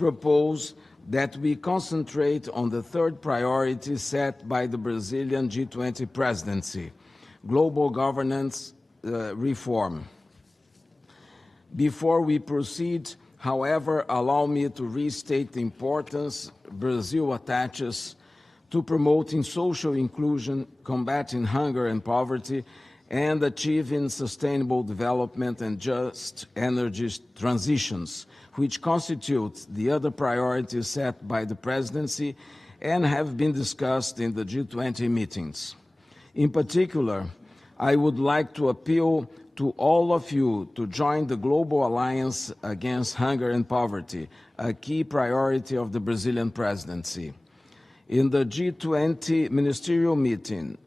propose that we concentrate on the third priority set by the Brazilian G20 presidency, global governance reform. Before we proceed, however, allow me to restate the importance Brazil attaches to promoting social inclusion, combating hunger and poverty, and achieving sustainable development and just energy transitions, which constitute the other priorities set by the presidency and have been discussed in the G20 meetings. In particular, I would like to appeal to all of you to join the Global Alliance Against Hunger and Poverty, a key priority of the Brazilian presidency. In the G20 ministerial meeting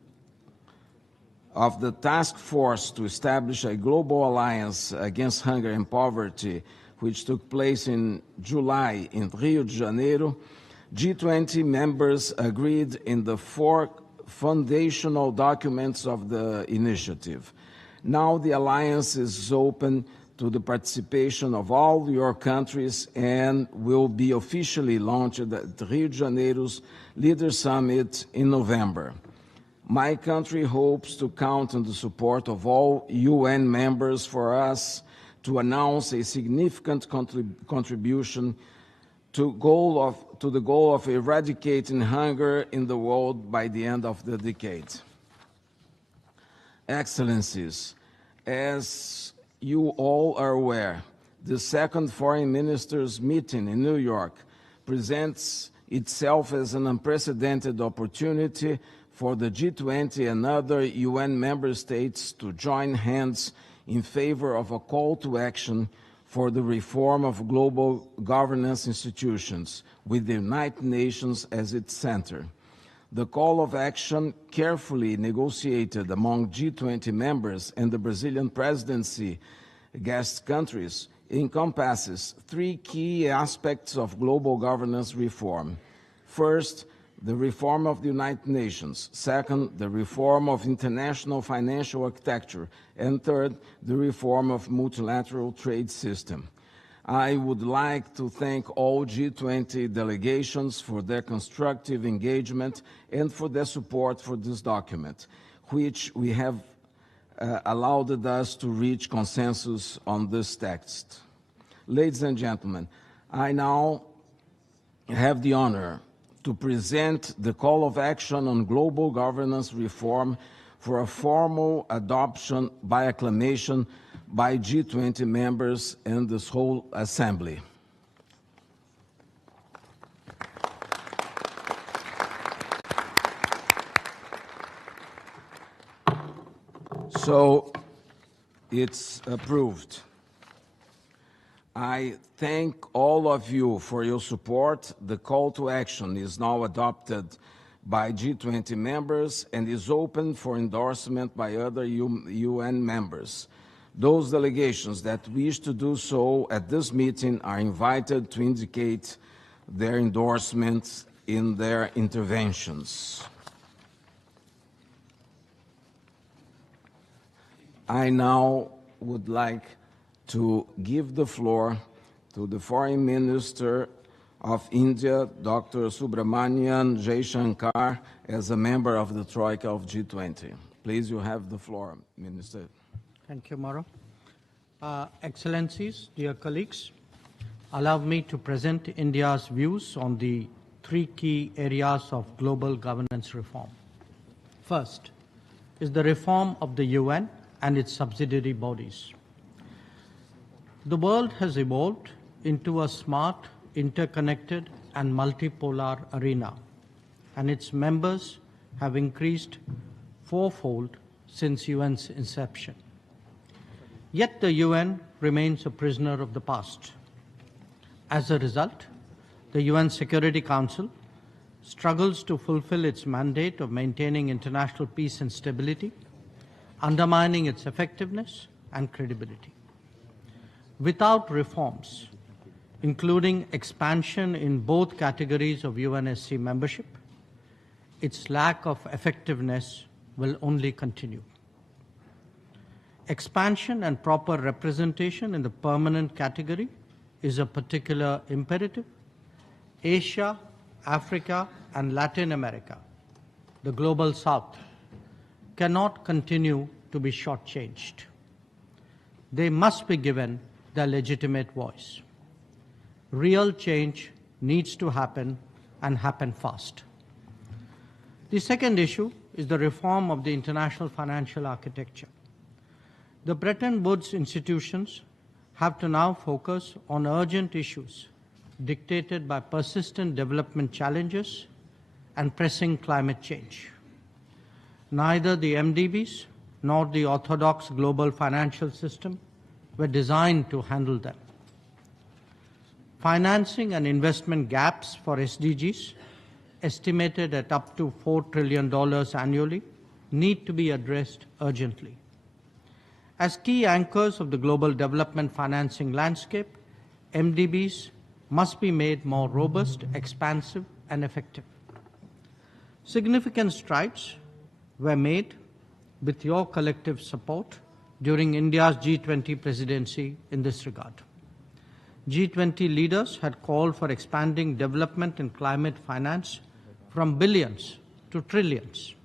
of the task force to establish a global alliance against hunger and poverty, which took place in July in Rio de Janeiro, G20 members agreed in the 4 foundational documents of the initiative. Now the alliance is open to the participation of all your countries and will be officially launched at Rio de Janeiro's Leaders Summit in November. My country hopes to count on the support of all UN members for us to announce a significant contribution to the goal of eradicating hunger in the world by the end of the decade. Excellencies, as you all are aware, the second Foreign Ministers meeting in New York presents itself as an unprecedented opportunity for the G20 and other UN member states to join hands in favor of a call to action for the reform of global governance institutions, with the United Nations as its center. The call of action, carefully negotiated among G20 members and the Brazilian presidency guest countries, encompasses 3 key aspects of global governance reform. First, the reform of the United Nations. Second, the reform of international financial architecture. And third, the reform of multilateral trade system. I would like to thank all G20 delegations for their constructive engagement and for their support for this document, which we have allowed us to reach consensus on this text. Ladies and gentlemen, I now have the honor to present the call of action on global governance reform for a formal adoption by acclamation by G20 members and this whole assembly. So it's approved. I thank all of you for your support. The call to action is now adopted by G20 members and is open for endorsement by other UN members. Those delegations that wish to do so at this meeting are invited to indicate their endorsement in their interventions. I now would like to give the floor to the Foreign Minister of India, Dr. Subramanian Jaishankar, as a member of the Troika of G20. Please, you have the floor, Minister. Thank you, Mauro. Excellencies, dear colleagues, allow me to present India's views on the 3 key areas of global governance reform. First is the reform of the UN and its subsidiary bodies. The world has evolved into a smart, interconnected, and multipolar arena, and its members have increased 4-fold since UN's inception. Yet the UN remains a prisoner of the past. As a result, the UN Security Council struggles to fulfill its mandate of maintaining international peace and stability, undermining its effectiveness and credibility. Without reforms, including expansion in both categories of UNSC membership, its lack of effectiveness will only continue. Expansion and proper representation in the permanent category is a particular imperative Asia, Africa, and Latin America, the global south, cannot continue to be shortchanged. They must be given their legitimate voice. Real change needs to happen and happen fast. The second issue is the reform of the international financial architecture. The Bretton Woods institutions have to now focus on urgent issues dictated by persistent development challenges and pressing climate change. Neither the MDBs nor the orthodox global financial system were designed to handle them. Financing and investment gaps for SDGs, estimated at up to $4 trillion annually, need to be addressed urgently. As key anchors of the global development financing landscape, MDBs must be made more robust, expansive, and effective. Significant strides were made with your collective support during India's G20 presidency in this regard. G20 leaders had called for expanding development and climate finance from billions to trillions.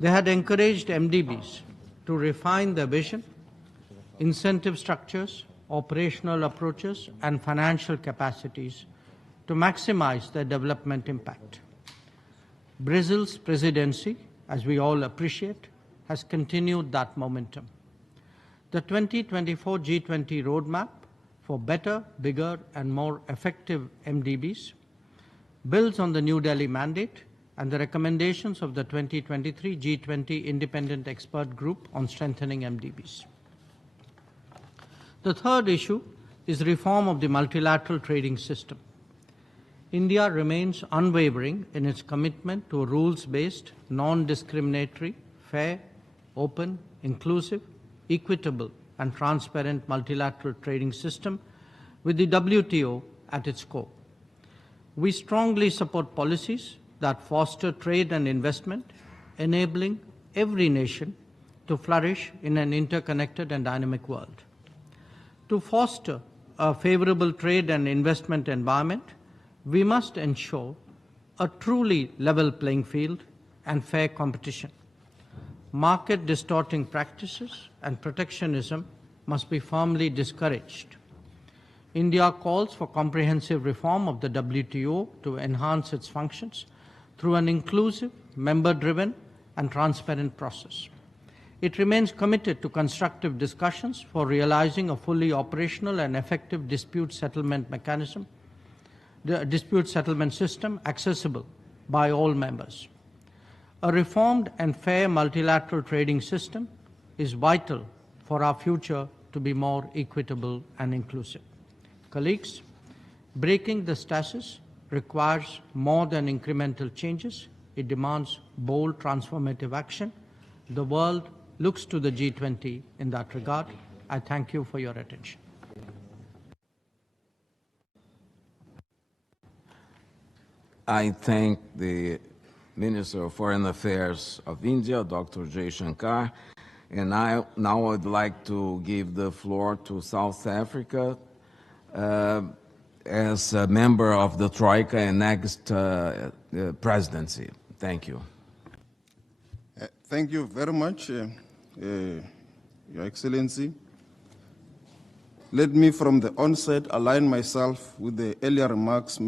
They had encouraged MDBs to refine their vision, incentive structures, operational approaches, and financial capacities to maximize their development impact. Brazil's presidency, as we all appreciate, has continued that momentum. The 2024 G20 roadmap for better, bigger, and more effective MDBs builds on the New Delhi mandate and the recommendations of the 2023 G20 Independent Expert Group on strengthening MDBs. The third issue is reform of the multilateral trading system. India remains unwavering in its commitment to a rules-based, non-discriminatory, fair, open, inclusive, equitable, and transparent multilateral trading system with the WTO at its core. We strongly support policies that foster trade and investment, enabling every nation to flourish in an interconnected and dynamic world. To foster a favorable trade and investment environment, we must ensure a truly level playing field and fair competition. Market distorting practices and protectionism must be firmly discouraged. India calls for comprehensive reform of the WTO to enhance its functions through an inclusive, member-driven, and transparent process. It remains committed to constructive discussions for realizing a fully operational and effective dispute settlement mechanism, the dispute settlement system accessible by all members. A reformed and fair multilateral trading system is vital for our future to be more equitable and inclusive. Colleagues, breaking the stasis requires more than incremental changes. It demands bold transformative action. The world looks to the G20 in that regard. I thank you for your attention. I thank the Minister of Foreign Affairs of India, Dr. Jay Shankar, and now I'd like to give the floor to South Africa as a member of the Troika and next presidency. Thank you. Thank you very much, Your Excellency. Let me from the onset align myself with the earlier remarks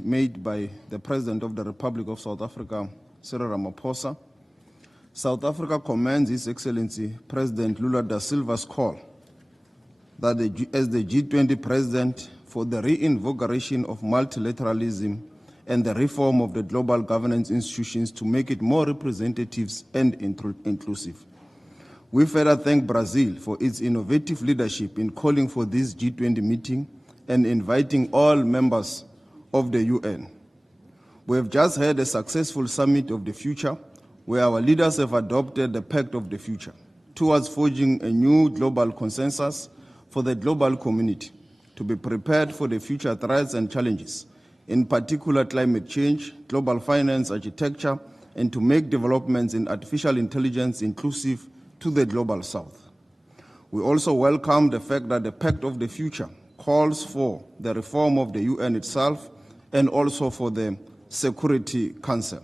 made by the President of the Republic of South Africa, Cyril Ramaphosa. South Africa commends His Excellency President Lula da Silva's call that as the G20 President for the reinvigoration of multilateralism and the reform of the global governance institutions to make it more representative and inclusive. We further thank Brazil for its innovative leadership in calling for this G20 meeting and inviting all members of the UN. We have just had a successful summit of the future where our leaders have adopted the Pact of the Future towards forging a new global consensus for the global community to be prepared for the future threats and challenges, in particular climate change, global finance architecture, and to make developments in artificial intelligence inclusive to the global south. We also welcome the fact that the Pact of the Future calls for the reform of the UN itself and also for the Security Council,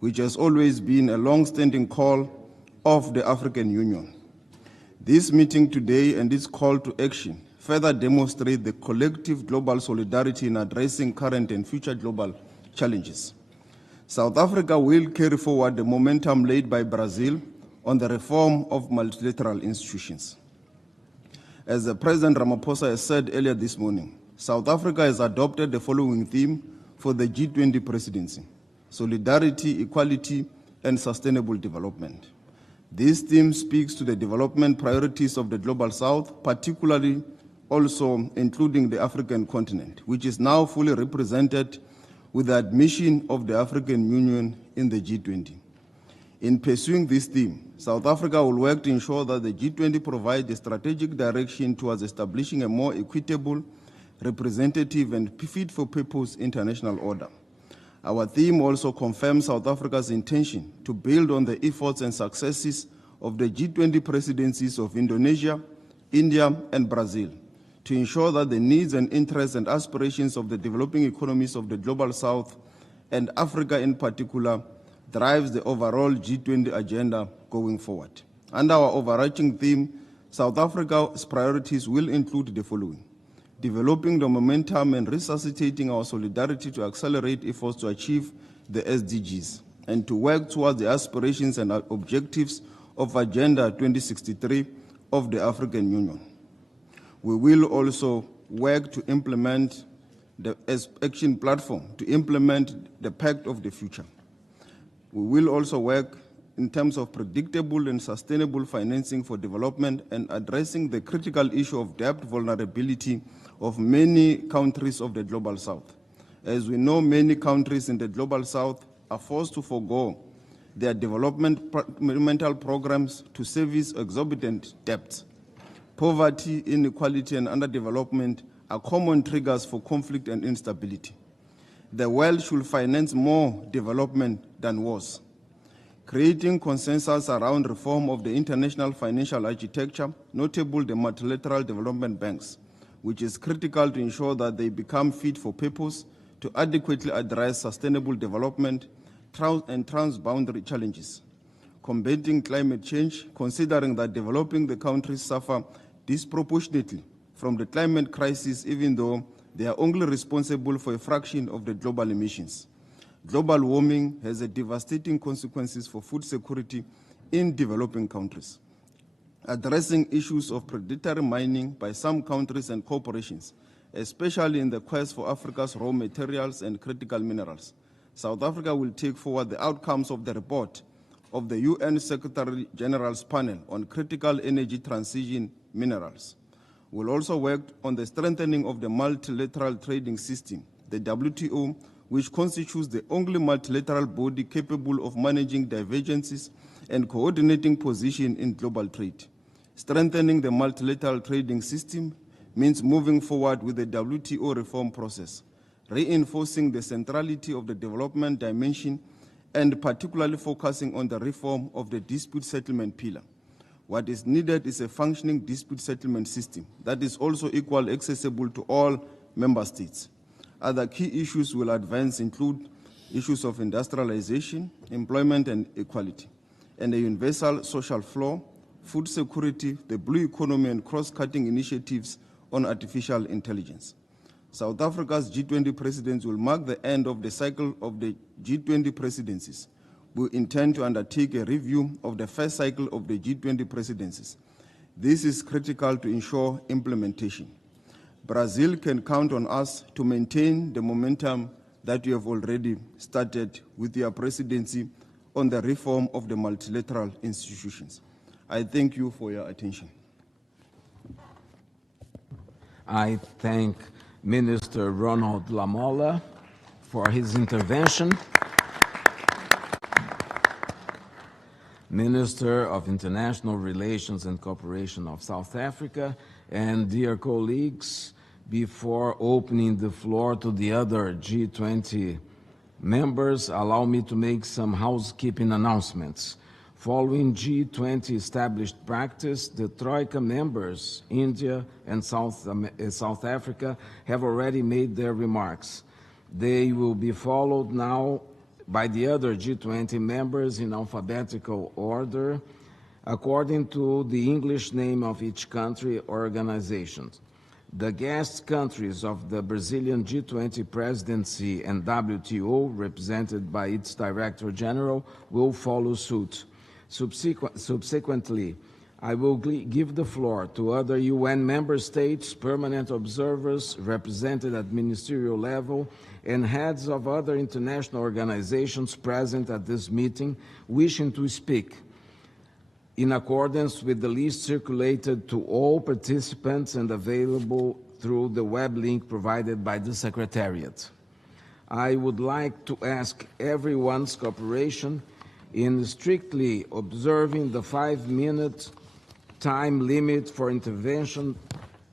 which has always been a long-standing call of the African Union. This meeting today and its call to action further demonstrate the collective global solidarity in addressing current and future global challenges. South Africa will carry forward the momentum laid by Brazil on the reform of multilateral institutions. As the President Ramaphosa has said earlier this morning, South Africa has adopted the following theme for the G20 presidency: solidarity, equality, and sustainable development. This theme speaks to the development priorities of the Global South, particularly also including the African continent, which is now fully represented with the admission of the African Union in the G20. In pursuing this theme, South Africa will work to ensure that the G20 provides a strategic direction towards establishing a more equitable, representative, and fit-for-purpose international order. Our theme also confirms South Africa's intention to build on the efforts and successes of the G20 presidencies of Indonesia, India, and Brazil to ensure that the needs and interests and aspirations of the developing economies of the Global South and Africa in particular drives the overall G20 agenda going forward. Under our overarching theme, South Africa's priorities will include the following: developing the momentum and resuscitating our solidarity to accelerate efforts to achieve the SDGs and to work towards the aspirations and objectives of Agenda 2063 of the African Union. We will also work to implement the action platform to implement the Pact of the Future. We will also work in terms of predictable and sustainable financing for development and addressing the critical issue of debt vulnerability of many countries of the Global South. As we know, many countries in the Global South are forced to forego their developmental programs to service exorbitant debts. Poverty, inequality, and underdevelopment are common triggers for conflict and instability. The world should finance more development than wars. Creating consensus around reform of the international financial architecture, notably the multilateral development banks, which is critical to ensure that they become fit for purpose to adequately address sustainable development and transboundary challenges. Combating climate change, considering that developing the countries suffer disproportionately from the climate crisis, even though they are only responsible for a fraction of the global emissions. Global warming has devastating consequences for food security in developing countries. Addressing issues of predatory mining by some countries and corporations, especially in the quest for Africa's raw materials and critical minerals. South Africa will take forward the outcomes of the report of the UN Secretary-General's panel on critical energy transition minerals. We'll also work on the strengthening of the multilateral trading system, the WTO, which constitutes the only multilateral body capable of managing divergences and coordinating position in global trade. Strengthening the multilateral trading system means moving forward with the WTO reform process, reinforcing the centrality of the development dimension, and particularly focusing on the reform of the dispute settlement pillar. What is needed is a functioning dispute settlement system that is also equally accessible to all member states. Other key issues we'll advance include issues of industrialization, employment and equality, and a universal social floor, food security, the blue economy, and cross-cutting initiatives on artificial intelligence. South Africa's G20 presidents will mark the end of the cycle of the G20 presidencies. We intend to undertake a review of the first cycle of the G20 presidencies. This is critical to ensure implementation. Brazil can count on us to maintain the momentum that we have already started with your presidency on the reform of the multilateral institutions. I thank you for your attention. I thank Minister Ronald Lamola for his intervention. Minister of International Relations and Cooperation of South Africa, and dear colleagues, before opening the floor to the other G20 members, allow me to make some housekeeping announcements. Following G20 established practice, the Troika members, India and South Africa, have already made their remarks. They will be followed now by the other G20 members in alphabetical order, according to the English name of each country or organization. The guest countries of the Brazilian G20 presidency and WTO, represented by its Director General, will follow suit. Subsequently, I will give the floor to other UN member states, permanent observers represented at ministerial level, and heads of other international organizations present at this meeting wishing to speak, in accordance with the list circulated to all participants and available through the web link provided by the Secretariat. I would like to ask everyone's cooperation in strictly observing the 5-minute time limit for intervention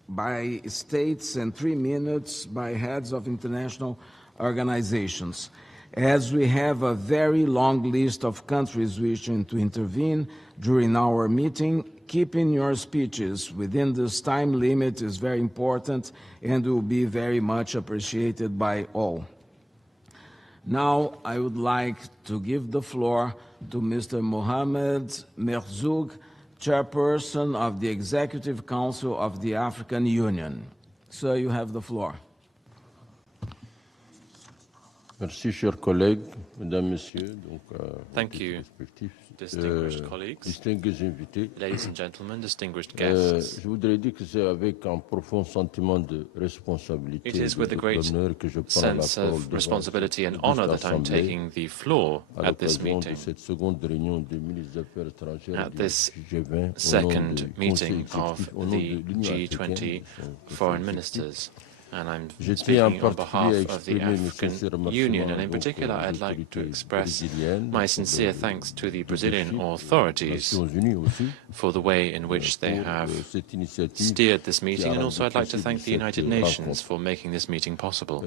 by states and 3 minutes by heads of international organizations. As we have a very long list of countries wishing to intervene during our meeting, keeping your speeches within this time limit is very important and will be very much appreciated by all. Now, I would like to give the floor to Mr. Mohamed Merzoug, Chairperson of the Executive Council of the African Union. Sir, you have the floor. Merci, chers collègues, mesdames, messieurs. Thank you, distinguished colleagues, distinguished invités. ladies and gentlemen, distinguished guests. Je voudrais dire que c'est avec un profond sentiment de responsabilité It is with a great d'honneur que je prends la sense parole of devant responsibility and cette honor that I'm assemblée taking the floor à at this l'occasion de meeting, cette seconde réunion des ministres des Affaires étrangères at du this G20 au nom second du meeting Conseil of exécutif, au nom the de l'Union G20 africaine, son foreign Conseil ministers. And I'm Je tiens en speaking on behalf particulier à of the exprimer mes African sincères Union, and in remerciements particular, aux I'd like to autorités express brésiliennes my pour sincere leur thanks to the Brazilian leadership, aux authorities Nations Unies aussi, for the way in which they pour have cette initiative steered this meeting, qui a and also I'd like to rendu thank the possible United cette Nations rencontre. for making this meeting possible.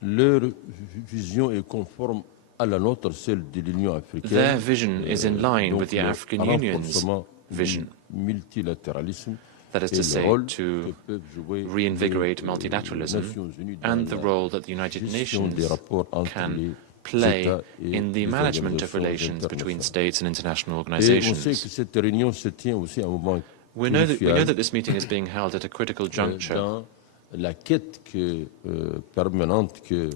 Leur vision est conforme à la nôtre, celle de l'Union africaine. Their vision is in line Donc, with the le African Union's renforcement vision. du multilatéralisme That is et to le say, rôle to que peuvent jouer reinvigorate les multilateralism Nations Unies dans and the la role that the United gestion Nations des rapports entre can les play États et in the les management of organisations relations between internationales. states and international Et on sait que organizations. cette réunion se tient aussi à un moment We know crucial that this meeting is being held at a critical juncture dans la quête permanente que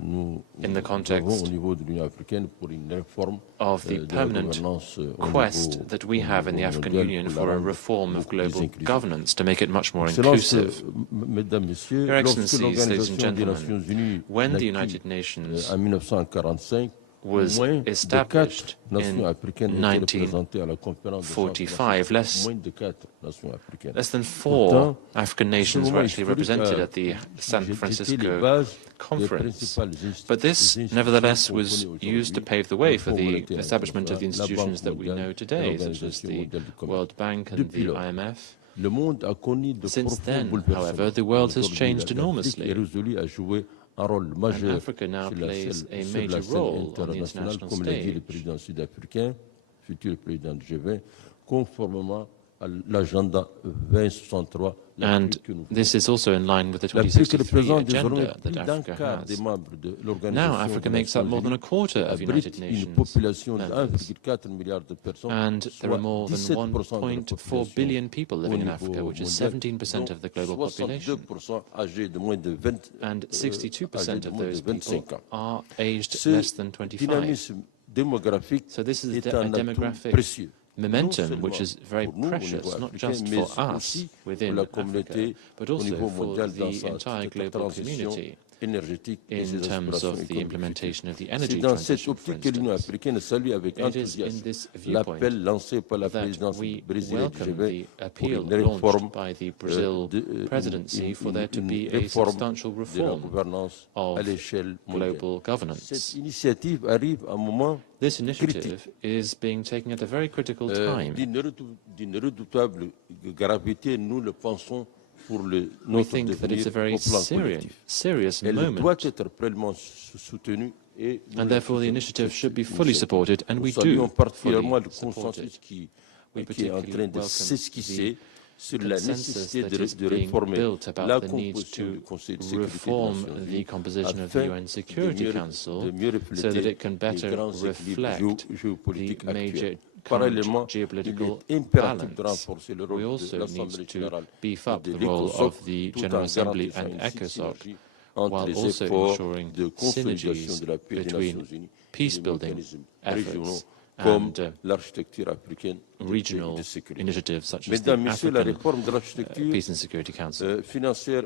nous in the avons context au niveau de l'Union africaine pour une réforme of the de la permanent gouvernance au quest niveau- that we au have in the niveau African mondial Union pour la for a rendre reform of beaucoup plus global inclusive. governance to make it much more Excellence, inclusive. mesdames, messieurs, Your lorsque Excellencies, ladies and l'Organisation des gentlemen, Nations Unies when the naquit, United Nations en 1945, was moins de established 4 nations in africaines étaient représentées à la conférence de San 1945, Francisco. Moins de 4 nations africaines. less than 4 Pourtant, African ce nations were moment actually historique represented a at the San jeté les Francisco bases des conference. principales But this, institutions nevertheless, qu'on was connaît used to aujourd'hui, pave the way le for Fonds the monétaire establishment of the international, la institutions Banque that we know mondiale, today, et such as l'Organisation the mondiale du commerce. World Bank and Depuis the lors, IMF. le monde a connu de Since profonds then, bouleversements. however, the world has Aujourd'hui, changed l'Afrique enormously. est résolue à jouer un rôle And majeur Africa now sur la plays scène, a sur la major scène role on the internationale, international comme l'a dit le stage. président sud-africain, futur président du G20, conformément à l'agenda 2063. And this is also in line with the L'Afrique 2063 représente désormais agenda plus that d'un Africa quart des has. membres de Now l'Organisation Africa des makes up Nations more than a Unies, quarter of United abrite une Nations population de members. 1,4 milliard de personnes, And there are soit more than 17% de la 1.4 population billion people au living in niveau Africa, which is mondial, 17% of the global dont population. 62% âgés de moins de 20, And âgés 62% de of moins de those 25 people ans. are aged Ce less than 25. dynamisme démographique So this is est a un atout demographic précieux. momentum which is very pour nous, au precious, niveau not africain, just mais for us aussi pour within la Africa, communauté but au also niveau for mondial dans the sa entire global transition community énergétique et in ses terms aspirations of the économiques implementation of the futures. energy C'est dans cette transition, for optique que l'Union instance. africaine salue avec It is in enthousiasme this l'appel viewpoint lancé par la that présidence we brésilienne du welcome G20 the pour appeal une réforme launched by the Brazil presidency for there to be a substantial de la reform gouvernance à of l'échelle mondiale. global Cette governance. initiative arrive à un moment This critique. initiative is being taken at a very critical time. D'une redoutable gravité, nous le pensons pour We notre think that it's devenir a very au plan collectif. serious Elle doit moment, être pleinement soutenue et nous and la therefore the soutenons, initiative cette should be fully initiative. supported, and Nous we saluons do particulièrement fully le support consensus it. qui We est en train particularly de welcome s'esquisser sur la consensus nécessité that is de being réformer built la about the need composition du to Conseil de sécurité des reform Nations the Unies composition of the afin UN Security de Council mieux so that refléter it can les better grands équilibres reflect the géopolitiques major actuels. current Parallèlement, il geopolitical est impératif de balance. renforcer le We rôle de also l'Assemblée need to générale beef et up de the role l'ECOSOC of the tout General en Assembly garantissant and une ECOSOC, synergie entre while les also efforts ensuring de consolidation synergies de la paix des between Nations Unies et les peace-building mécanismes régionaux efforts comme and l'architecture africaine de paix et regional de sécurité. initiatives such as the Mesdames, Messieurs, la African réforme de l'architecture Peace and Security Council. financière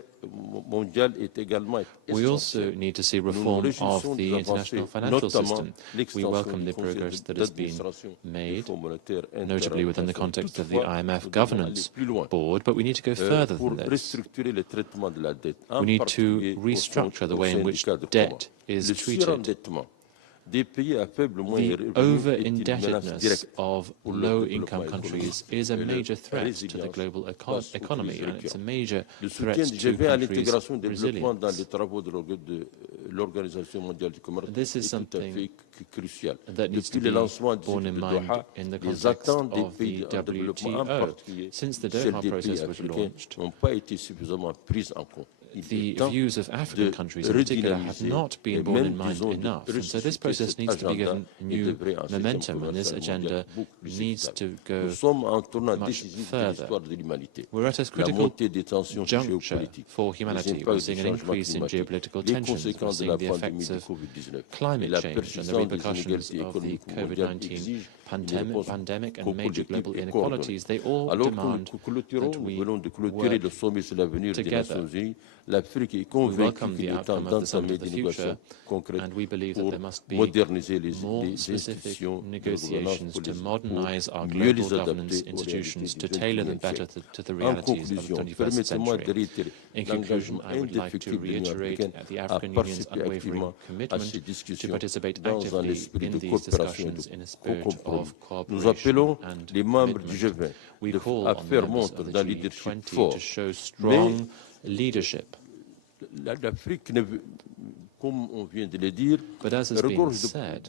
mondiale est également We also essentielle. need to see Nous nous reform réjouissons of des the avancées, international financial notamment system. We l'extension welcome du the conseil progress that has been d'administration du made, Fonds monétaire notably within the international. context of the Toutefois, IMF nous devons aller governance plus loin board, but we need to go further pour than this. restructurer le traitement de la dette, en We need to particulier restructure the way in au sein du which cadre commun. debt is Le treated. surendettement des pays à faible moyen The revenu est une menace over-indebtedness directe of pour le low-income développement countries économique is a et la major threat to the résilience global face aux economy, crises and it's a récurrentes. major Le threat soutien du to G20 à countries' l'intégration et au développement dans les resilience. travaux de l'Organisation mondiale du commerce This is est tout à something fait crucial. that needs to Depuis le be lancement du borne cycle in de mind Doha, in the les context attentes des of pays the en développement, en WTO. particulier Since the celles Doha des process pays was africains, launched, n'ont pas été suffisamment prises en compte. Il the est temps views of African de countries in particular have redynamiser not et been borne même, in mind disons, de enough. And so this ressusciter process cet needs to be agenda given et new devrait en système momentum, and this commercial mondial agenda beaucoup plus needs équitable. to Nous go sommes à un tournant much décisif de further. l'histoire de l'humanité. We're at a La critical montée des tensions juncture géopolitiques, for les humanity. We're impacts du seeing an changement increase in climatique, geopolitical les tensions. We're conséquences de seeing la the pandémie effects du of Covid-19 et climate la change and the persistance des repercussions inégalités of the économiques mondiales COVID-19 exigent une réponse pandemic and major co-collective global et coordonnée. inequalities. They all Alors que demand nous clôturons, that nous we venons de clôturer work le sommet sur l'avenir des together. Nations Unies, l'Afrique est We convaincue welcome qu'il the est temps outcome of the Summit d'entamer of the des Future, négociations concrètes and we believe that pour there must be moderniser les more specific institutions de gouvernance negotiations pour to modernize our mieux global les governance adapter aux réalités institutions, to du tailor them 21e better siècle. to the En realities of the conclusion, 21st permettez-moi century. de réitérer In conclusion, l'engagement I would like to indéfectible de l'Union reiterate africaine the à African Union's participer unwavering activement à commitment ces to discussions participate dans un actively esprit in de these coopération et discussions in a de spirit compromis. of Nous cooperation appelons and les membres du commitment. G20 We call à on the faire members montre of the d'un leadership G20 fort. to show Mais strong leadership. l'Afrique, comme on vient de le dire, But as has been regorge said,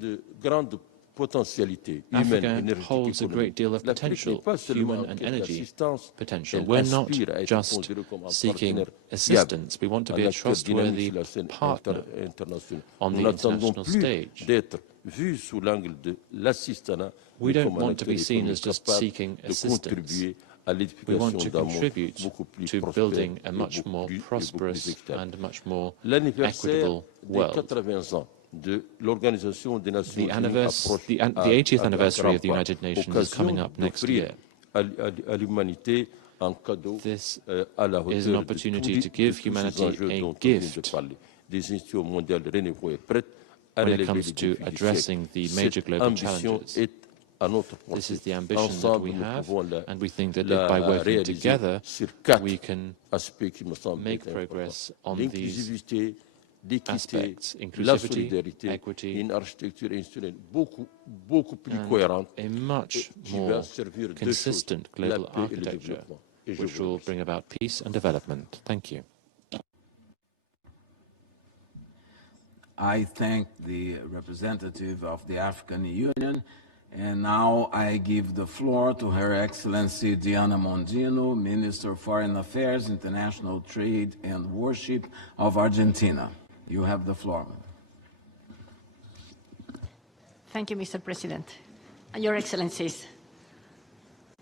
de grandes potentialités humaines, Africa énergétiques, holds a great économiques. deal of L'Afrique n'est potential, pas seulement human en and quête energy d'assistance, potential. elle We're not aspire à être just considérée comme un seeking partenaire assistance. We want to un be a acteur dynamique trustworthy sur la scène partner internationale. on Nous the n'attendons international plus stage. d'être vus sous l'angle de l'assistanat, We mais don't comme un want to be acteur seen économique as just capable seeking de assistance. contribuer à We want l'édification to d'un monde contribute beaucoup plus to prospère building a et much more beaucoup plus prosperous équitable. and much more L'anniversaire equitable des world. 80 ans de l'Organisation des Nations Unies approche The à 80th anniversary of the grands pas. United Nations is Occasion coming up next d'offrir year. à l'humanité un cadeau This à la is an hauteur de opportunity tous to give ces humanity enjeux a dont on vient de gift parler. Des institutions mondiales renouvelées et prêtes à when it relever comes les to défis du addressing siècle. the major Cette global ambition challenges. est à notre This portée. is the ambition that Ensemble, we nous have, pouvons and we think that la by working réaliser together, sur 4 we can aspects qui me semblent make importants. progress on these L'inclusivité, l'équité, aspects: la inclusivity, solidarité, equity, une architecture institutionnelle beaucoup plus and cohérente a much qui va more servir deux choses, consistent la global paix et le architecture, développement. Et je which vous will remercie. bring about peace and development. Thank you. I thank the representative of the African Union, and now I give the floor to Her Excellency Diana Mondino, Minister of Foreign Affairs, International Trade and Worship of Argentina. You have the floor. Thank you, Mr. President. Your Excellencies,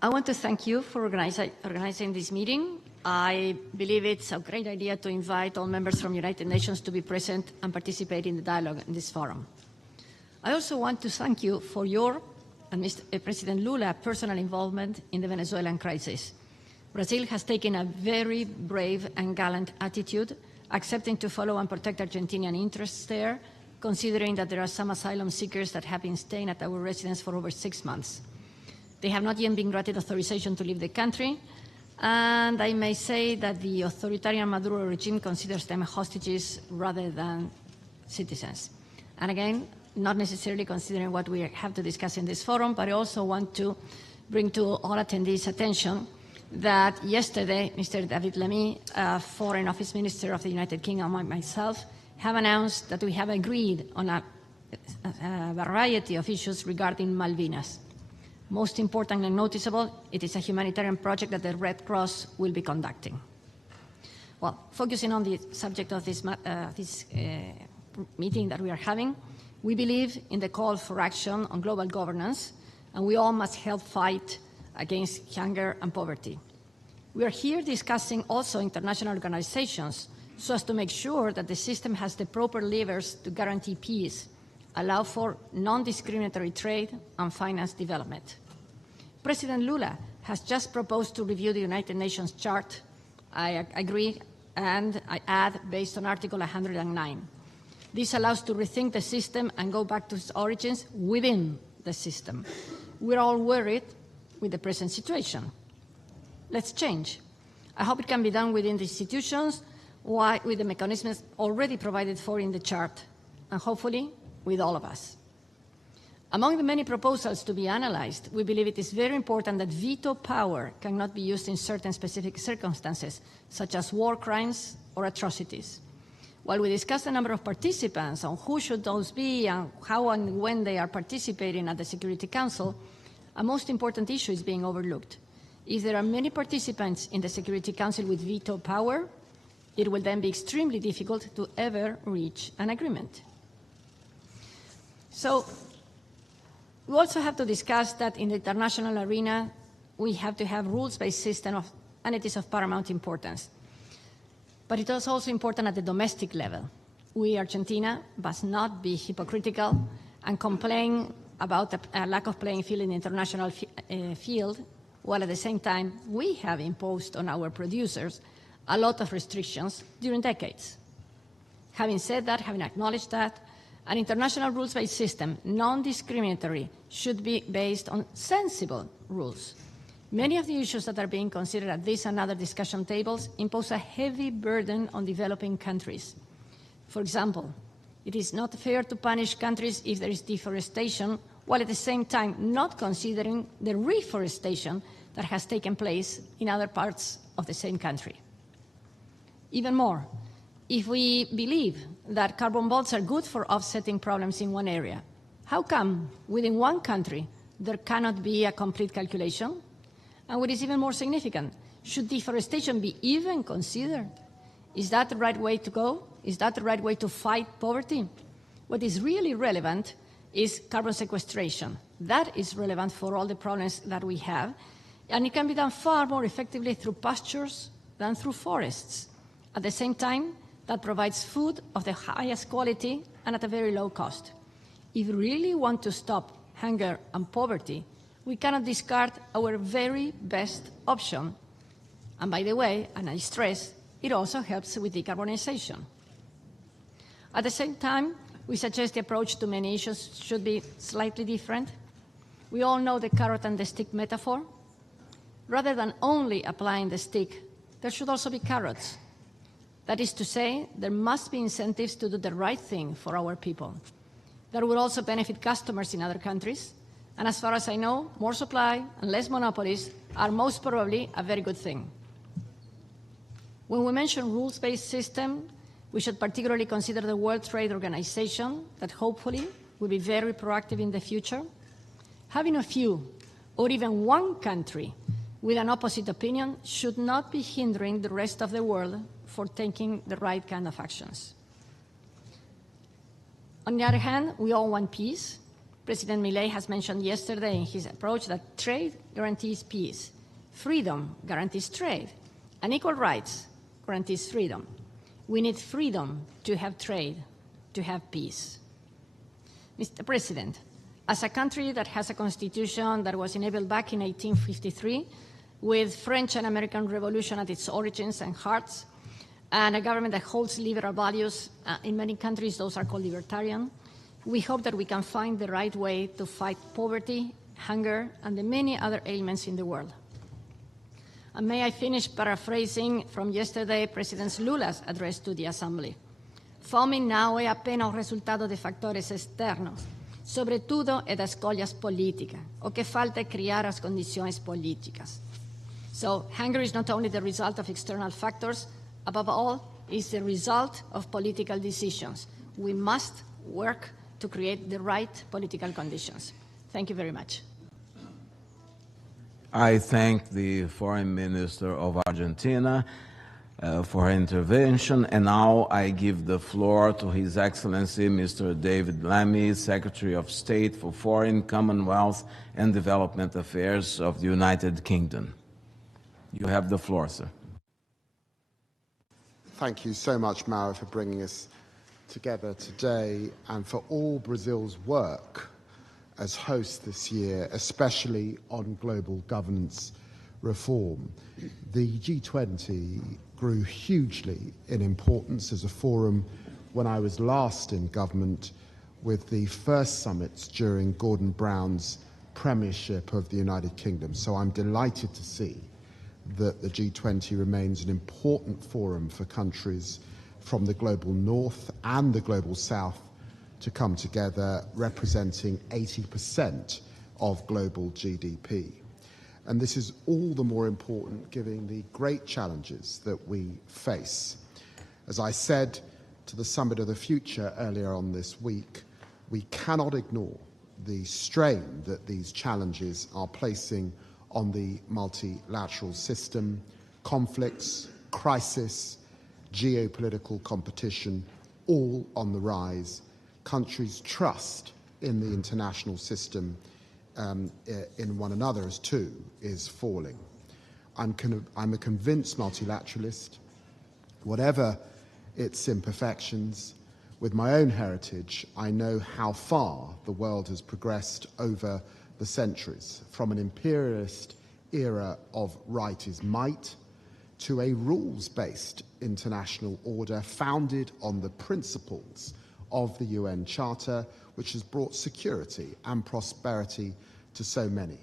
I want to thank you for organizing this meeting. I believe it's a great idea to invite all members from United Nations to be present and participate in the dialogue in this forum. I also want to thank you for your and Mr. President Lula personal involvement in the Venezuelan crisis. Brazil has taken a very brave and gallant attitude, accepting to follow and protect Argentinian interests there, considering that there are some asylum seekers that have been staying at our residence for over 6 months. They have not yet been granted authorization to leave the country, and I may say that the authoritarian Maduro regime considers them hostages rather than citizens. And again, not necessarily considering what we have to discuss in this forum, but I also want to bring to all attendees' attention that yesterday, Mr. David Lammy, Foreign Office Minister of the United Kingdom, and myself, have announced that we have agreed on a variety of issues regarding Malvinas. Most important and noticeable, it is a humanitarian project that the Red Cross will be conducting. Well, focusing on the subject of this meeting that we are having, we believe in the call for action on global governance, and we all must help fight against hunger and poverty. We are here discussing also international organizations so as to make sure that the system has the proper levers to guarantee peace, allow for non-discriminatory trade and finance development. President Lula has just proposed to review the United Nations Chart. I agree, and I add, based on Article 109. This allows to rethink the system and go back to its origins within the system. We're all worried with the present situation. Let's change. I hope it can be done within the institutions with the mechanisms already provided for in the chart, and hopefully with all of us. Among the many proposals to be analyzed, we believe it is very important that veto power cannot be used in certain specific circumstances, such as war crimes or atrocities. While we discuss the number of participants on who should those be and how and when they are participating at the Security Council, a most important issue is being overlooked. If there are many participants in the Security Council with veto power, it will then be extremely difficult to ever reach an agreement. So we also have to discuss that in the international arena, we have to have rules-based system, and it is of paramount importance. But it is also important at the domestic level. We, Argentina, must not be hypocritical and complain about a lack of playing field in the international field, while at the same time we have imposed on our producers a lot of restrictions during decades. Having said that, having acknowledged that, an international rules-based system, non-discriminatory, should be based on sensible rules. Many of the issues that are being considered at this and other discussion tables impose a heavy burden on developing countries. For example, it is not fair to punish countries if there is deforestation, while at the same time not considering the reforestation that has taken place in other parts of the same country. Even more, if we believe that carbon bonds are good for offsetting problems in one area, how come within one country there cannot be a complete calculation? And what is even more significant, should deforestation be even considered? Is that the right way to go? Is that the right way to fight poverty? What is really relevant is carbon sequestration. That is relevant for all the problems that we have, and it can be done far more effectively through pastures than through forests. At the same time, that provides food of the highest quality and at a very low cost. If we really want to stop hunger and poverty, we cannot discard our very best option. And by the way, and I stress, it also helps with decarbonization. At the same time, we suggest the approach to many issues should be slightly different. We all know the carrot and the stick metaphor. Rather than only applying the stick, there should also be carrots. That is to say, there must be incentives to do the right thing for our people. That will also benefit customers in other countries. And as far as I know, more supply and less monopolies are most probably a very good thing. When we mention rules-based system, we should particularly consider the World Trade Organization, that hopefully will be very proactive in the future. Having a few, or even one country with an opposite opinion should not be hindering the rest of the world for taking the right kind of actions. On the other hand, we all want peace. President Milei has mentioned yesterday in his approach that trade guarantees peace, freedom guarantees trade, and equal rights guarantees freedom. We need freedom to have trade, to have peace. Mr. President, as a country that has a constitution that was enabled back in 1853, with French and American Revolution at its origins and hearts, and a government that holds liberal values, in many countries those are called libertarian, we hope that we can find the right way to fight poverty, hunger, and the many other ailments in the world. And may I finish paraphrasing from yesterday President Lula's address to the Assembly. Fome não é apenas o resultado de fatores externos, sobretudo é das escolhas políticas. O que falta é criar as condições políticas. So hunger is not only the result of external factors, above all, is the result of political decisions. We must work to create the right political conditions. Thank you very much. I thank the Foreign Minister of Argentina for her intervention, and now I give the floor to His Excellency Mr. David Lammy, Secretary of State for Foreign, Commonwealth and Development Affairs of the United Kingdom. You have the floor, sir. Thank you so much, Mauro, for bringing us together today and for all Brazil's work as host this year, especially on global governance reform. The G20 grew hugely in importance as a forum when I was last in government, with the first summits during Gordon Brown's premiership of the United Kingdom. So I'm delighted to see that the G20 remains an important forum for countries from the global north and the global south to come together, representing 80% of global GDP. And this is all the more important given the great challenges that we face. As I said to the Summit of the Future earlier on this week, we cannot ignore the strain that these challenges are placing on the multilateral system. Conflicts, crisis, geopolitical competition, all on the rise. Countries' trust in the international system in one another as two is falling. I'm a convinced multilateralist, whatever its imperfections. With my own heritage, I know how far the world has progressed over the centuries, from an imperialist era of right is might to a rules-based international order founded on the principles of the UN Charter, which has brought security and prosperity to so many.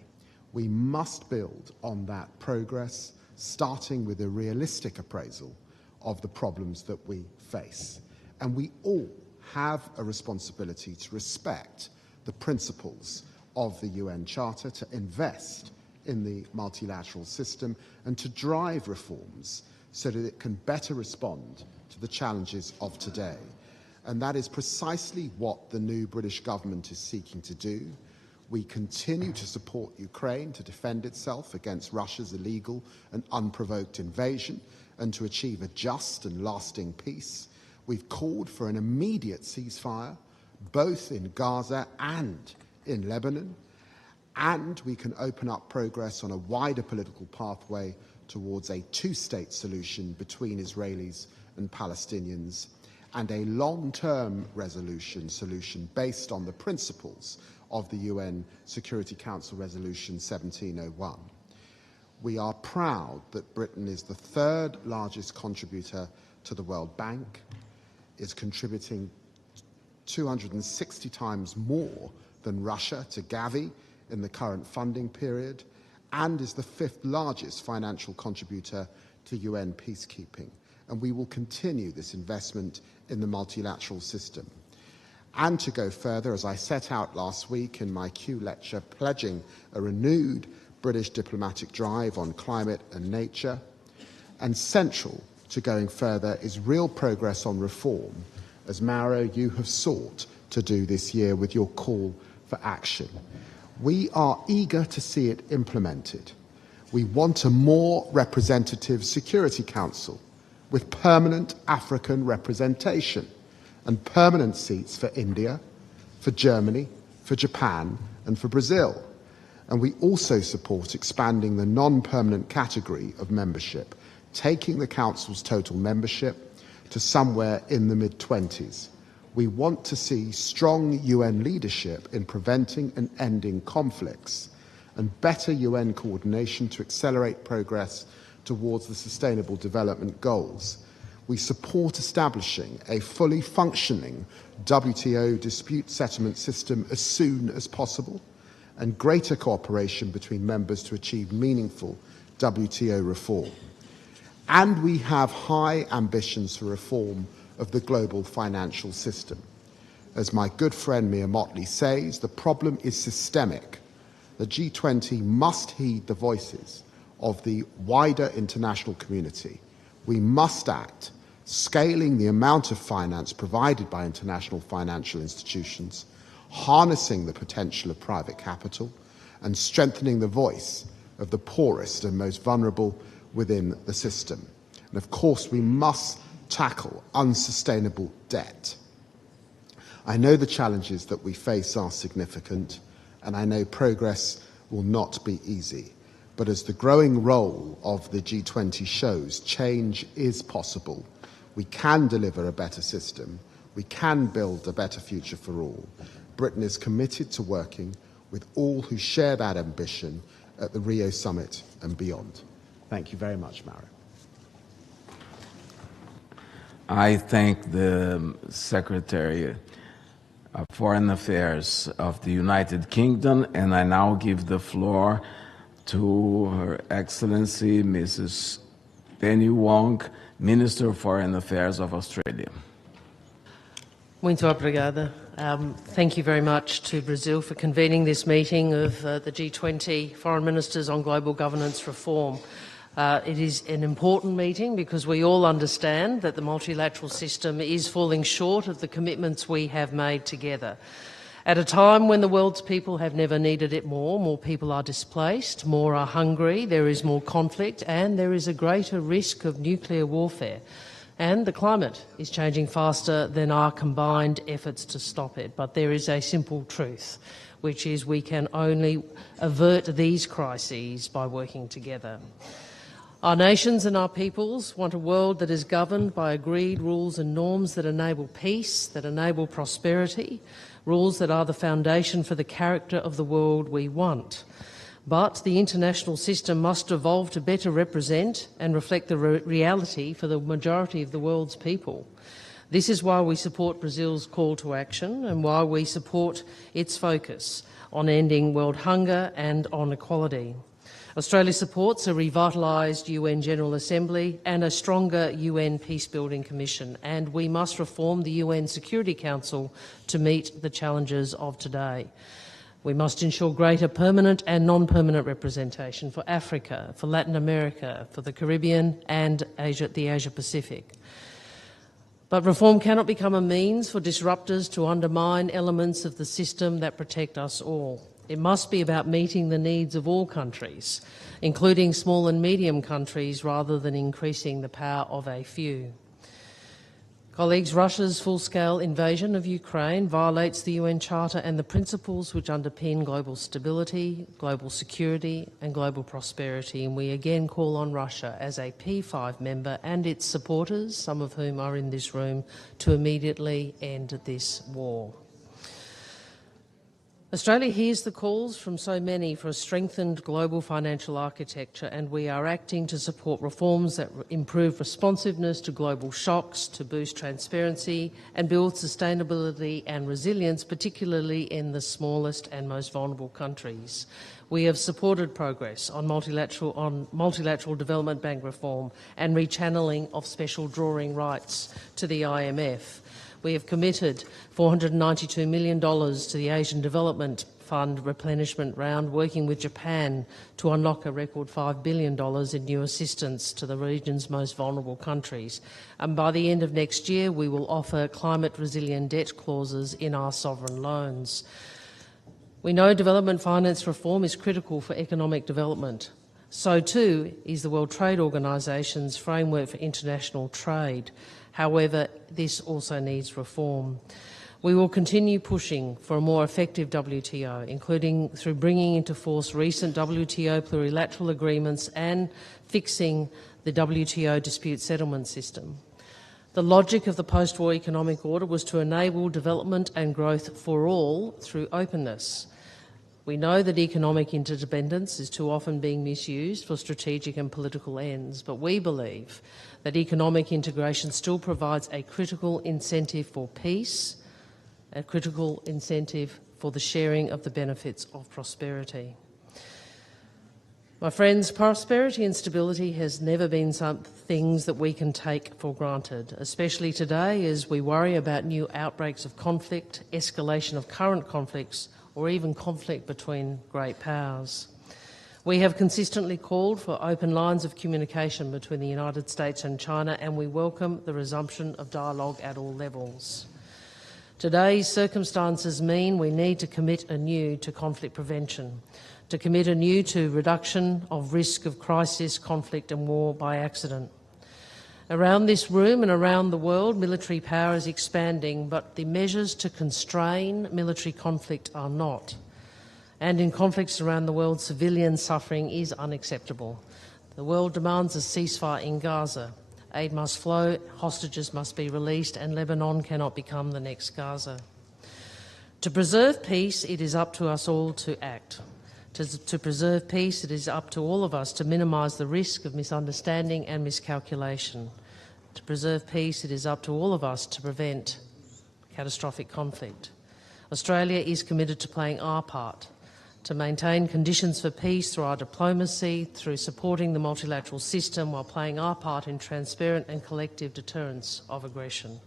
We must build on that progress, starting with a realistic appraisal of the problems that we face. And we all have a responsibility to respect the principles of the UN Charter, to invest in the multilateral system, and to drive reforms so that it can better respond to the challenges of today. And that is precisely what the new British government is seeking to do. We continue to support Ukraine to defend itself against Russia's illegal and unprovoked invasion and to achieve a just and lasting peace. We've called for an immediate ceasefire, both in Gaza and in Lebanon, and we can open up progress on a wider political pathway towards a two-state solution between Israelis and Palestinians, and a long-term solution based on the principles of the UN Security Council Resolution 1701. We are proud that Britain is the third largest contributor to the World Bank, is contributing 260 times more than Russia to Gavi in the current funding period, and is the fifth largest financial contributor to UN peacekeeping. And we will continue this investment in the multilateral system. And to go further, as I set out last week in my Q lecture, pledging a renewed British diplomatic drive on climate and nature. And central to going further is real progress on reform, as Mauro, you have sought to do this year with your call for action. We are eager to see it implemented. We want a more representative Security Council with permanent African representation and permanent seats for India, for Germany, for Japan, and for Brazil. And we also support expanding the non-permanent category of membership, taking the Council's total membership to somewhere in the mid-20s. We want to see strong UN leadership in preventing and ending conflicts, and better UN coordination to accelerate progress towards the Sustainable Development Goals. We support establishing a fully functioning WTO dispute settlement system as soon as possible, and greater cooperation between members to achieve meaningful WTO reform. And we have high ambitions for reform of the global financial system. As my good friend Mia Motley says, the problem is systemic. The G20 must heed the voices of the wider international community. We must act, scaling the amount of finance provided by international financial institutions, harnessing the potential of private capital, and strengthening the voice of the poorest and most vulnerable within the system. And of course, we must tackle unsustainable debt. I know the challenges that we face are significant, and I know progress will not be easy. But as the growing role of the G20 shows, change is possible. We can deliver a better system. We can build a better future for all. Britain is committed to working with all who share that ambition at the Rio Summit and beyond. Thank you very much, Mauro. I thank the Secretary of Foreign Affairs of the United Kingdom, and I now give the floor to Her Excellency Mrs. Penny Wong, Minister of Foreign Affairs of Australia. Muito obrigada. Thank you very much to Brazil for convening this meeting of the G20 Foreign Ministers on Global Governance Reform. It is an important meeting because we all understand that the multilateral system is falling short of the commitments we have made together. At a time when the world's people have never needed it more people are displaced, more are hungry, there is more conflict, and there is a greater risk of nuclear warfare. And the climate is changing faster than our combined efforts to stop it. But there is a simple truth, which is we can only avert these crises by working together. Our nations and our peoples want a world that is governed by agreed rules and norms that enable peace, that enable prosperity, rules that are the foundation for the character of the world we want. But the international system must evolve to better represent and reflect the reality for the majority of the world's people. This is why we support Brazil's call to action and why we support its focus on ending world hunger and on equality. Australia supports a revitalised UN General Assembly and a stronger UN Peacebuilding Commission, and we must reform the UN Security Council to meet the challenges of today. We must ensure greater permanent and non-permanent representation for Africa, for Latin America, for the Caribbean and the Asia-Pacific. But reform cannot become a means for disruptors to undermine elements of the system that protect us all. It must be about meeting the needs of all countries, including small and medium countries, rather than increasing the power of a few. Colleagues, Russia's full-scale invasion of Ukraine violates the UN Charter and the principles which underpin global stability, global security and global prosperity, and we again call on Russia as a P5 member and its supporters, some of whom are in this room, to immediately end this war. Australia hears the calls from so many for a strengthened global financial architecture, and we are acting to support reforms that improve responsiveness to global shocks, to boost transparency and build sustainability and resilience, particularly in the smallest and most vulnerable countries. We have supported progress on multilateral development bank reform and rechanneling of special drawing rights to the IMF. We have committed $492 million to the Asian Development Fund replenishment round, working with Japan to unlock a record $5 billion in new assistance to the region's most vulnerable countries. And by the end of next year, we will offer climate-resilient debt clauses in our sovereign loans. We know development finance reform is critical for economic development. So too is the World Trade Organisation's framework for international trade. However, this also needs reform. We will continue pushing for a more effective WTO, including through bringing into force recent WTO plurilateral agreements and fixing the WTO dispute settlement system. The logic of the post-war economic order was to enable development and growth for all through openness. We know that economic interdependence is too often being misused for strategic and political ends, but we believe that economic integration still provides a critical incentive for peace, a critical incentive for the sharing of the benefits of prosperity. My friends, prosperity and stability has never been some things that we can take for granted, especially today as we worry about new outbreaks of conflict, escalation of current conflicts, or even conflict between great powers. We have consistently called for open lines of communication between the United States and China, and we welcome the resumption of dialogue at all levels. Today's circumstances mean we need to commit anew to conflict prevention, to commit anew to reduction of risk of crisis, conflict and war by accident. Around this room and around the world, military power is expanding, but the measures to constrain military conflict are not. And in conflicts around the world, civilian suffering is unacceptable. The world demands a ceasefire in Gaza. Aid must flow, hostages must be released, and Lebanon cannot become the next Gaza. To preserve peace, it is up to us all to act. To preserve peace, it is up to all of us to minimise the risk of misunderstanding and miscalculation. To preserve peace, it is up to all of us to prevent catastrophic conflict. Australia is committed to playing our part, to maintain conditions for peace through our diplomacy, through supporting the multilateral system while playing our part in transparent and collective deterrence of aggression.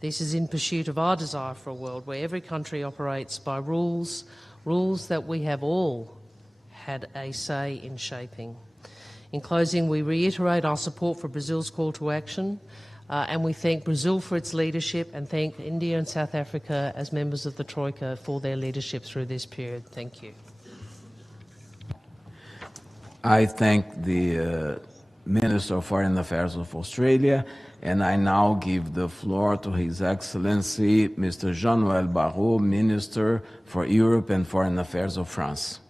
This is in pursuit of our desire for a world where every country operates by rules that we have all had a say in shaping. In closing, we reiterate our support for Brazil's call to action, and we thank Brazil for its leadership and thank India and South Africa as members of the Troika for their leadership through this period. Thank you. I thank the Minister of Foreign Affairs of Australia, and I now give the floor to His Excellency Mr. Jean-Noël Barrot, Minister for Europe and Foreign Affairs of France.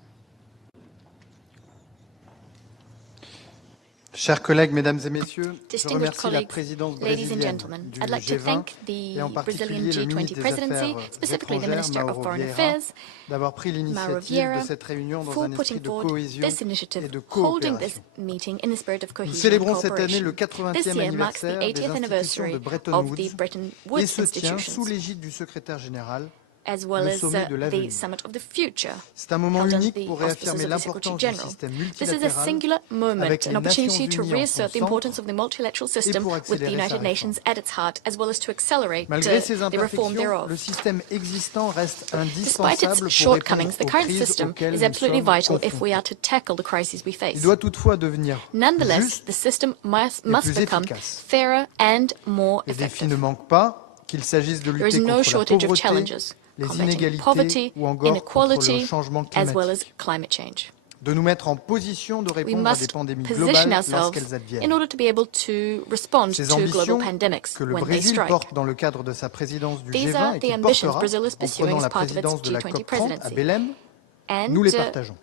Chers collègues, mesdames et messieurs, je Distinguished remercie la colleagues, présidence ladies and brésilienne gentlemen, du I'd like to G20 thank the et en Brazilian particulier le G20 ministre des presidency, Affaires specifically the étrangères, Minister of Mauro Foreign Vieira, Affairs, d'avoir pris Mauro l'initiative Vieira, de cette réunion dans for un esprit putting de forward cohésion this initiative, et de holding this coopération. meeting in the spirit of Nous cohesion and célébrons cette année cooperation. le This 80e year marks the anniversaire des 80th institutions anniversary de Bretton of Woods the Bretton et Woods se tient sous institutions, l'égide du secrétaire général, as well le as sommet de the l'avenir. Summit of the Future, C'est un moment held under unique the pour auspices réaffirmer of the l'importance du Secretary-General. système This is a multilatéral singular moment, avec an les Nations opportunity to Unies en reassert the son importance centre of the multilateral et system pour with the accélérer sa United Nations réforme. at its heart, as well as to accelerate Malgré ces the reform imperfections, thereof. le système existant reste Despite its indispensable pour shortcomings, répondre the aux current crises system auxquelles is nous absolutely sommes vital if we confrontés. are to tackle the crises we Il face. doit toutefois devenir plus Nonetheless, juste the system must plus become efficace. fairer and more Les défis effective. ne manquent pas, qu'il s'agisse de There is lutter no contre la shortage of pauvreté, challenges, les combating inégalités poverty, ou encore contre le inequality, changement as well climatique. as climate change. De nous mettre en position de We répondre à des must pandémies position globales ourselves lorsqu'elles in adviennent. order to be able to respond Ces to global ambitions pandemics que le when they Brésil strike. porte dans le cadre de sa présidence du These G20 are et the qu'il ambitions portera Brazil is en pursuing prenant as la part of its présidence de la G20 COP30 à presidency. Belém, And nous les partageons.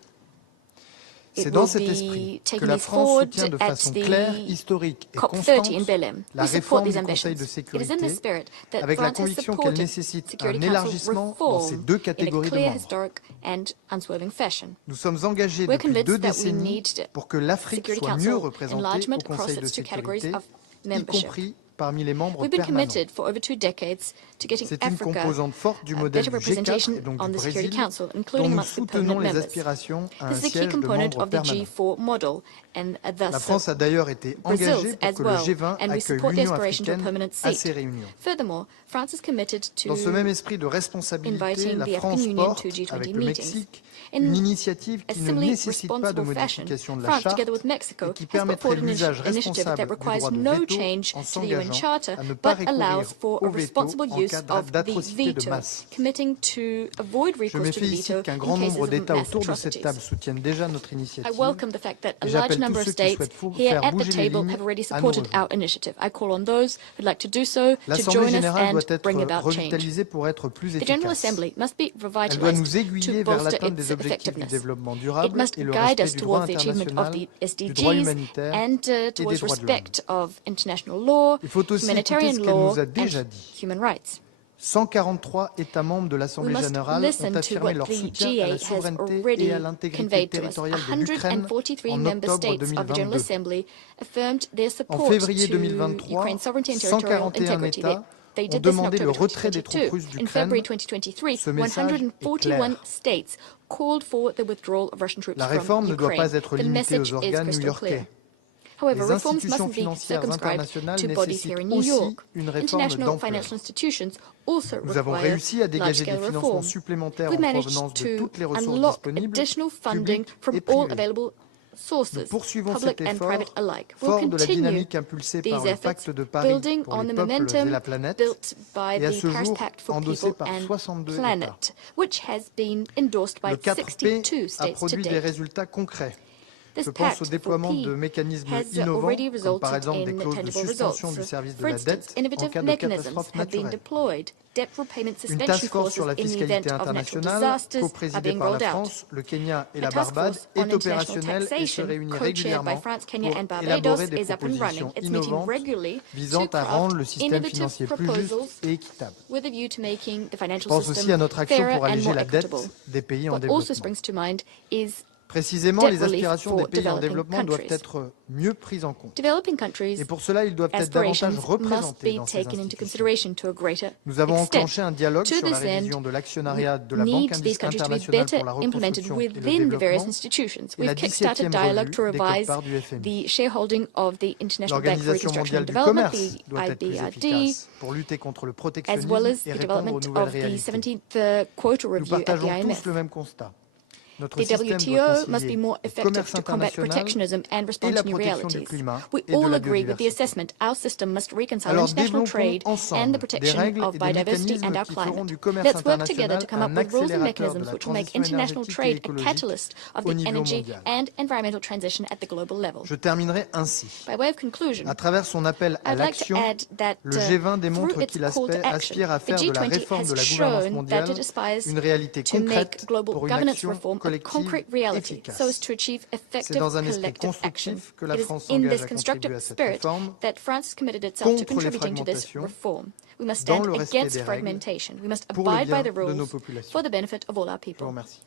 C'est it dans will cet be esprit que taking la these France forward soutient de at façon claire, the historique et COP30 in constante Belém. la We support réforme these du Conseil ambitions. de It is in sécurité, this spirit that avec la France has conviction qu'elle supported nécessite Security un Council élargissement dans ces reform deux in a catégories de clear, membres. historic and unswerving fashion. Nous sommes engagés We're depuis 2 convinced that we décennies need pour que l'Afrique Security soit mieux Council représentée enlargement au Conseil across de its two categories sécurité, of y membership. compris parmi les membres We've been permanents. committed for over 2 decades to getting C'est une Africa composante forte du a modèle better du G4 representation et donc on du the Security Brésil, Council, dont including nous amongst the soutenons permanent les members. aspirations à un This is a key siège de component membre of the permanent. G4 model and La thus France a d'ailleurs été Brazil's engagée pour as que le well, G20 and we accueille support the l'Union aspiration to a africaine permanent à seat. ces réunions. Furthermore, France is committed Dans ce même to esprit de responsabilité, inviting la the African France Union porte, to G20 avec le meetings. Mexique, In une initiative a qui ne similarly nécessite pas de responsible fashion, modification de la France, Charte together with Mexico, et qui has put permettrait forward an l'usage initiative that responsable du requires droit de no veto change en to the UN s'engageant Charter, à ne pas but allows recourir for a au veto responsible en use cas of the d'atrocité de veto, masse. committing to avoid Je me recourse to the veto félicite qu'un grand in cases nombre of d'États mass autour de cette atrocities. table soutiennent déjà notre I initiative. welcome the fact that a Et large j'appelle number tous of ceux qui states souhaitent here faire at the bouger les table lignes have already à nous supported rejoindre. our initiative. I call on those who'd like to do so to L'Assemblée join us générale and doit être bring about change. revitalisée pour être plus The General efficace. Assembly must be Elle doit revitalized nous to aiguiller vers bolster l'atteinte its des objectifs du effectiveness. développement It durable must et le guide respect us du droit towards the achievement of international, the du droit SDGs humanitaire and et des towards droits de l'homme. respect of international law, Il faut aussi écouter humanitarian ce qu'elle law nous a déjà and dit. human rights. 143 États membres de We l'Assemblée must générale listen ont to affirmé what leur the soutien à la G8 has souveraineté already et à l'intégrité conveyed to us. territoriale de l'Ukraine 143 en member octobre states of the General 2022. Assembly affirmed their En support février to 2023, Ukraine's sovereignty and territorial 141 integrity. États They ont did this in demandé le October retrait des troupes 2022. russes In d'Ukraine. February 2023, Ce message est 141 clair. states called for the withdrawal of Russian troops La from réforme ne doit Ukraine. pas être The limitée message aux is organes crystal clear. new-yorkais. However, Les reforms institutions mustn't be financières circumscribed internationales to bodies here in New nécessitent aussi York. une réforme International d'ampleur. financial institutions also Nous avons require réussi à dégager des large-scale financements reform. supplémentaires We en managed provenance de to toutes les ressources unlock disponibles, additional funding publiques from et all privées. available Nous poursuivons cet effort fort de la dynamique impulsée par le pacte de Paris pour les peuples et la planète et à ce jour endossé par 62 États. Le 4P a produit des résultats concrets. Je pense au déploiement de mécanismes innovants, comme par exemple des clauses de suspension du service de la dette en cas de catastrophe naturelle. Une task force sur la fiscalité internationale, co-présidée par la France, le Kenya et la Barbade, est opérationnelle et se réunit régulièrement pour élaborer des propositions innovantes visant à rendre le système financier plus juste et équitable. Je pense aussi à notre action pour alléger la dette des pays en développement. Précisément, les aspirations des pays en développement doivent être mieux prises en compte. Et pour cela, ils doivent être davantage représentés dans ces institutions. Nous avons enclenché un dialogue sur la révision de l'actionnariat de la Banque internationale pour la reconstruction et le développement et la 17e revue des quotes-parts du FMI. L'Organisation mondiale du commerce doit être plus efficace pour lutter contre le protectionnisme et répondre aux nouvelles réalités. Nous partageons tous le même constat. The WTO must be more effective to combat protectionism and respond to new realities. We all agree with the assessment our system must reconcile international trade and the protection of biodiversity and our climate. Let's work together to come up with rules and mechanisms which will make international trade a catalyst of the energy and environmental transition at the global level. Je terminerai ainsi. By way of conclusion, à travers son appel à l'action, le G20 démontre qu'il aspire à faire de la réforme de la gouvernance mondiale une réalité concrète pour une action collective efficace. C'est dans un esprit constructif que la France s'engage à contribuer à cette réforme contre les fragmentations, dans le respect des règles, pour le bien de nos populations. Je vous remercie.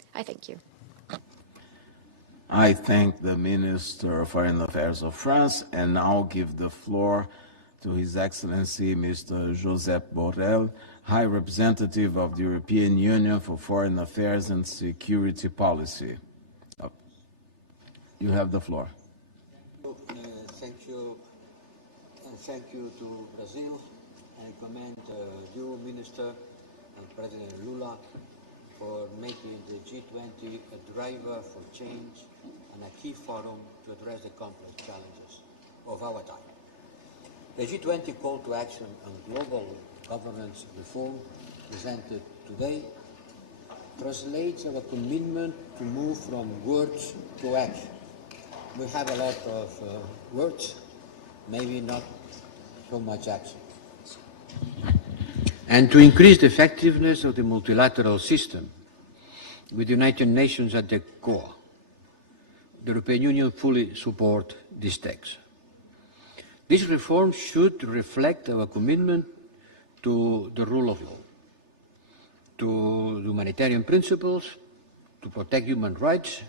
I thank the Minister of Foreign Affairs of France and now give the floor to His Excellency Mr. Josep Borrell, High Representative of the European Union for Foreign Affairs and Security Policy. You have the floor. Thank you, and thank you to Brazil. I commend you, Minister, and President Lula for making the G20 a driver for change and a key forum to address the complex challenges of our time. The G20 call to action on global governance reform presented today translates our commitment to move from words to action. We have a lot of words, maybe not so much action. And to increase the effectiveness of the multilateral system, with the United Nations at the core, the European Union fully supports this text. This reform should reflect our commitment to the rule of law, to humanitarian principles, to protect human rights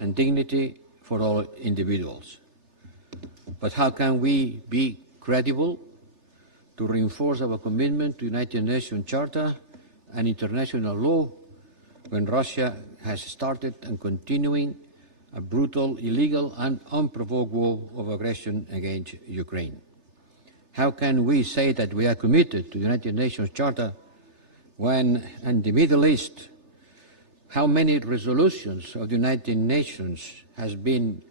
and dignity for all individuals. But how can we be credible to reinforce our commitment to United Nations Charter and international law when Russia has started and continuing a brutal, illegal and unprovoked war of aggression against Ukraine? How can we say that we are committed to the United Nations Charter when in the Middle East, how many resolutions of the United Nations has been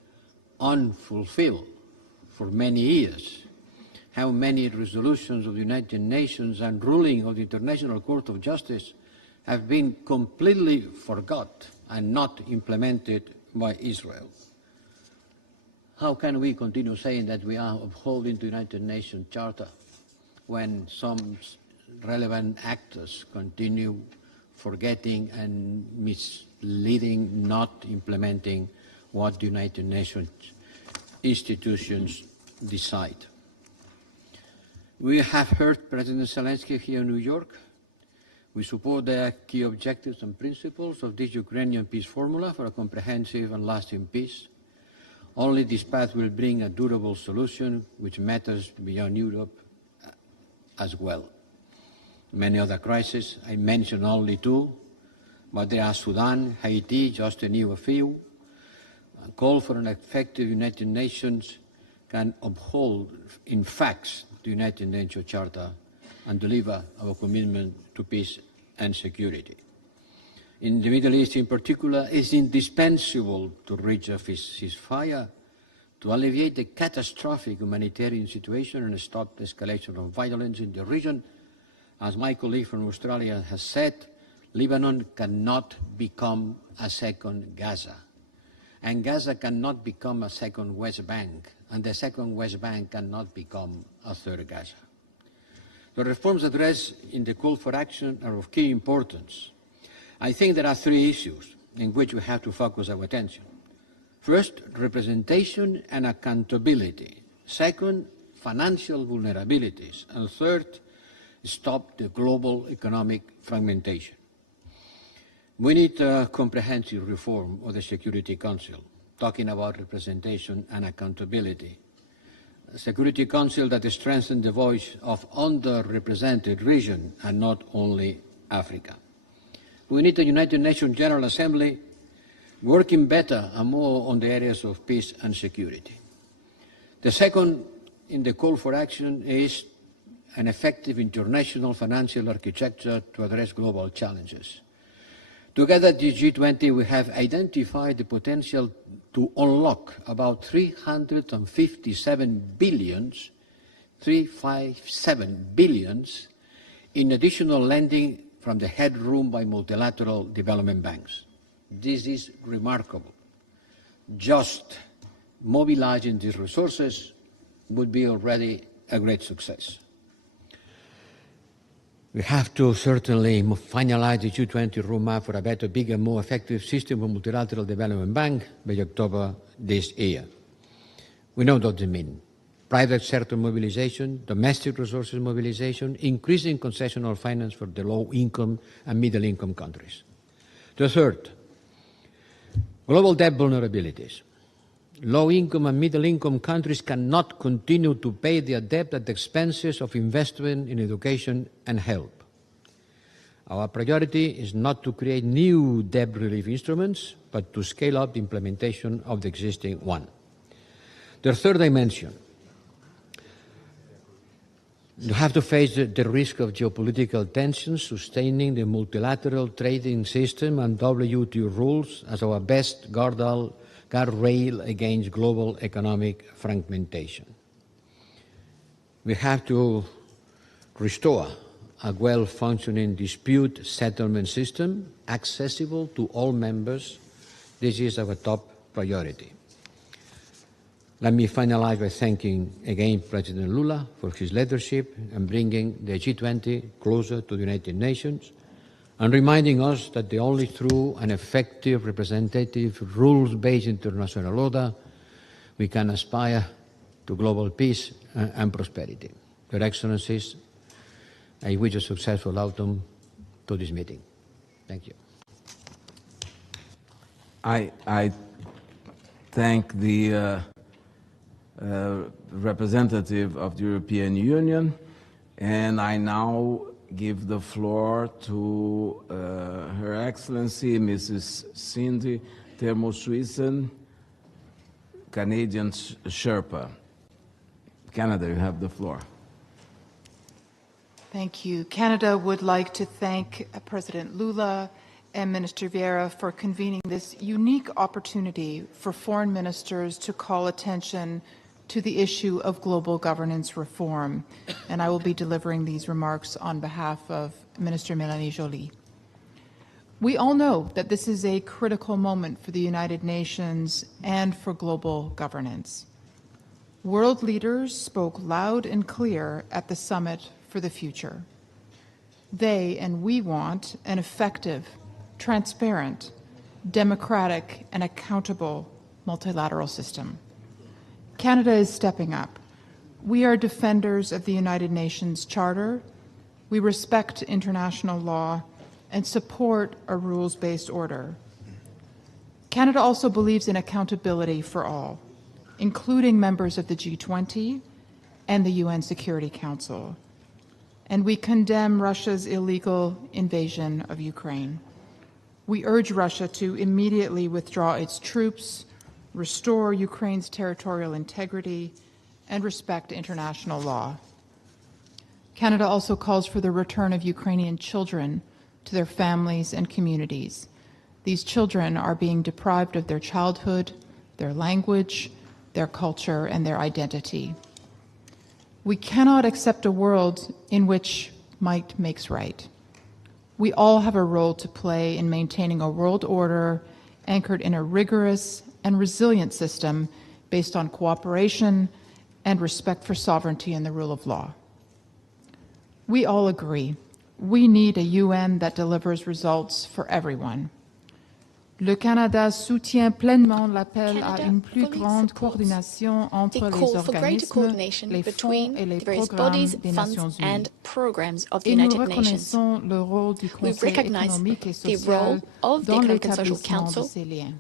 unfulfilled for many years? How many resolutions of the United Nations and ruling of the International Court of Justice have been completely forgot and not implemented by Israel? How can we continue saying that we are upholding the United Nations Charter when some relevant actors continue forgetting and misleading, not implementing what the United Nations institutions decide? We have heard President Zelensky here in New York. We support the key objectives and principles of this Ukrainian peace formula for a comprehensive and lasting peace. Only this path will bring a durable solution which matters beyond Europe as well. Many other crises, I mentioned only two, but there are Sudan, Haiti, just to name a few. A call for an effective United Nations can uphold, in facts, the United Nations Charter and deliver our commitment to peace and security. in the Middle East in particular, is indispensable to reach a ceasefire, to alleviate the catastrophic humanitarian situation and stop the escalation of violence in the region. As my colleague from Australia has said, Lebanon cannot become a second Gaza, and Gaza cannot become a second West Bank, and the second West Bank cannot become a third Gaza. The reforms addressed in the call for action are of key importance. I think there are three issues in which we have to focus our attention. First, representation and accountability. Second, financial vulnerabilities. And third, stop the global economic fragmentation. We need a comprehensive reform of the Security Council, talking about representation and accountability. A Security Council that strengthens the voice of underrepresented region and not only Africa. We need a United Nations General Assembly working better and more on the areas of peace and security. The second in the call for action is an effective international financial architecture to address global challenges. Together at the G20, we have identified the potential to unlock about 357 billions in additional lending from the headroom by multilateral development banks. This is remarkable. Just mobilizing these resources would be already a great success. We have to certainly finalize the G20 roadmap for a better, bigger, more effective system of multilateral development bank by October this year. We know what it means. Private sector mobilization, domestic resources mobilization, increasing concessional finance for the low-income and middle-income countries. The third, global debt vulnerabilities. Low-income and middle-income countries cannot continue to pay their debt at the expenses of investment in education and health. Our priority is not to create new debt relief instruments, but to scale up the implementation of the existing one. The third dimension, you have to face the risk of geopolitical tensions, sustaining the multilateral trading system and WTO rules as our best guardrail against global economic fragmentation. We have to restore a well-functioning dispute settlement system accessible to all members. This is our top priority. Let me finalize by thanking again President Lula for his leadership and bringing the G20 closer to the United Nations, and reminding us that only through an effective, representative, rules-based international order we can aspire to global peace and prosperity. Your Excellencies, I wish a successful outcome to this meeting. Thank you. I thank the representative of the European Union, and I now give the floor to Her Excellency Mrs. Cindy Thermosuisen, Canadian Sherpa. Canada, you have the floor. Thank you. Canada would like to thank President Lula and Minister Vieira for convening this unique opportunity for foreign ministers to call attention to the issue of global governance reform, and I will be delivering these remarks on behalf of Minister Mélanie Joly. We all know that this is a critical moment for the United Nations and for global governance. World leaders spoke loud and clear at the Summit for the Future. They and we want an effective, transparent, democratic, and accountable multilateral system. Canada is stepping up. We are defenders of the United Nations Charter. We respect international law and support a rules-based order. Canada also believes in accountability for all, including members of the G20 and the UN Security Council. And we condemn Russia's illegal invasion of Ukraine. We urge Russia to immediately withdraw its troops, restore Ukraine's territorial integrity, and respect international law. Canada also calls for the return of Ukrainian children to their families and communities. These children are being deprived of their childhood, their language, their culture, and their identity. We cannot accept a world in which might makes right. We all have a role to play in maintaining a world order anchored in a rigorous and resilient system based on cooperation and respect for sovereignty and the rule of law. We all agree we need a UN that delivers results for everyone. Le Canada soutient pleinement l'appel à une plus grande coordination entre les organismes, les fonds et les programmes des Nations Unies. Et nous reconnaissons le rôle du Conseil économique et social dans l'établissement de ces liens.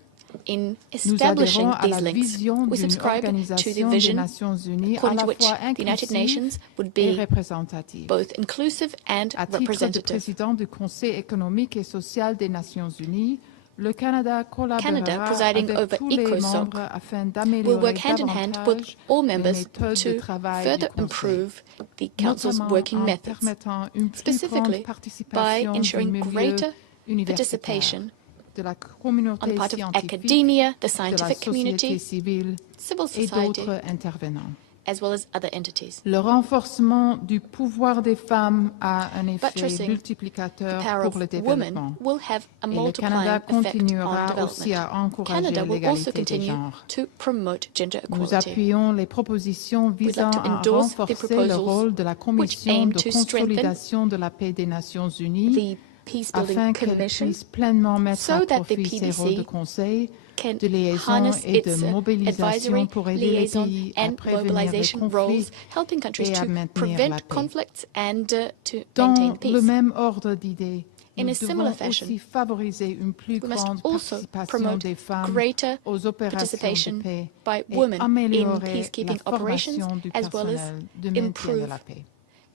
In Nous establishing adhérons à these la links, vision we d'une subscribe to the organisation des vision Nations Unies à according la to which fois the United Nations inclusive would et be représentative. both inclusive and À titre de representative. président du Conseil économique et social des Nations Unies, le Canada Canada, collaborera presiding avec over tous les ECOSOC, membres afin will d'améliorer work hand in hand with davantage all les members méthodes de to travail further du Conseil, improve the Council's notamment working en methods, permettant une plus specifically grande by participation du ensuring milieu greater universitaire, participation de la on communauté the part of scientifique, academia, the de la scientific société community, civile civil et society, d'autres intervenants. as well as other entities. Le renforcement du pouvoir des femmes a un effet Buttressing the multiplicateur power pour le of développement. women will have a Et le Canada multiplying effect on continuera aussi à development. encourager Canada will also l'égalité des continue genres. to promote gender Nous equality. appuyons les propositions We'd like visant to à endorse the renforcer le proposals rôle de la which Commission aim de to strengthen consolidation de la paix des Nations Unies the Peacebuilding afin qu'elle Commission puisse pleinement mettre so à that the profit ses rôles de PDC conseil, can de liaison harness et de its mobilisation advisory, pour aider les liaison pays à and prévenir les mobilization conflits roles, helping countries et à to maintenir la prevent paix. conflicts and to Dans maintain le peace. même ordre d'idées, In nous a similar devons fashion, aussi favoriser une plus we must grande also participation promote des femmes greater aux opérations participation de paix by et women in améliorer la peacekeeping operations formation du as well as personnel de maintien de improve la paix.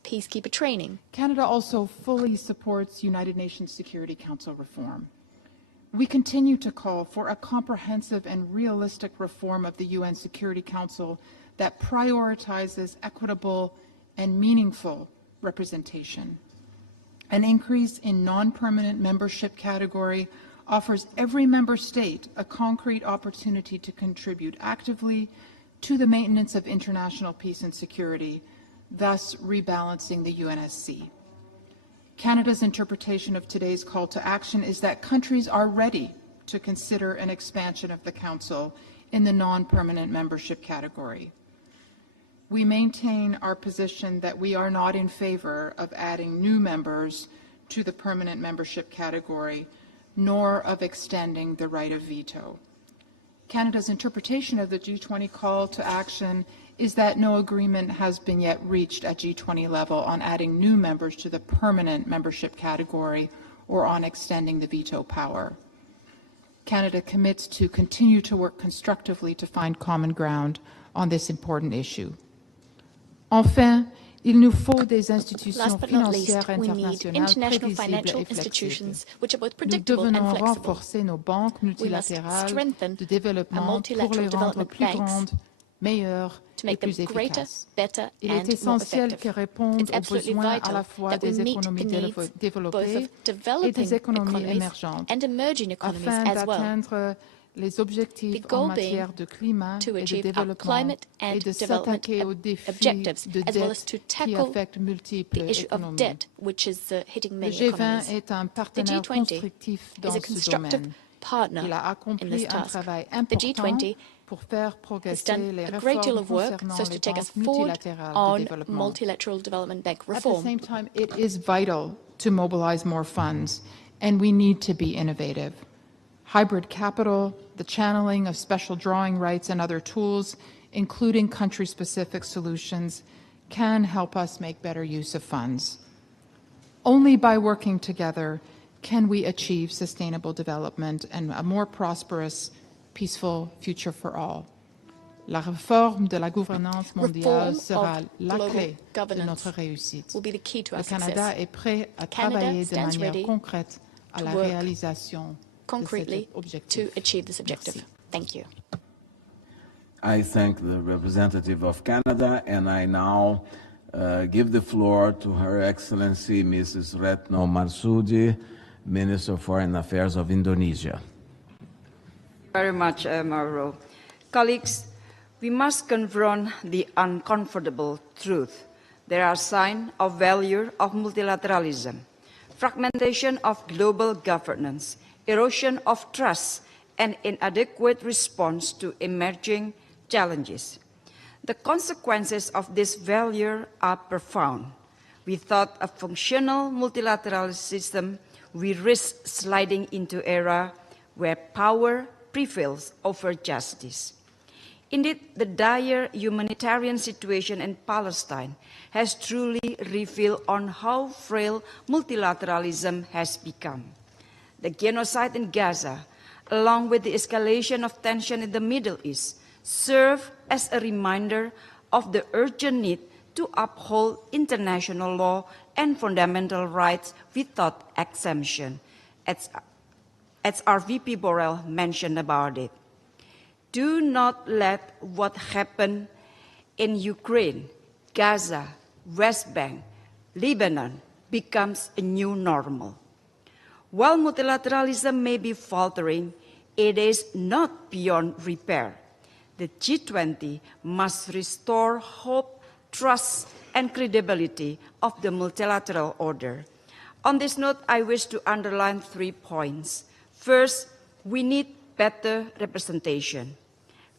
peacekeeper training. Canada also fully supports United Nations Security Council reform. We continue to call for a comprehensive and realistic reform of the UN Security Council that prioritizes equitable and meaningful representation. An increase in non-permanent membership category offers every member state a concrete opportunity to contribute actively to the maintenance of international peace and security, thus rebalancing the UNSC. Canada's interpretation of today's call to action is that countries are ready to consider an expansion of the Council in the non-permanent membership category. We maintain our position that we are not in favor of adding new members to the permanent membership category, nor of extending the right of veto. Canada's interpretation of the G20 call to action is that no agreement has been yet reached at G20 level on adding new members to the permanent membership category or on extending the veto power. Canada commits to continue to work constructively to find common ground on this important issue. Enfin, il nous faut des institutions Last but not least, financières we need internationales international prévisibles financial et flexibles. institutions which are both Nous predictable devons and flexible. renforcer nos banques We must multilatérales strengthen de our développement pour multilateral les rendre development plus banks grandes, meilleures to et make them plus greater, efficaces. better, Il and est more essentiel effective. qu'elles répondent It's aux absolutely besoins à vital la fois that we des meet the économies needs both développées of et developing des économies economies émergentes, and emerging economies afin as well. d'atteindre les objectifs The goal en matière de climat to et de achieve our développement climate and et de development s'attaquer aux défis objectives, de as well as dette to qui tackle affectent multiples the issue of économies. debt, which is hitting Le many G20 economies. est un The partenaire G20 constructif is dans a ce constructive domaine. partner Il a in accompli this un task. travail The important G20 pour faire has progresser done les a great deal réformes of work concernant so as to les take us banques forward multilatérales de on développement. multilateral development bank At the reform. same time, it is vital to mobilize more funds, and we need to be innovative. Hybrid capital, the channeling of special drawing rights and other tools, including country-specific solutions, can help us make better use of funds. Only by working together can we achieve sustainable development and a more prosperous, peaceful future for all. La réforme de la gouvernance mondiale sera la clé de notre réussite. Will be the key to our Le Canada success. est prêt à Canada travailler de stands manière ready concrète à la work réalisation concretely de cet objectif. to achieve this objective. Merci. Thank you. I thank the representative of Canada, and I now give the floor to Her Excellency Mrs. Retno Marsudi, Minister of Foreign Affairs of Indonesia. Very much, Mauro. Colleagues, we must confront the uncomfortable truth. There are signs of failure of multilateralism, fragmentation of global governance, erosion of trust, and inadequate response to emerging challenges. The consequences of this failure are profound. Without a functional multilateral system, we risk sliding into an era where power prevails over justice. Indeed, the dire humanitarian situation in Palestine has truly revealed on how frail multilateralism has become. The genocide in Gaza, along with the escalation of tension in the Middle East, serve as a reminder of the urgent need to uphold international law and fundamental rights without exemption, as our VP Borrell mentioned about it. Do not let what happened in Ukraine, Gaza, West Bank, Lebanon becomes a new normal. While multilateralism may be faltering, it is not beyond repair. The G20 must restore hope, trust, and credibility of the multilateral order. On this note, I wish to underline 3 points. First, we need better representation.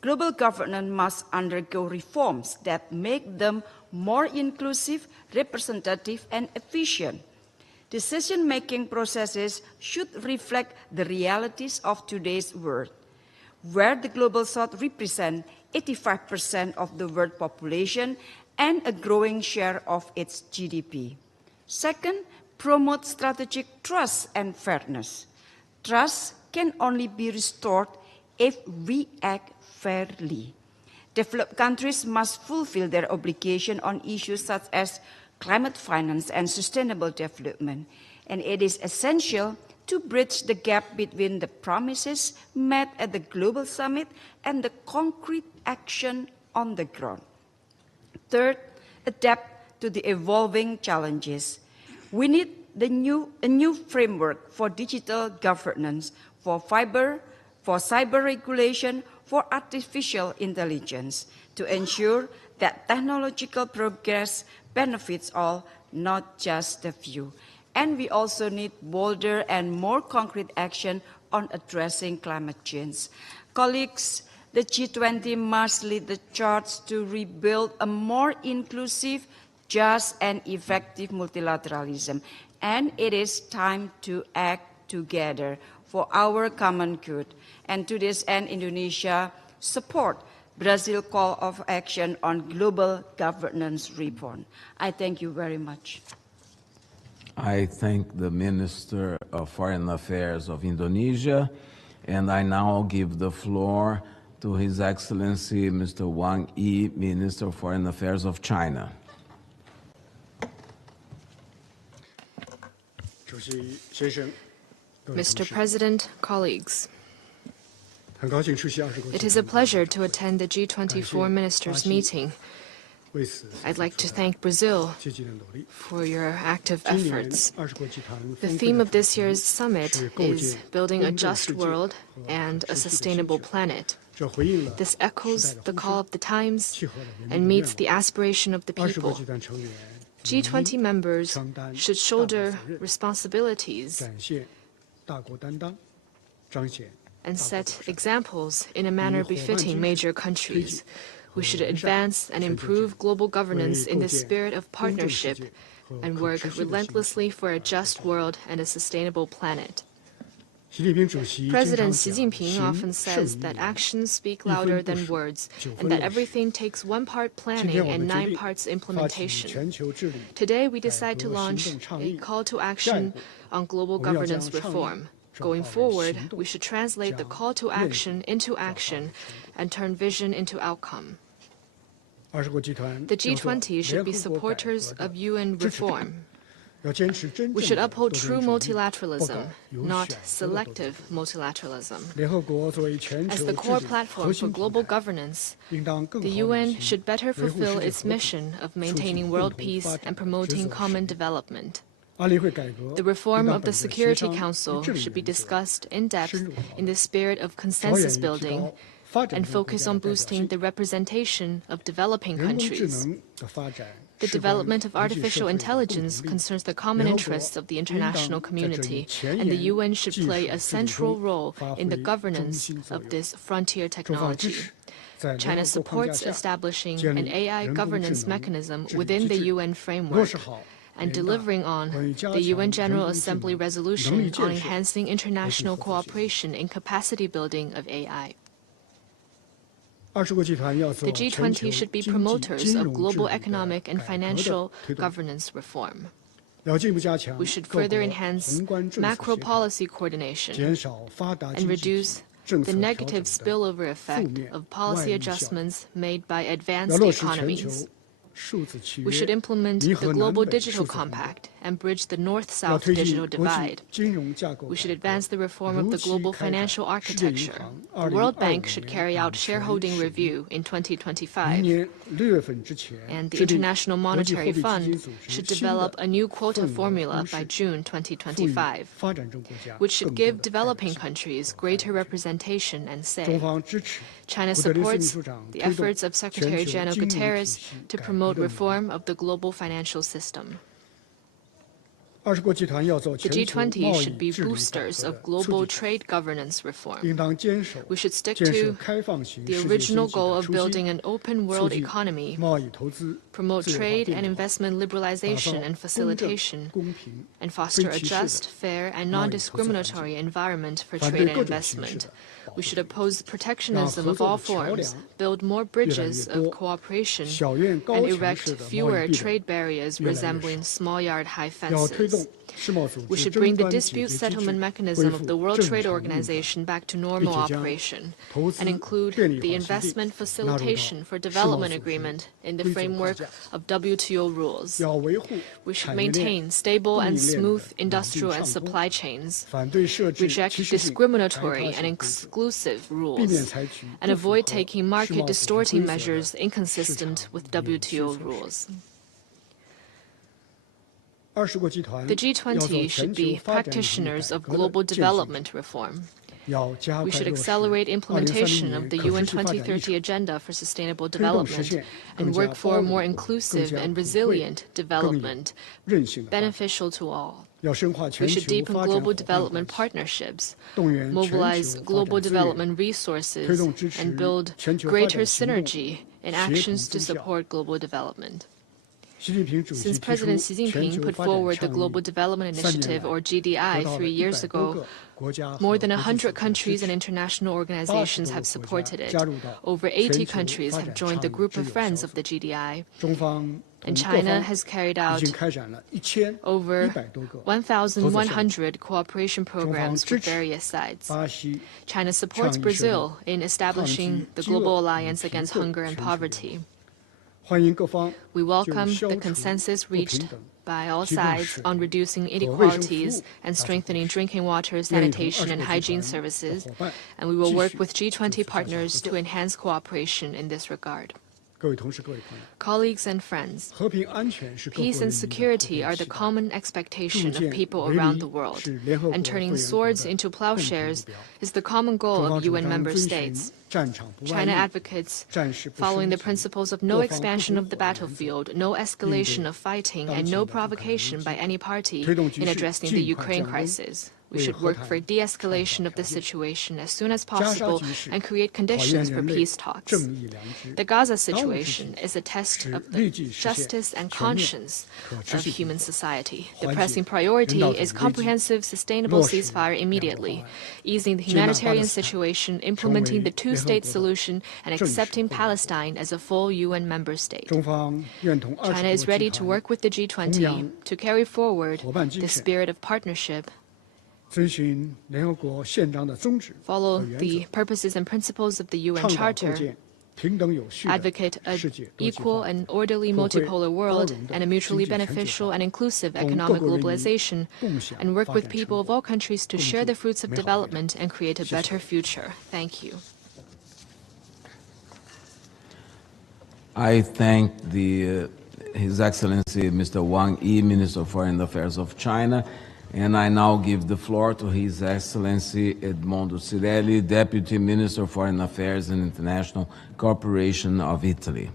Global governance must undergo reforms that make them more inclusive, representative, and efficient. Decision-making processes should reflect the realities of today's world, where the Global South represents 85% of the world population and a growing share of its GDP. Second, promote strategic trust and fairness. Trust can only be restored if we act fairly. Developed countries must fulfill their obligation on issues such as climate finance and sustainable development, and it is essential to bridge the gap between the promises made at the Global Summit and the concrete action on the ground. Third, adapt to the evolving challenges. We need a new framework for digital governance, for cyber regulation, for artificial intelligence, to ensure that technological progress benefits all, not just the few. And we also need bolder and more concrete action on addressing climate change. Colleagues, the G20 must lead the charge to rebuild a more inclusive, just, and effective multilateralism. And it is time to act together for our common good. And to this end, Indonesia support Brazil's call of action on global governance reform. I thank you very much. I thank the Minister of Foreign Affairs of Indonesia, and I now give the floor to His Excellency Mr. Wang Yi, Minister of Foreign Affairs of China. Mr. President, colleagues, it is a pleasure to attend the G20 Foreign Ministers meeting. I'd like to thank Brazil for your active efforts. The theme of this year's summit is Building a Just World and a Sustainable Planet. This echoes the call of the times and meets the aspiration of the people. G20 members should shoulder responsibilities and set examples in a manner befitting major countries. We should advance and improve global governance in the spirit of partnership and work relentlessly for a just world and a sustainable planet. President Xi Jinping often says that actions speak louder than words, and that everything takes 1 part planning and 9 parts implementation. Today, we decide to launch a call to action on global governance reform. Going forward, we should translate the call to action into action and turn vision into outcome. The G20 should be supporters of UN reform. We should uphold true multilateralism, not selective multilateralism. As the core platform for global governance, the UN should better fulfill its mission of maintaining world peace and promoting common development. The reform of the Security Council should be discussed in depth in the spirit of consensus building and focus on boosting the representation of developing countries. The development of artificial intelligence concerns the common interests of the international community, and the UN should play a central role in the governance of this frontier technology. China supports establishing an AI governance mechanism within the UN framework and delivering on the UN General Assembly resolution on enhancing international cooperation in capacity building of AI. The G20 should be promoters of global economic and financial governance reform. We should further enhance macro policy coordination and reduce the negative spillover effect of policy adjustments made by advanced economies. We should implement the Global Digital Compact and bridge the North-South digital divide. We should advance the reform of the global financial architecture. The World Bank should carry out shareholding review in 2025, and the International Monetary Fund should develop a new quota formula by June 2025, which should give developing countries greater representation and say. China supports the efforts of Secretary-General Guterres to promote reform of the global financial system. The G20 should be boosters of global trade governance reform. We should stick to the original goal of building an open world economy, promote trade and investment liberalization and facilitation, and foster a just, fair, and non-discriminatory environment for trade and investment. We should oppose protectionism of all forms, build more bridges of cooperation, and erect fewer trade barriers resembling small-yard high fences. We should bring the dispute settlement mechanism of the World Trade Organization back to normal operation and include the investment facilitation for development agreement in the framework of WTO rules. We should maintain stable and smooth industrial and supply chains, reject discriminatory and exclusive rules, and avoid taking market-distorting measures inconsistent with WTO rules. The G20 should be practitioners of global development reform. We should accelerate implementation of the UN 2030 Agenda for Sustainable Development and work for a more inclusive and resilient development, beneficial to all. We should deepen global development partnerships, mobilize global development resources, and build greater synergy in actions to support global development. Since President Xi Jinping put forward the Global Development Initiative, or GDI, 3 years ago, more than 100 countries and international organizations have supported it. Over 80 countries have joined the group of friends of the GDI. And China has carried out over 1,100 cooperation programs with various sides. China supports Brazil in establishing the Global Alliance Against Hunger and Poverty. We welcome the consensus reached by all sides on reducing inequalities and strengthening drinking water, sanitation, and hygiene services, and we will work with G20 partners to enhance cooperation in this regard. Colleagues and friends, peace and security are the common expectation of people around the world, and turning swords into plowshares is the common goal of UN member states. China advocates following the principles of no expansion of the battlefield, no escalation of fighting, and no provocation by any party in addressing the Ukraine crisis. We should work for de-escalation of the situation as soon as possible and create conditions for peace talks. The Gaza situation is a test of the justice and conscience of human society. The pressing priority is comprehensive, sustainable ceasefire immediately, easing the humanitarian situation, implementing the two-state solution, and accepting Palestine as a full UN member state. China is ready to work with the G20 to carry forward the spirit of partnership, follow the purposes and principles of the UN Charter, advocate an equal and orderly multipolar world and a mutually beneficial and inclusive economic globalization, and work with people of all countries to share the fruits of development and create a better future. Thank you. I thank His Excellency Mr. Wang Yi, Minister of Foreign Affairs of China, and I now give the floor to His Excellency Edmondo Cyril, Deputy Minister of Foreign Affairs and International Cooperation of Italy.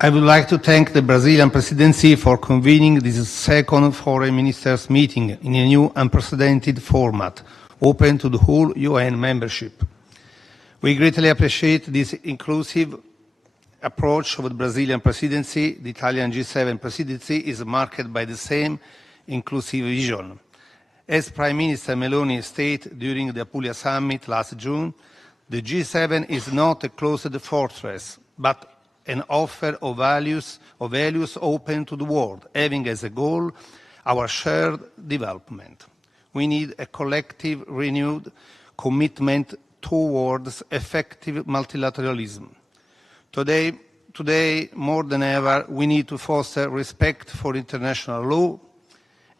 I would like to thank the Brazilian Presidency for convening this second Foreign Ministers meeting in a new unprecedented format, open to the whole UN membership. We greatly appreciate this inclusive approach of the Brazilian Presidency. The Italian G7 Presidency is marked by the same inclusive vision. As Prime Minister Meloni stated during the Apulia Summit last June, the G7 is not a closed fortress, but an offer of values open to the world, having as a goal our shared development. We need a collective, renewed commitment towards effective multilateralism. Today, more than ever, we need to foster respect for international law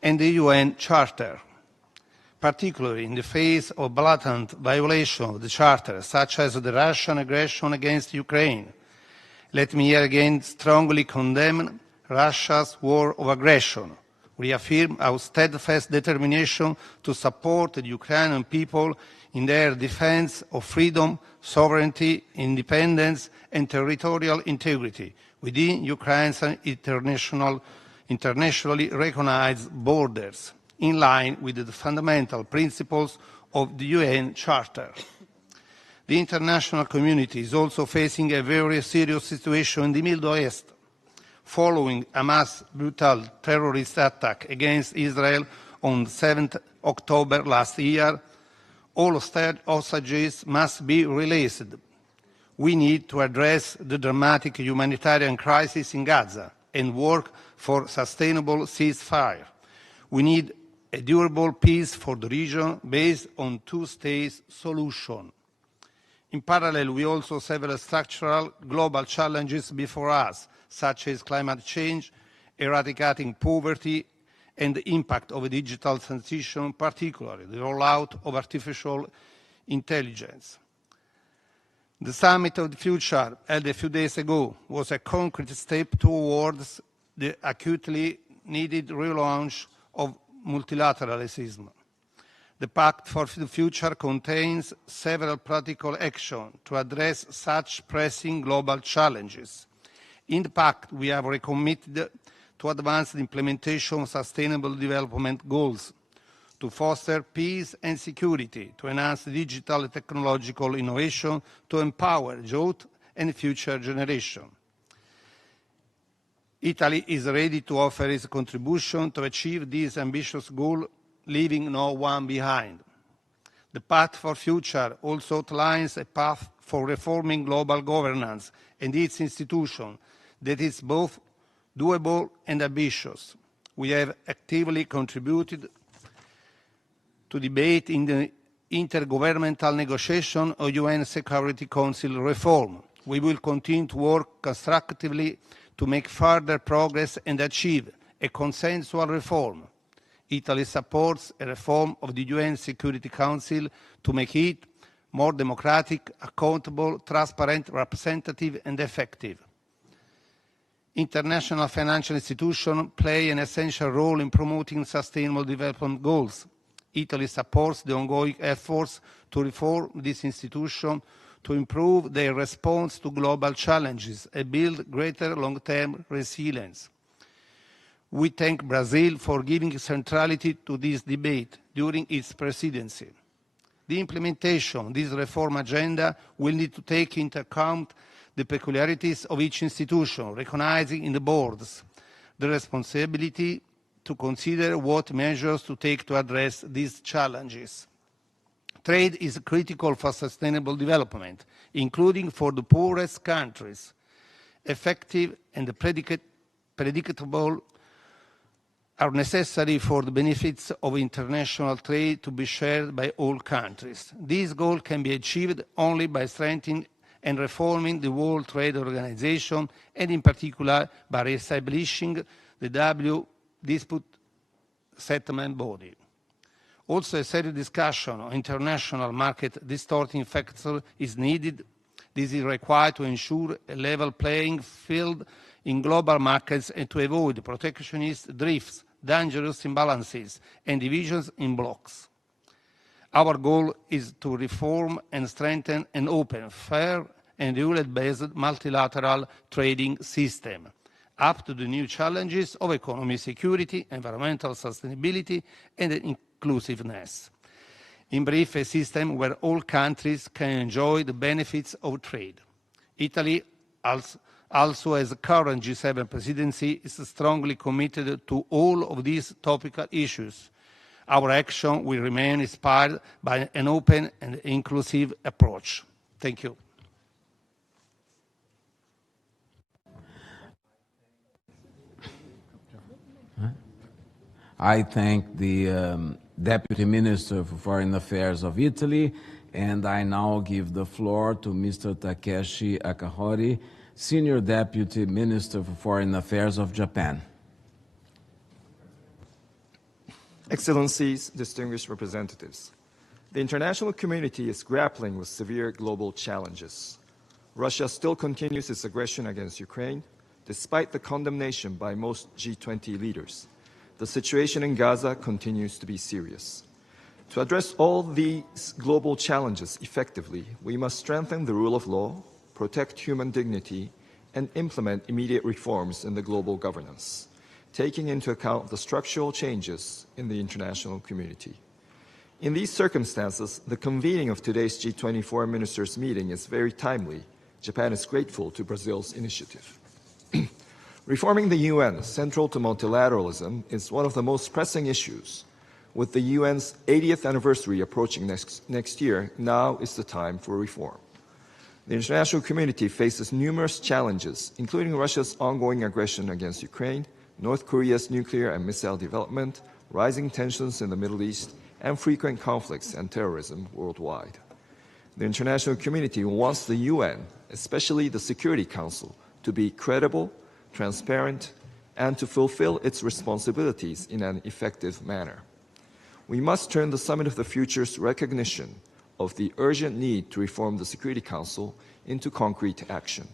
and the UN Charter, particularly in the face of blatant violation of the Charter, such as the Russian aggression against Ukraine. Let me here again strongly condemn Russia's war of aggression, reaffirm our steadfast determination to support the Ukrainian people in their defense of freedom, sovereignty, independence, and territorial integrity within Ukraine's internationally recognized borders, in line with the fundamental principles of the UN Charter. The international community is also facing a very serious situation in the Middle East, following Hamas' brutal terrorist attack against Israel on 7th October last year. All hostages must be released. We need to address the dramatic humanitarian crisis in Gaza and work for sustainable ceasefire. We need a durable peace for the region based on two-state solution. In parallel, we also have several structural global challenges before us, such as climate change, eradicating poverty, and the impact of a digital transition, particularly the rollout of artificial intelligence. The Summit of the Future, held a few days ago, was a concrete step towards the acutely needed relaunch of multilateralism. The Pact for the Future contains several practical actions to address such pressing global challenges. In the Pact, we have recommitted to advance the implementation of Sustainable Development Goals, to foster peace and security, to enhance digital and technological innovation, to empower youth and future generations. Italy is ready to offer its contribution to achieve this ambitious goal, leaving no one behind. The Pact for Future also outlines a path for reforming global governance and its institutions that is both doable and ambitious. We have actively contributed to debate in the intergovernmental negotiation of UN Security Council reform. We will continue to work constructively to make further progress and achieve a consensual reform. Italy supports a reform of the UN Security Council to make it more democratic, accountable, transparent, representative, and effective. International financial institutions play an essential role in promoting sustainable development goals. Italy supports the ongoing efforts to reform this institution to improve their response to global challenges and build greater long-term resilience. We thank Brazil for giving centrality to this debate during its presidency. The implementation of this reform agenda will need to take into account the peculiarities of each institution, recognizing in the boards the responsibility to consider what measures to take to address these challenges. Trade is critical for sustainable development, including for the poorest countries. Effective and predictable are necessary for the benefits of international trade to be shared by all countries. This goal can be achieved only by strengthening and reforming the World Trade Organization, and in particular by establishing the Dispute Settlement Body. Also, a serious discussion on international market distorting factors is needed. This is required to ensure a level playing field in global markets and to avoid protectionist drifts, dangerous imbalances, and divisions in blocks. Our goal is to reform and strengthen an open, fair, and rule-based multilateral trading system, up to the new challenges of economic security, environmental sustainability, and inclusiveness. In brief, a system where all countries can enjoy the benefits of trade. Italy, also as the current G7 presidency, is strongly committed to all of these topical issues. Our action will remain inspired by an open and inclusive approach. Thank you. I thank the Deputy Minister for Foreign Affairs of Italy, and I now give the floor to Mr. Takeshi Akahori, Senior Deputy Minister for Foreign Affairs of Japan. Excellencies, distinguished representatives, the international community is grappling with severe global challenges. Russia still continues its aggression against Ukraine, despite the condemnation by most G20 leaders. The situation in Gaza continues to be serious. To address all these global challenges effectively, we must strengthen the rule of law, protect human dignity, and implement immediate reforms in the global governance, taking into account the structural changes in the international community. In these circumstances, the convening of today's G20 foreign ministers meeting is very timely. Japan is grateful to Brazil's initiative. Reforming the UN, central to multilateralism, is one of the most pressing issues. With the UN's 80th anniversary approaching next year, now is the time for reform. The international community faces numerous challenges, including Russia's ongoing aggression against Ukraine, North Korea's nuclear and missile development, rising tensions in the Middle East, and frequent conflicts and terrorism worldwide. The international community wants the UN, especially the Security Council, to be credible, transparent, and to fulfill its responsibilities in an effective manner. We must turn the Summit of the Future's recognition of the urgent need to reform the Security Council into concrete action.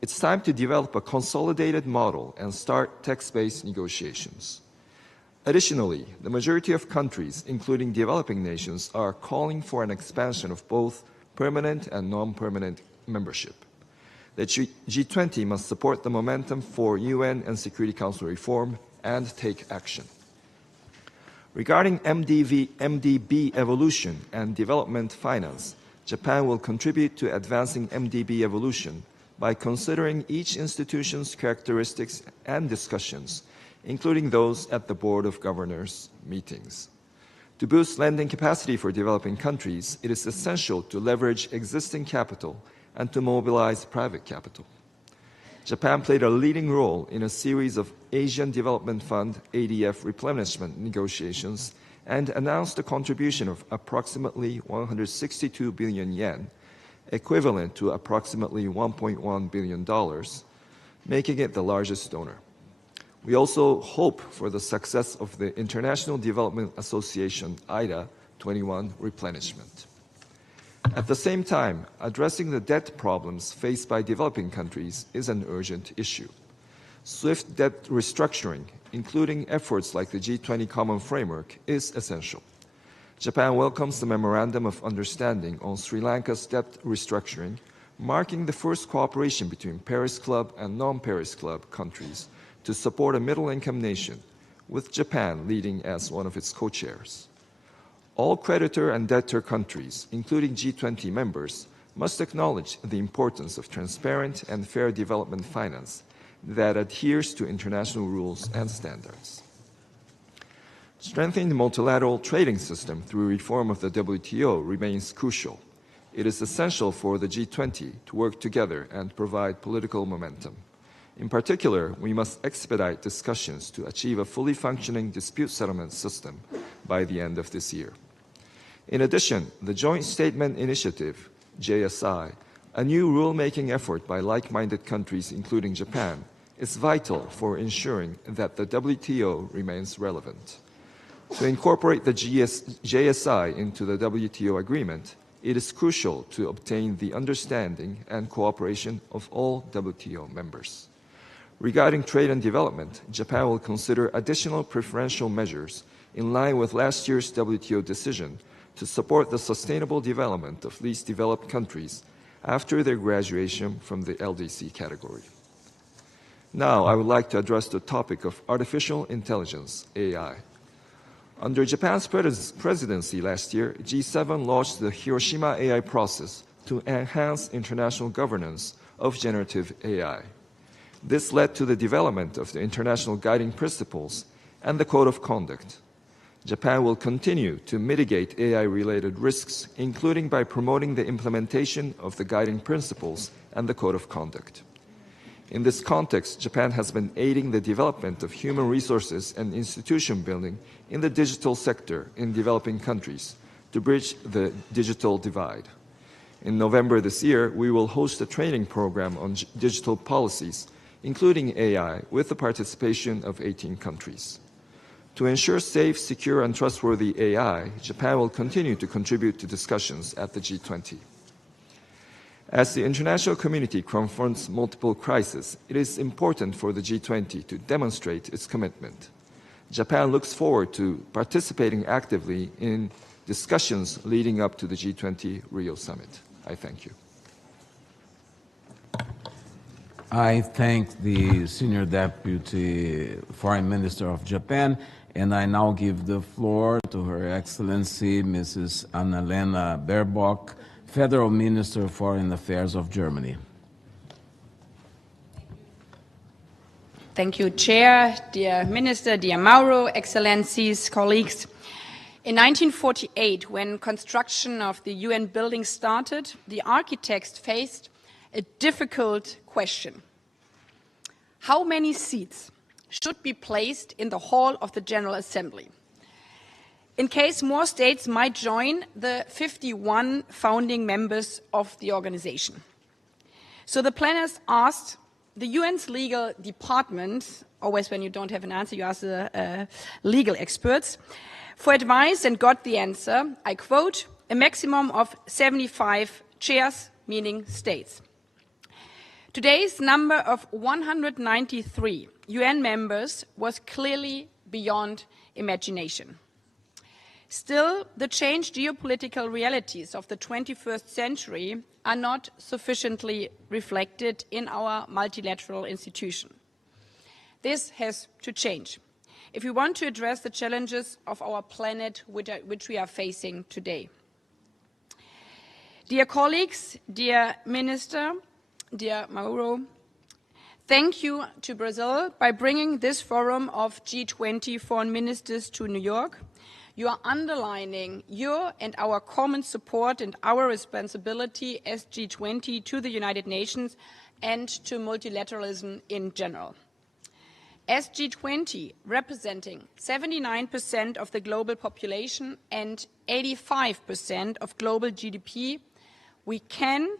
It's time to develop a consolidated model and start text-based negotiations. Additionally, the majority of countries, including developing nations, are calling for an expansion of both permanent and non-permanent membership. The G20 must support the momentum for UN and Security Council reform and take action. Regarding MDB evolution and development finance, Japan will contribute to advancing MDB evolution by considering each institution's characteristics and discussions, including those at the Board of Governors meetings. To boost lending capacity for developing countries, it is essential to leverage existing capital and to mobilize private capital. Japan played a leading role in a series of Asian Development Fund ADF replenishment negotiations and announced a contribution of approximately 162 billion yen, equivalent to approximately $1.1 billion, making it the largest donor. We also hope for the success of the International Development Association IDA 21 replenishment. At the same time, addressing the debt problems faced by developing countries is an urgent issue. Swift debt restructuring, including efforts like the G20 Common Framework, is essential. Japan welcomes the Memorandum of Understanding on Sri Lanka's debt restructuring, marking the first cooperation between Paris Club and non-Paris Club countries to support a middle-income nation, with Japan leading as one of its co-chairs. All creditor and debtor countries, including G20 members, must acknowledge the importance of transparent and fair development finance that adheres to international rules and standards. Strengthening the multilateral trading system through reform of the WTO remains crucial. It is essential for the G20 to work together and provide political momentum. In particular, we must expedite discussions to achieve a fully functioning dispute settlement system by the end of this year. In addition, the Joint Statement Initiative, JSI, a new rule-making effort by like-minded countries, including Japan, is vital for ensuring that the WTO remains relevant. To incorporate the JSI into the WTO agreement, it is crucial to obtain the understanding and cooperation of all WTO members. Regarding trade and development, Japan will consider additional preferential measures in line with last year's WTO decision to support the sustainable development of least developed countries after their graduation from the LDC category. Now, I would like to address the topic of artificial intelligence, AI. Under Japan's presidency last year, G7 launched the Hiroshima AI process to enhance international governance of generative AI. This led to the development of the international guiding principles and the code of conduct. Japan will continue to mitigate AI-related risks, including by promoting the implementation of the guiding principles and the code of conduct. In this context, Japan has been aiding the development of human resources and institution building in the digital sector in developing countries to bridge the digital divide. In November this year, we will host a training program on digital policies, including AI, with the participation of 18 countries. To ensure safe, secure, and trustworthy AI, Japan will continue to contribute to discussions at the G20. As the international community confronts multiple crises, it is important for the G20 to demonstrate its commitment. Japan looks forward to participating actively in discussions leading up to the G20 Rio Summit. I thank you. I thank the Senior Deputy Foreign Minister of Japan, and I now give the floor to Her Excellency Mrs. Annalena Baerbock, Federal Minister of Foreign Affairs of Germany. Thank you, Chair, dear Minister, dear Mauro, Excellencies, colleagues. In 1948, when construction of the UN building started, the architects faced a difficult question. How many seats should be placed in the hall of the General Assembly, in case more states might join the 51 founding members of the organization? So the planners asked the UN's legal department, always when you don't have an answer, you ask the legal experts, for advice and got the answer, I quote, a maximum of 75 chairs, meaning states. Today's number of 193 UN members was clearly beyond imagination. Still, the changed geopolitical realities of the 21st century are not sufficiently reflected in our multilateral institution. This has to change if we want to address the challenges of our planet which we are facing today. Dear colleagues, dear Minister, dear Mauro, thank you to Brazil by bringing this forum of G20 foreign ministers to New York. You are underlining your and our common support and our responsibility as G20 to the United Nations and to multilateralism in general. As G20, representing 79% of the global population and 85% of global GDP, we can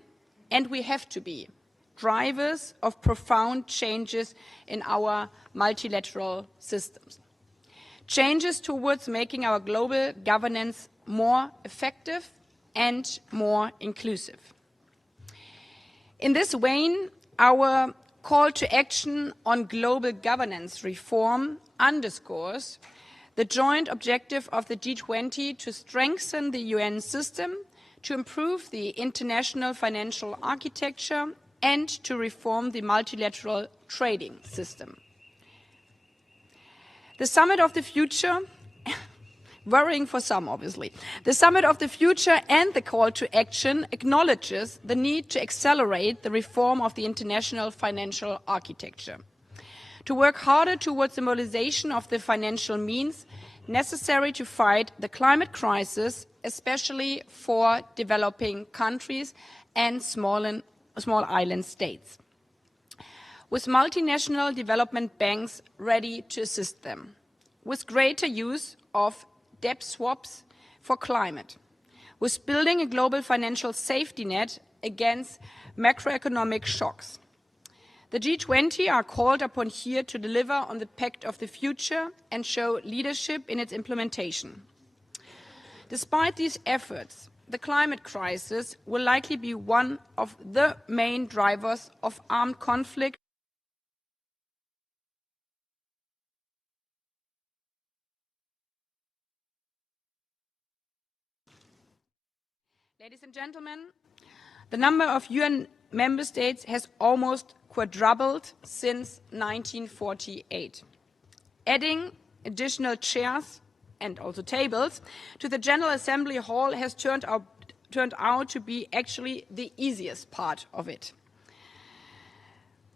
and we have to be drivers of profound changes in our multilateral systems. Changes towards making our global governance more effective and more inclusive. In this vein, our call to action on global governance reform underscores the joint objective of the G20 to strengthen the UN system, to improve the international financial architecture, and to reform the multilateral trading system. The Summit of the Future, worrying for some obviously, the Summit of the Future and the call to action acknowledges the need to accelerate the reform of the international financial architecture, to work harder towards the mobilization of the financial means necessary to fight the climate crisis, especially for developing countries and small island states. with multinational development banks ready to assist them, with greater use of debt swaps for climate, with building a global financial safety net against macroeconomic shocks. The G20 are called upon here to deliver on the Pact of the Future and show leadership in its implementation. Despite these efforts, the climate crisis will likely be one of the main drivers of armed conflict. Ladies and gentlemen, the number of UN member states has almost quadrupled since 1948. Adding additional chairs and also tables to the General Assembly Hall has turned out to be actually the easiest part of it.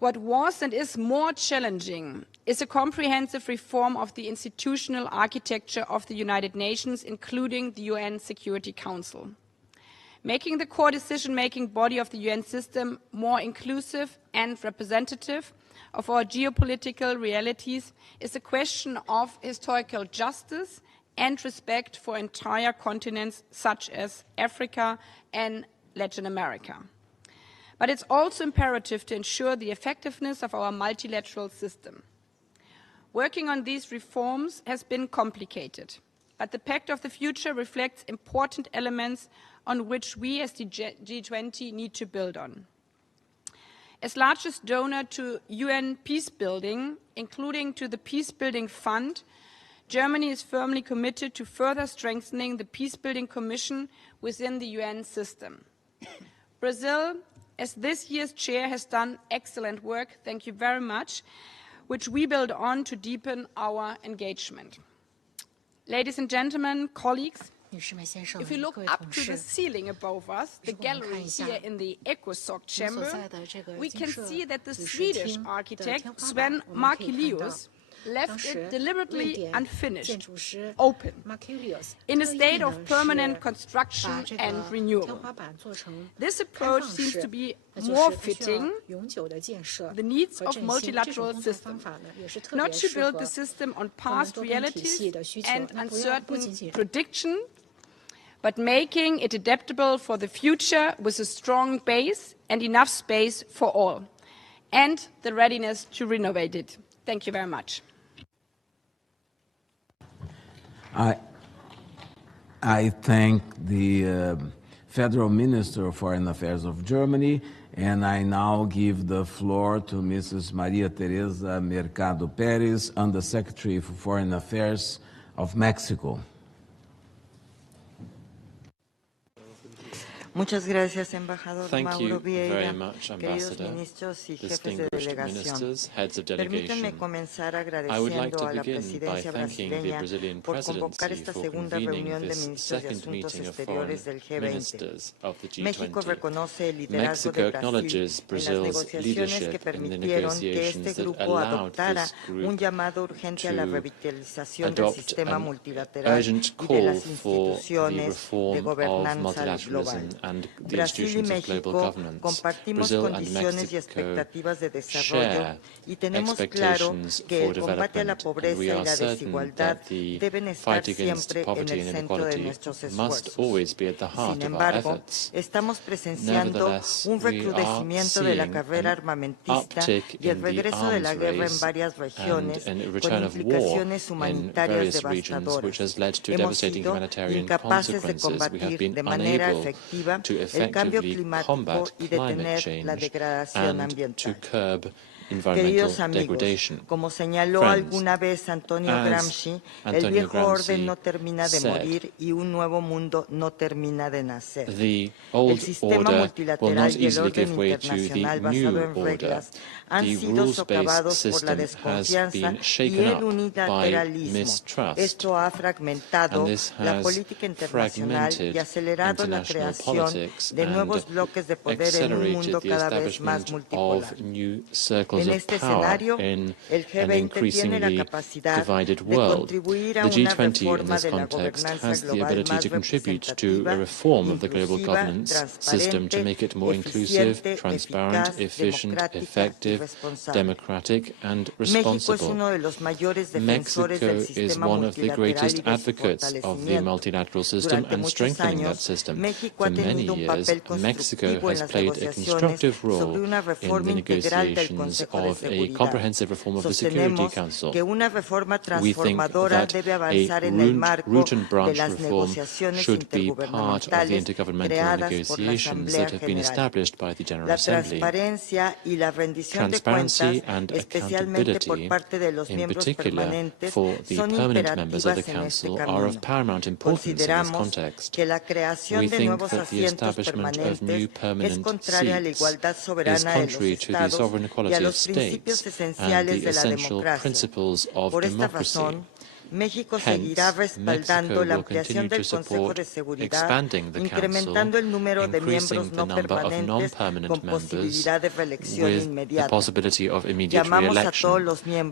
What was and is more challenging is a comprehensive reform of the institutional architecture of the United Nations, including the UN Security Council. Making the core decision-making body of the UN system more inclusive and representative of our geopolitical realities is a question of historical justice and respect for entire continents such as Africa and Latin America. But it's also imperative to ensure the effectiveness of our multilateral system. Working on these reforms has been complicated, but the Pact of the Future reflects important elements on which we as the G20 need to build on. As largest donor to UN peacebuilding, including to the Peacebuilding Fund, Germany is firmly committed to further strengthening the Peacebuilding Commission within the UN system. Brazil, as this year's chair, has done excellent work, thank you very much, which we build on to deepen our engagement. Ladies and gentlemen, colleagues, if you look up to the ceiling above us, the gallery here in the ECOSOC chamber, we can see that the Swedish architect Sven Markelius left it deliberately unfinished, open, in a state of permanent construction and renewal. This approach seems to be more fitting the needs of multilateral systems, not to build the system on past realities and uncertain prediction, but making it adaptable for the future with a strong base and enough space for all, and the readiness to renovate it. Thank you very much. I thank the Federal Minister of Foreign Affairs of Germany, and I now give the floor to Mrs. Maria Teresa Mercado Pérez, Undersecretary for Foreign Affairs of Mexico. Muchas gracias, embajador Mauro Vieira, very much, Ambassador, distinguished ministers, heads of delegation. I would like to begin by thanking the Brazilian presidency for convening this second meeting of foreign ministers of the G20. Mexico acknowledges Brazil's leadership in the negotiations that allowed this group to adopt an urgent call for the reform of multilateralism and the institutions of global governance. Brazil and Mexico share expectations for development, and we are certain that the fight against poverty and inequality must always be at the heart of our efforts. Nevertheless, we are seeing an uptick in the arms race and a return of war in various regions, which has led to devastating humanitarian consequences. We have been unable to effectively combat climate change and to curb environmental degradation. Como señaló alguna vez Antonio Gramsci, el viejo orden no termina de morir y un nuevo mundo no termina de nacer. El sistema multilateral y el orden internacional basado en reglas han sido socavados por la desconfianza y el unilateralismo. Esto ha fragmentado la política internacional y acelerado la creación de nuevos bloques de poder en un mundo cada vez más multipolar. levels of power in an increasingly divided world. The G20 in this context has the ability to contribute to a reform of the global governance system to make it more inclusive, transparent, efficient, effective, democratic and responsible. Mexico is one of the greatest advocates of the multilateral system and strengthening that system. For many years, Mexico has played a constructive role in the negotiations of a comprehensive reform of the Security Council. We think that a root and branch reform should be part of the intergovernmental negotiations that have been established by the General Assembly. Transparency and accountability, in particular for the permanent members of the Council, are of paramount importance in this context. We think that the establishment of new permanent seats is contrary to the sovereign equality of states and the essential principles of democracy. Hence, Mexico will continue to support expanding the Council, increasing the number of non-permanent members with the possibility of immediate re-election.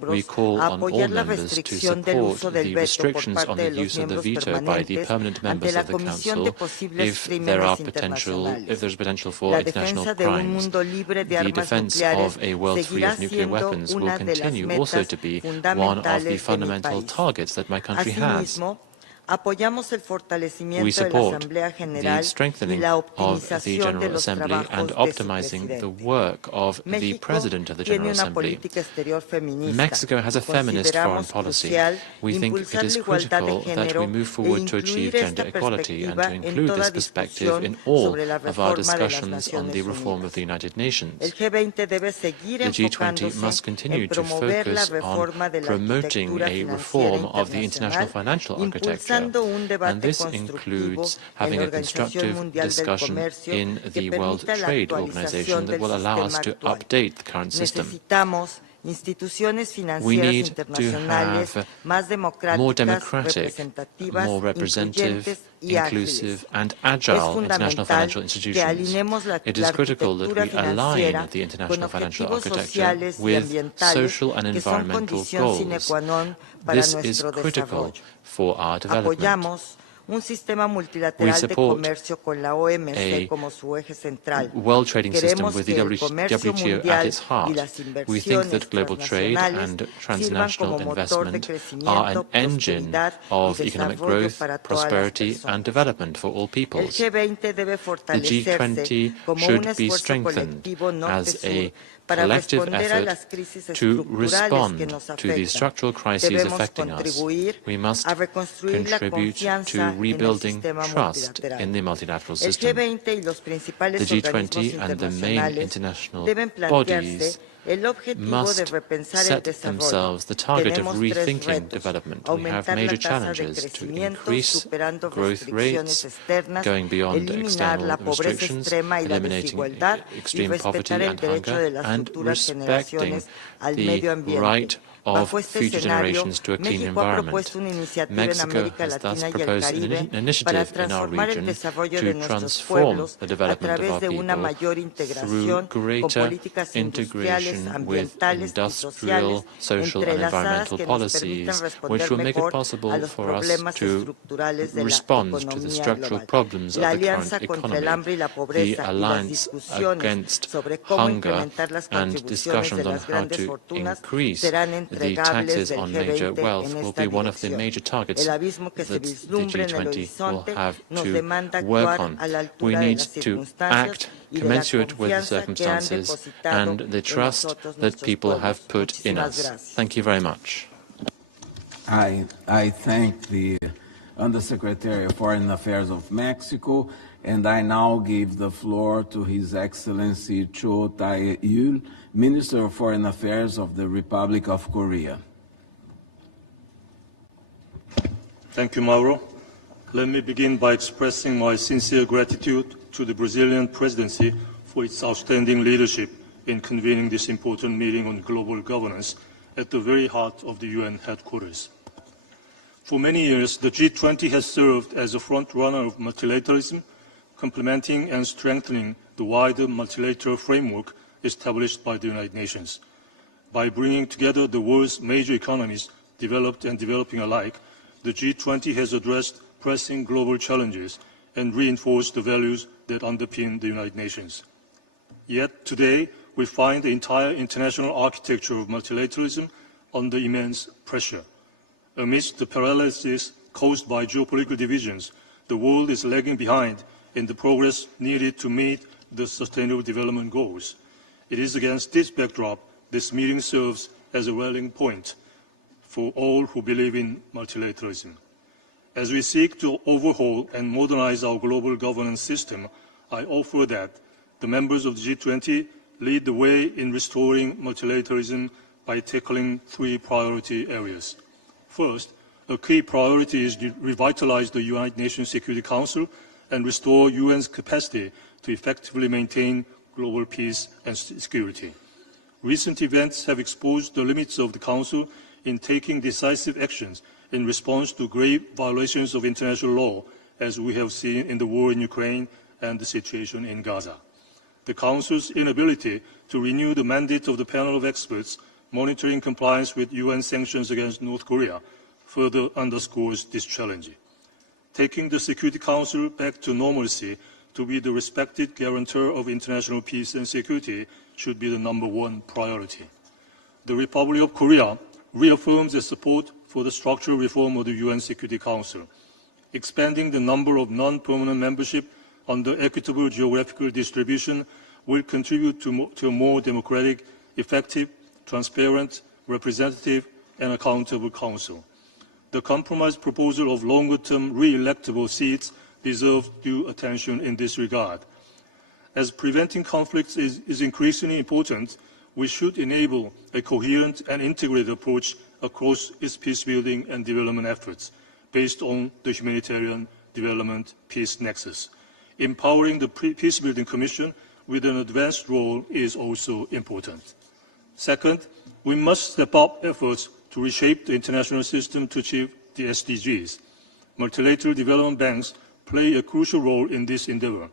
We call on all members to support the restrictions on the use of the veto by the permanent members of the Council if there's potential for international crimes. The defense of a world free of nuclear weapons will continue also to be one of the fundamental targets that my country has. We support the strengthening of the General Assembly and optimizing the work of the President of the General Assembly. Mexico has a feminist foreign policy. We think it is critical that we move forward to achieve gender equality and to include this perspective in all of our discussions on the reform of the United Nations. The G20 must continue to focus on promoting a reform of the international financial architecture, and this includes having a constructive discussion in the World Trade Organization that will allow us to update the current system. We need to have more democratic, more representative, inclusive and agile international financial institutions. It is critical that we align the international financial architecture with social and environmental goals. This is critical for our development. We support a world trading system with the WTO at its heart. We think that global trade and transnational investment are an engine of economic growth, prosperity and development for all peoples. The G20 should be strengthened as a collective effort to respond to the structural crises affecting us. We must contribute to rebuilding trust in the multilateral system. The G20 and the main international bodies must set themselves the target of rethinking development. We have major challenges to increase growth rates, going beyond external restrictions, eliminating extreme poverty and hunger, and respecting the right of future generations to a clean environment. Mexico has thus proposed an initiative in our region to transform the development of our people through greater integration with industrial, social and environmental policies, which will make it possible for us to respond to the structural problems of the current economy. The Alliance Against Hunger and discussions on how to increase the taxes on major wealth will be one of the major targets that the G20 will have to work on. We need to act commensurate with the circumstances and the trust that people have put in us. Thank you very much. I thank the Undersecretary of Foreign Affairs of Mexico, and I now give the floor to His Excellency Cho Tae-yul, Minister of Foreign Affairs of the Republic of Korea. Thank you, Mauro. Let me begin by expressing my sincere gratitude to the Brazilian presidency for its outstanding leadership in convening this important meeting on global governance at the very heart of the UN headquarters. For many years, the G20 has served as a front-runner of multilateralism, complementing and strengthening the wider multilateral framework established by the United Nations. By bringing together the world's major economies, developed and developing alike, the G20 has addressed pressing global challenges and reinforced the values that underpin the United Nations. Yet today, we find the entire international architecture of multilateralism under immense pressure. Amidst the paralysis caused by geopolitical divisions, the world is lagging behind in the progress needed to meet the Sustainable Development Goals. It is against this backdrop this meeting serves as a rallying point for all who believe in multilateralism. As we seek to overhaul and modernize our global governance system, I offer that the members of the G20 lead the way in restoring multilateralism by tackling three priority areas. First, a key priority is to revitalize the United Nations Security Council and restore UN's capacity to effectively maintain global peace and security. Recent events have exposed the limits of the Council in taking decisive actions in response to grave violations of international law, as we have seen in the war in Ukraine and the situation in Gaza. The Council's inability to renew the mandate of the panel of experts monitoring compliance with UN sanctions against North Korea further underscores this challenge. Taking the Security Council back to normalcy to be the respected guarantor of international peace and security should be the #1 priority. The Republic of Korea reaffirms its support for the structural reform of the UN Security Council. Expanding the number of non-permanent membership under equitable geographical distribution will contribute to a more democratic, effective, transparent, representative, and accountable Council. The compromise proposal of longer-term re-electable seats deserves due attention in this regard. As preventing conflicts is increasingly important, we should enable a coherent and integrated approach across its peace-building and development efforts based on the humanitarian development peace nexus. Empowering the Peacebuilding Commission with an advanced role is also important. Second, we must step up efforts to reshape the international system to achieve the SDGs. Multilateral development banks play a crucial role in this endeavor.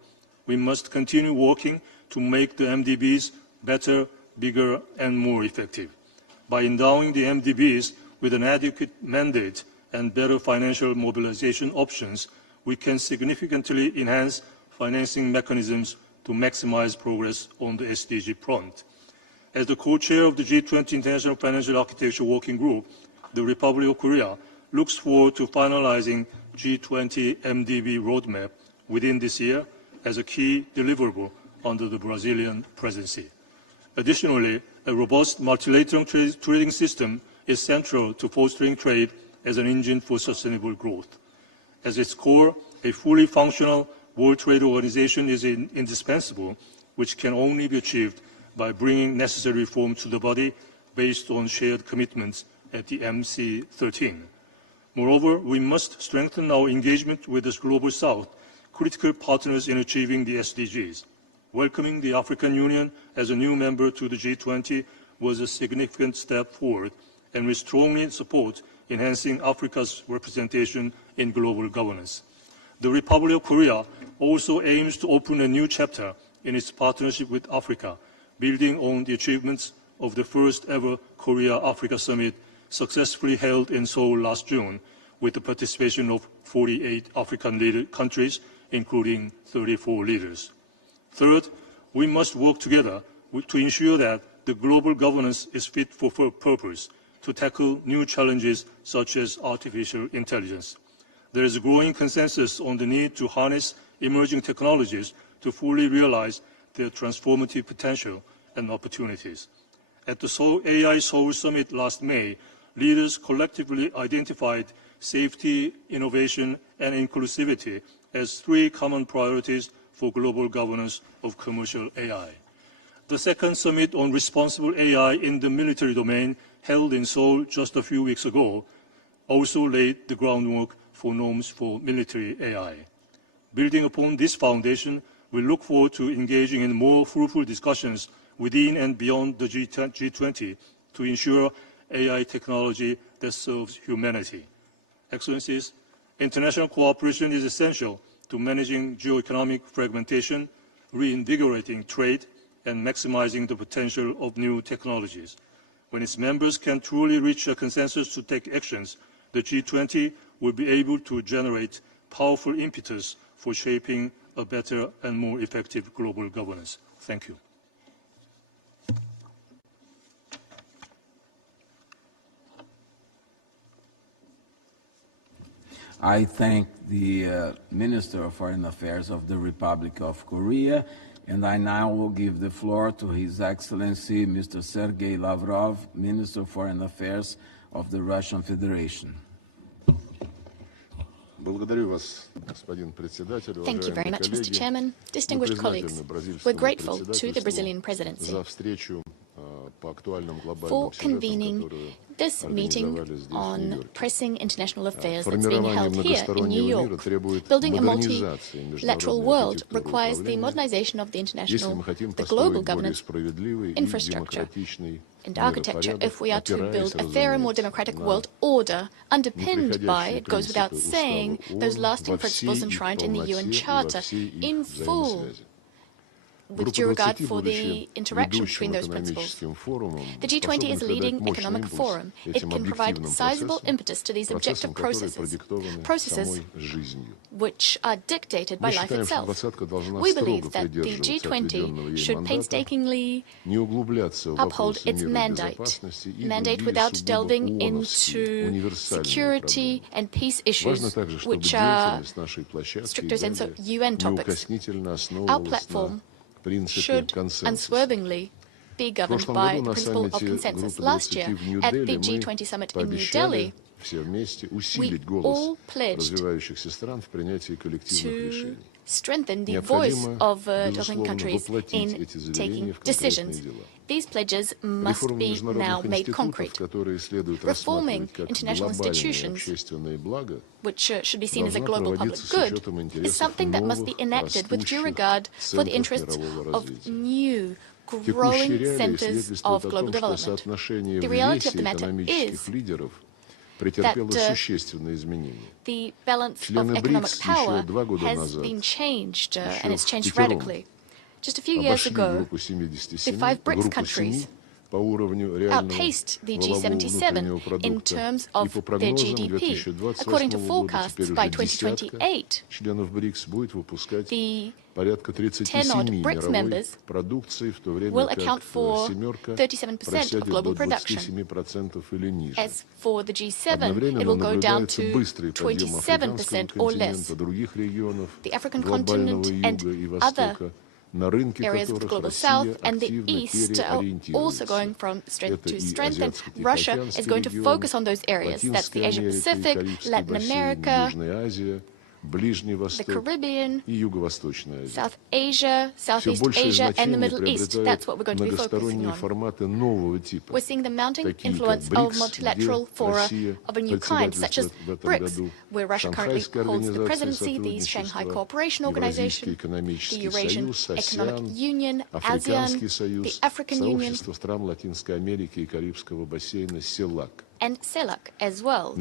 We must continue working to make the MDBs better, bigger, and more effective. By endowing the MDBs with an adequate mandate and better financial mobilization options, we can significantly enhance financing mechanisms to maximize progress on the SDG front. As the co-chair of the G20 International Financial Architecture Working Group, the Republic of Korea looks forward to finalizing G20 MDB roadmap within this year as a key deliverable under the Brazilian presidency. Additionally, a robust multilateral trading system is central to fostering trade as an engine for sustainable growth. At its core, a fully functional World Trade Organization is indispensable, which can only be achieved by bringing necessary reform to the body based on shared commitments at the MC13. Moreover, we must strengthen our engagement with the Global South, critical partners in achieving the SDGs. Welcoming the African Union as a new member to the G20 was a significant step forward, and we strongly support enhancing Africa's representation in global governance. The Republic of Korea also aims to open a new chapter in its partnership with Africa, building on the achievements of the first ever Korea-Africa Summit successfully held in Seoul last June, with the participation of 48 African countries, including 34 leaders. Third, we must work together to ensure that the global governance is fit for purpose to tackle new challenges such as artificial intelligence. There is a growing consensus on the need to harness emerging technologies to fully realize their transformative potential and opportunities. At the AI Seoul Summit last May, leaders collectively identified safety, innovation, and inclusivity as three common priorities for global governance of commercial AI. The second summit on responsible AI in the military domain, held in Seoul just a few weeks ago, also laid the groundwork for norms for military AI. Building upon this foundation, we look forward to engaging in more fruitful discussions within and beyond the G20 to ensure AI technology that serves humanity. Excellencies, international cooperation is essential to managing geoeconomic fragmentation, reinvigorating trade, and maximizing the potential of new technologies. When its members can truly reach a consensus to take actions, the G20 will be able to generate powerful impetus for shaping a better and more effective global governance. Thank you. I thank the Minister of Foreign Affairs of the Republic of Korea, and I now will give the floor to His Excellency Mr. Sergei Lavrov, Minister of Foreign Affairs of the Russian Federation. Thank you very much, Mr. Chairman. Distinguished colleagues, we're grateful to the Brazilian presidency for convening this meeting on pressing international affairs that's being held here in New York. Building a multilateral world requires the modernization of the global governance infrastructure and architecture if we are to build a fairer, more democratic world order underpinned by, it goes without saying, those lasting principles enshrined in the UN Charter in full, with due regard for the interaction between those principles. The G20 is a leading economic forum. It can provide sizable impetus to these objective processes which are dictated by life itself. We believe that the G20 should painstakingly uphold its mandate without delving into security and peace issues, which are stricto sensu UN topics. Our platform should unswervingly be governed by the principle of consensus. Last year, at the G20 summit in New Delhi, we all pledged to strengthen the voice of developing countries in taking decisions. These pledges must be now made concrete. Reforming international institutions, which should be seen as a global public good, is something that must be enacted with due regard for the interests of new, growing centers of global development. The reality of the matter is that the balance of economic power has been changed, and it's changed radically. Just a few years ago, the 5 BRICS countries outpaced the G77 in terms of their GDP. According to forecasts, by 2028, the 10-odd BRICS members will account for 37% of global production. As for the G7, it will go down to 27% or less. The African continent and other areas of the global south and the east are also going from strength to strength, and Russia is going to focus on those areas. That's the Asia-Pacific, Latin America, the Caribbean, South Asia, Southeast Asia, and the Middle East. That's what we're going to be focusing on. We're seeing the mounting influence of multilateral fora of a new kind, such as BRICS, where Russia currently holds the presidency, the Shanghai Cooperation Organization, the Eurasian Economic Union, ASEAN, the African Union, and CELAC as well.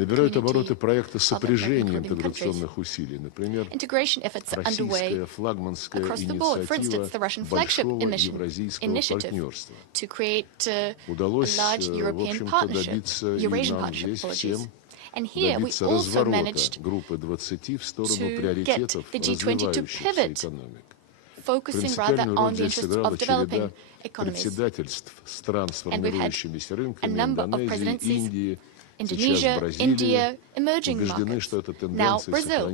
Integration efforts are underway across the board. For instance, the Russian flagship initiative to create a large European partnership, Eurasian partnership, apologies. And here we also managed to get the G20 to pivot, focusing rather on the interests of developing economies. And we've had a number of presidencies: Indonesia, India, emerging markets, now Brazil.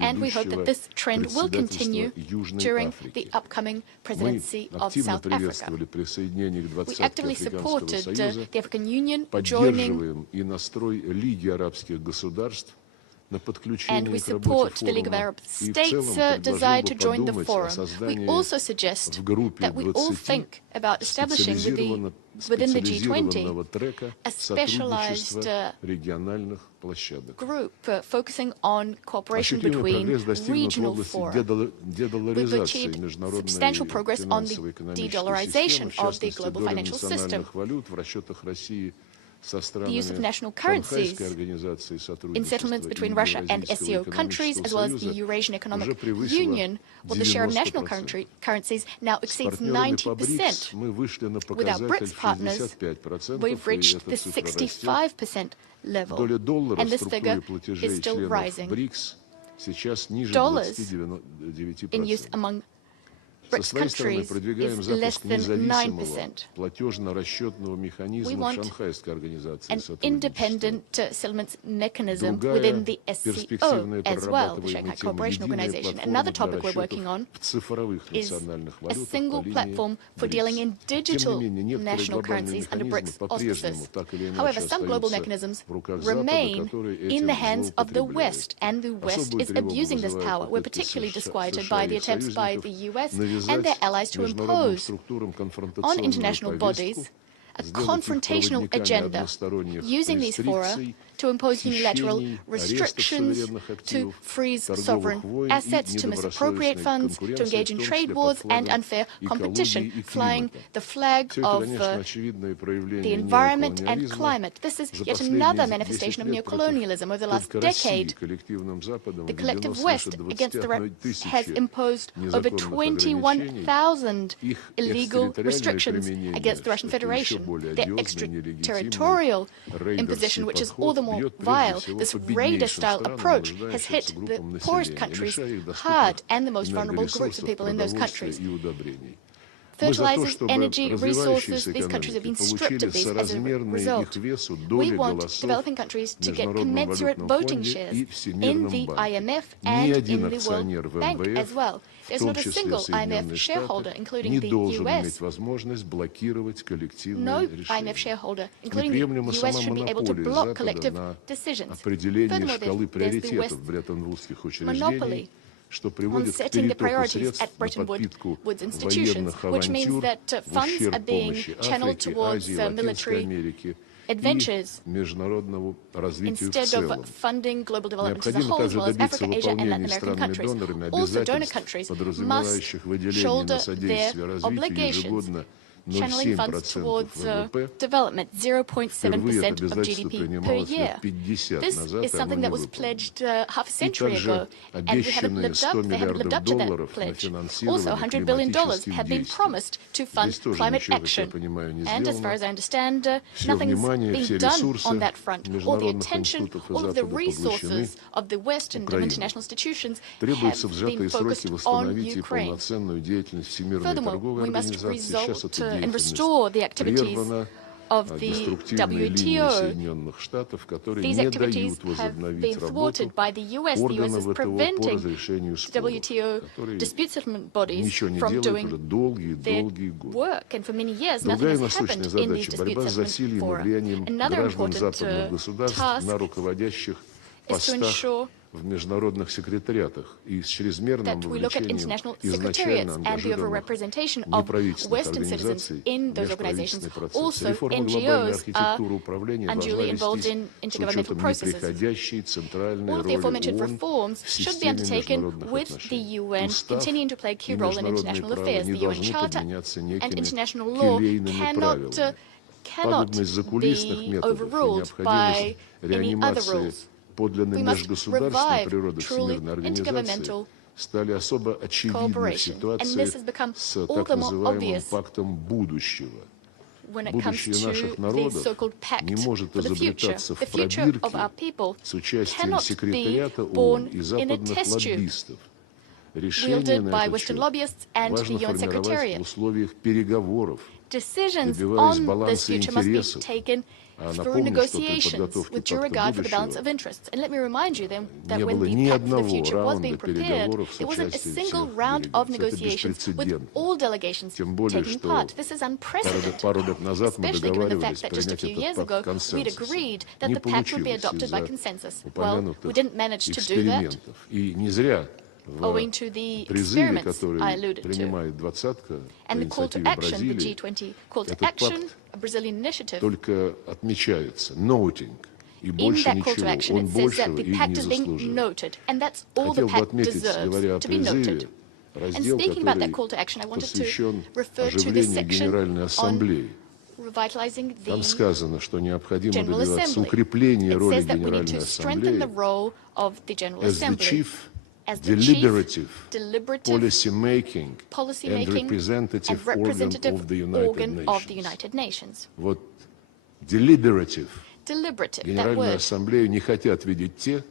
And we hope that this trend will continue during the upcoming presidency of South Africa. We actively supported the African Union joining, and we support the League of Arab States' desire to join the forum. We also suggest that we all think about establishing within the G20 a specialized group focusing on cooperation between regional fora. We've achieved substantial progress on the de-dollarization of the global financial system. the use of national currencies in settlements between Russia and SCO countries, as well as the Eurasian Economic Union, well, the share of national currencies now exceeds 90%. With our BRICS partners, we've reached the 65% level, and this figure is still rising. Dollars in use among BRICS countries is less than 9%. We want an independent settlements mechanism within the SCO as well, the Shanghai Cooperation Organization. Another topic we're working on is a single platform for dealing in digital national currencies under BRICS auspices. However, some global mechanisms remain in the hands of the West, and the West is abusing this power. We're particularly disquieted by the attempts by the US and their allies to impose on international bodies a confrontational agenda, using these fora to impose unilateral restrictions, to freeze sovereign assets, to misappropriate funds, to engage in trade wars and unfair competition, flying the flag of the environment and climate. This is yet another manifestation of neocolonialism. Over the last decade, the collective West against the has imposed over 21,000 illegal restrictions against the Russian Federation. Their extraterritorial imposition, which is all the more vile, this raider-style approach has hit the poorest countries hard and the most vulnerable groups of people in those countries. Fertilizers, energy, resources, these countries have been stripped of these as a result. We want developing countries to get commensurate voting shares in the IMF and in the World Bank as well. There's not a single IMF shareholder, including the US. No IMF shareholder, including the US, should be able to block collective decisions. Furthermore, there's the West's monopoly on setting the priorities at Bretton Woods institutions, which means that funds are being channeled towards military adventures instead of funding global development as a whole, as well as Africa, Asia, and Latin American countries. Also, donor countries must shoulder their obligations, channeling funds towards development, 0.7% of GDP per year. This is something that was pledged half a century ago, and they haven't lived up to that pledge. Also, $100 billion have been promised to fund climate action, and as far as I understand, nothing is being done on that front. All the attention, all of the resources of the West and of international institutions have been focused on Ukraine. Furthermore, we must result and restore the activities of the WTO. These activities have been thwarted by the US. The US is preventing WTO dispute settlement bodies from doing their work, and for many years nothing has happened in these dispute settlement fora. Another important task is to ensure that we look at international secretariats and the overrepresentation of Western citizens in those organizations. Also, NGOs are unduly involved in intergovernmental processes. All of the aforementioned reforms should be undertaken with the UN continuing to play a key role in international affairs. The UN Charter and international law cannot be overruled by any other rules. We must revive truly intergovernmental cooperation, and this has become all the more obvious when it comes to the so-called pact for the future. The future of our people cannot be born in a test tube wielded by Western lobbyists and the UN Secretariat. Decisions on this future must be taken through negotiations with due regard for the balance of interests. And let me remind you then that when the pact for the future was being prepared, there wasn't a single round of negotiations with all delegations taking part. This is unprecedented, especially given the fact that just a few years ago we'd agreed that the pact would be adopted by consensus. Well, we didn't manage to do that, owing to the experiments I alluded to. And the call to action, the G20 call to action, a Brazilian initiative, in that call to action it says that the pact is being noted, and that's all the pact deserves, to be noted. And speaking about that call to action, I wanted to refer to this section on revitalizing the Там сказано, что необходимо General добиваться Assembly. укрепления It роли says that we need Генеральной to strengthen the Ассамблеи role of the General as the Assembly chief as the deliberative, deliberative policy-making and representative organ of the United Nations. Вот deliberative. Deliberative, that Генеральную word. Ассамблею не хотят видеть те,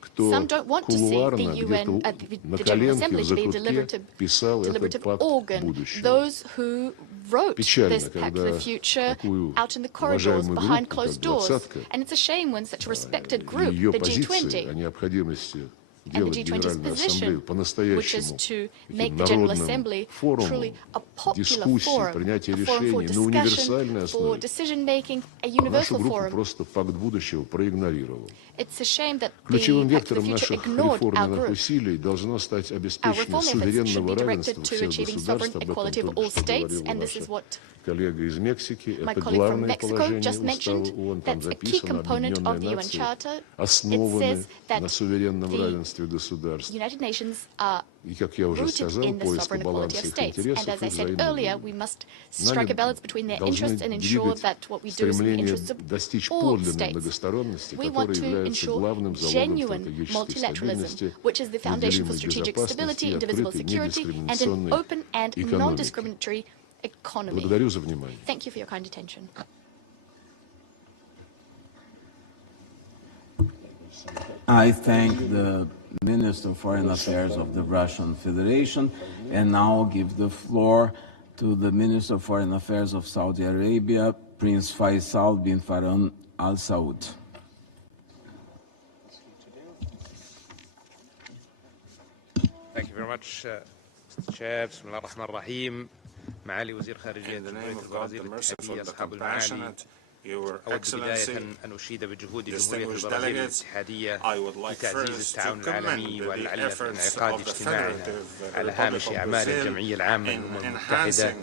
кто Some don't want to see кулуарно the где-то UN, на the General коленке в Assembly to be a закутке писал этот deliberative пакт organ. будущего. Those who wrote Печально, this pact for когда the future такую out in the corridors, уважаемую behind группу, как closed doors. «Двадцатка», And it's a shame when such a respected group, ее the позиции G20, о необходимости and the делать G20's Генеральную position, Ассамблею which is по-настоящему to таким make the General народным Assembly форумом truly a popular дискуссий, forum, принятия a forum for решений на универсальной discussion, for основе. decision-making, a Нашу universal группу forum. просто пакт будущего проигнорировал. It's a shame that Ключевым the Pact for the вектором Future наших ignored our реформенных group. усилий должно стать Our обеспечение reform efforts should суверенного be равенства directed to всех achieving государств. sovereign Об этом equality of только all что states, говорила and this is ваша what коллега из Мексики. my Это colleague from главное Mexico положение just Устава mentioned. ООН. Там That's a key записано, component of the Объединенные UN Нации Charter. It основаны says that на суверенном the равенстве государств. United Nations are И, как я уже rooted сказал, in the поиск sovereign equality баланса of их states. And интересов as и I said взаимной earlier, выгоды. we must Нами strike a balance between their должны interests and ensure двигать that what we do is in the стремление interests of достичь all подлинной states. многосторонности, We want которая to является ensure главным залогом genuine стратегической multilateralism, стабильности, which is the foundation for неделимой strategic безопасности stability, и indivisible открытой security, and an недискриминационной open and экономики. non-discriminatory economy. Благодарю за внимание. Thank you for your kind attention. I thank the Minister of Foreign Affairs of the Russian Federation and now give the floor to the Minister of Foreign Affairs of Saudi Arabia, Prince Faisal bin Farhan Al Saud. Thank you very much, Mr. Chair. بسم الله الرحمن الرحيم. معالي وزير خارجية جمهورية البرازيل الاتحادية أصحاب المعالي أود بداية أن أشيد بجهود جمهورية البرازيل الاتحادية لتعزيز التعاون العالمي والعلة انعقاد اجتماعنا على هامش أعمال الجمعية العامة للأمم المتحدة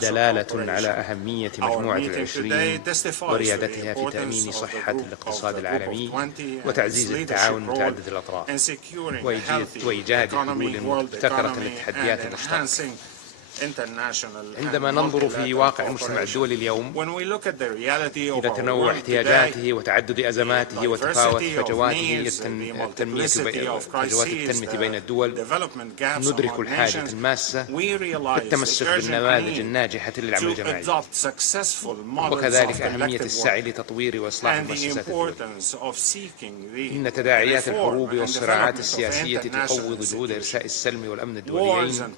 دلالة على أهمية مجموعة العشرين وريادتها في تأمين صحة الاقتصاد العالمي وتعزيز التعاون متعدد الأطراف وإيجاد حلول مبتكرة للتحديات المشتركة. عندما ننظر في واقع المجتمع الدولي اليوم إلى تنوع احتياجاته وتعدد أزماته وتفاوت فجواته التنمية بين الدول ندرك الحاجة الماسة للتمسك بالنماذج الناجحة للعمل الجماعي وكذلك أهمية السعي لتطوير وإصلاح مؤسسات الدول. إن تداعيات الحروب والصراعات السياسية تقوض جهود إرساء السلم والأمن الدوليين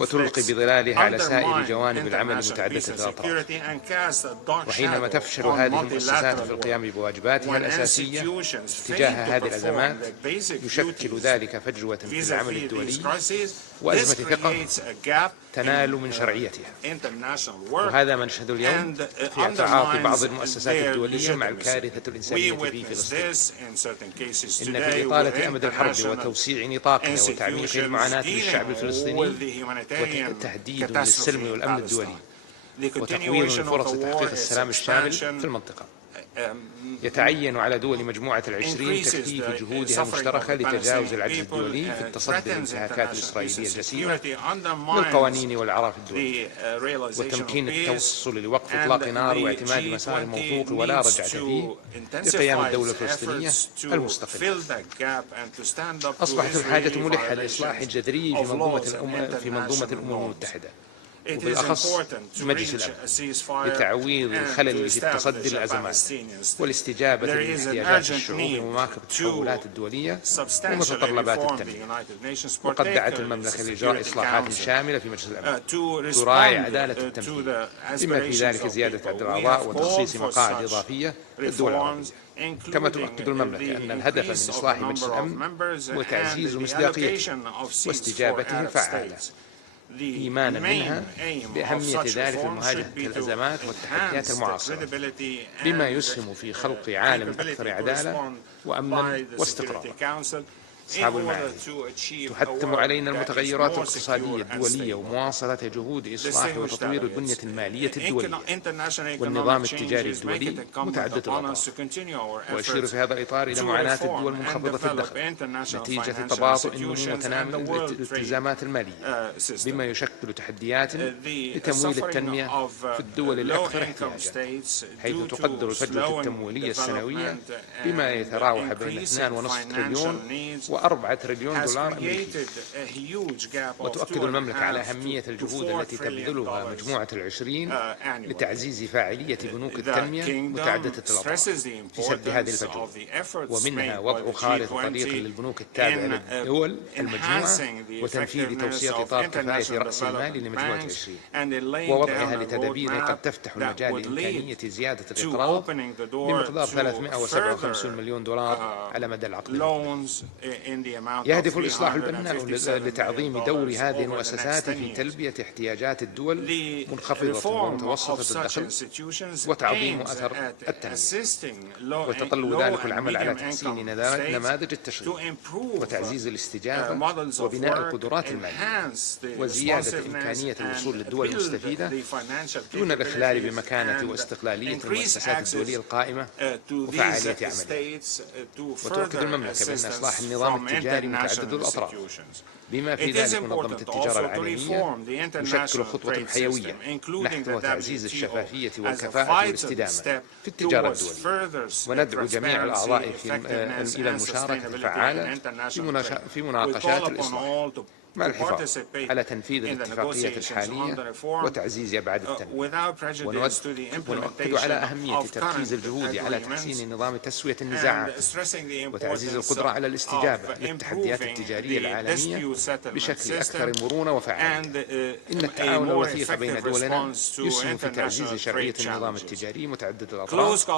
وتلقي بظلالها على سائر جوانب العمل متعددة الأطراف. وحينما تفشل هذه المؤسسات في القيام بواجباتها الأساسية تجاه هذه الأزمات يشكل ذلك فجوة في العمل الدولي وأزمة ثقة تنال من شرعيتها. وهذا ما نشهد اليوم في تعاطي بعض المؤسسات الدولية مع الكارثة الإنسانية في فلسطين. إن في إطالة أمد الحرب وتوسيع نطاقها وتعميق المعاناة للشعب الفلسطيني وتهديد للسلم والأمن الدولي وتقويض من فرص تحقيق السلام الشامل في المنطقة. يتعين على دول مجموعة العشرين تكثيف جهودها المشتركة لتجاوز العجز الدولي في التصدي للانتهاكات الإسرائيلية الجسيمة للقوانين والأعراف الدولية وتمكين التوصل لوقف إطلاق نار واعتماد مسار موثوق ولا رجعة فيه لقيام الدولة الفلسطينية المستقلة. أصبحت الحاجة ملحة لإصلاح جذري في منظومة الأمم المتحدة وبالأخص مجلس الأمن لتعويض الخلل في التصدي للأزمات والاستجابة لاحتياجات الشعوب ومواكبة التحولات الدولية ومتطلبات التنمية. وقد دعت المملكة لإجراء إصلاحات شاملة في مجلس الأمن تراعي عدالة التمثيل بما في ذلك زيادة عدد الأعضاء وتخصيص مقاعد إضافية للدول العربية. كما تؤكد المملكة أن الهدف من إصلاح مجلس الأمن هو تعزيز مصداقيته واستجابته الفعالة إيمانا منها بأهمية ذلك في مواجهة الأزمات والتحديات المعاصرة بما يسهم في خلق عالم أكثر عدالة وأمنا واستقرارا. أصحاب المعالي تحتم علينا المتغيرات الاقتصادية الدولية ومواصلة جهود إصلاح وتطوير البنية المالية الدولية والنظام التجاري الدولي متعدد الأطراف. وأشير في هذا الإطار إلى معاناة الدول منخفضة في الدخل نتيجة تباطؤ النمو وتنامي الالتزامات المالية، بما يشكل تحديات لتمويل التنمية في الدول الأكثر احتياجا، حيث تقدر الفجوة التمويلية السنوية بما يتراوح بين 2.5 تريليون و4 تريليون دولار أمريكي. وتؤكد المملكة على أهمية الجهود التي تبذلها مجموعة ال20 لتعزيز فاعلية بنوك التنمية متعددة الأطراف في سد هذه الفجوة، ومنها وضع خارطة طريق للبنوك التابعة للدول المجموعة وتنفيذ توسيع إطار كفاية رأس المال لمجموعة 20 ووضعها لتدابير قد تفتح المجال لإمكانية زيادة الإقراض بمقدار 357 مليون دولار على مدى العقد. يهدف الإصلاح البناء لتعظيم دور هذه المؤسسات في تلبية احتياجات الدول منخفضة ومتوسطة الدخل وتعظيم أثر التنمية، ويتطلب ذلك العمل على تحسين نماذج التشغيل وتعزيز الاستجابة وبناء القدرات المالية وزيادة إمكانية الوصول للدول المستفيدة دون الإخلال بمكانة واستقلالية المؤسسات الدولية القائمة وفعالية عملها. وتؤكد المملكة بأن إصلاح النظام التجاري متعدد الأطراف بما في ذلك منظمة التجارة العالمية يشكل خطوة حيوية نحو تعزيز الشفافية والكفاءة والاستدامة في التجارة الدولية، وندعو جميع الأعضاء إلى المشاركة الفعالة في مناقشات الإصلاح مع الحفاظ على تنفيذ الاتفاقية الحالية وتعزيز أبعاد التنمية. ونؤكد على أهمية تركيز الجهود على تحسين نظام تسوية النزاعات وتعزيز القدرة على الاستجابة للتحديات التجارية العالمية بشكل أكثر مرونة وفعالية. إن التعاون الوثيق بين دولنا يسهم في تعزيز شرعية النظام التجاري متعدد الأطراف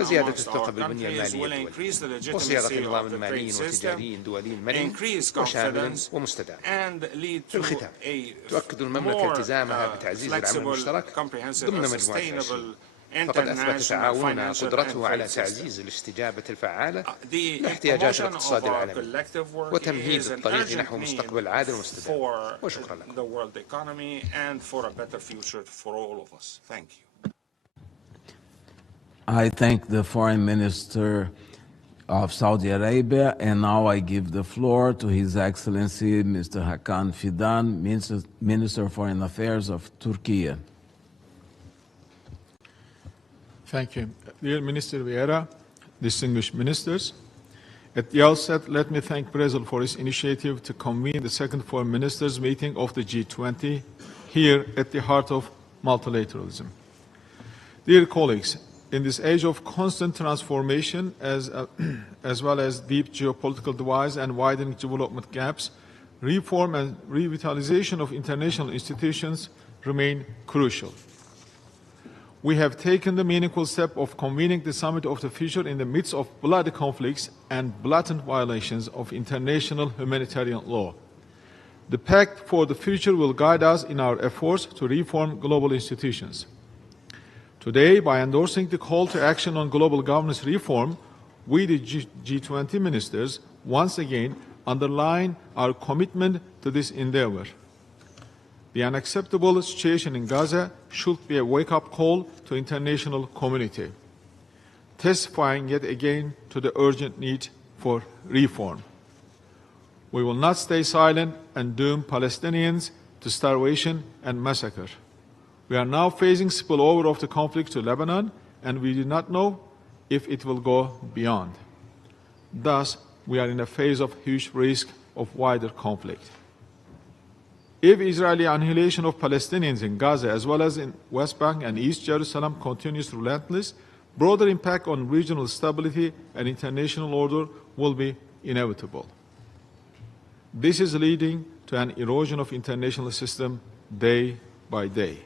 وزيادة الثقة بالبنية المالية الدولية وصياغة النظام المالي والتجاري دولي مرن وشامل ومستدام. في الختام تؤكد المملكة التزامها بتعزيز العمل المشترك ضمن مجموعة 20 فقد أثبت تعاوننا قدرته على تعزيز الاستجابة الفعالة لاحتياجات الاقتصاد العالمي وتمهيد الطريق نحو مستقبل عادل ومستدام. وشكرا لكم. I thank the Foreign Minister of Saudi Arabia, and now I give the floor to His Excellency Mr. Hakan Fidan, Minister of Foreign Affairs of Turkey. Thank you. Dear Minister Vieira, distinguished ministers, at the outset, let me thank Brazil for its initiative to convene the second Foreign Ministers meeting of the G20 here at the heart of multilateralism. Dear colleagues, in this age of constant transformation, as well as deep geopolitical divides and widening development gaps, reform and revitalization of international institutions remain crucial. We have taken the meaningful step of convening the Summit of the Future in the midst of bloody conflicts and blatant violations of international humanitarian law. The Pact for the Future will guide us in our efforts to reform global institutions. Today, by endorsing the call to action on global governance reform, we, the G20 ministers, once again underline our commitment to this endeavor. The unacceptable situation in Gaza should be a wake-up call to the international community, testifying yet again to the urgent need for reform. We will not stay silent and doom Palestinians to starvation and massacre. We are now facing spillover of the conflict to Lebanon, and we do not know if it will go beyond. Thus, we are in a phase of huge risk of wider conflict. If Israeli annihilation of Palestinians in Gaza, as well as in West Bank and East Jerusalem, continues relentless, broader impact on regional stability and international order will be inevitable. This is leading to an erosion of international system day by day.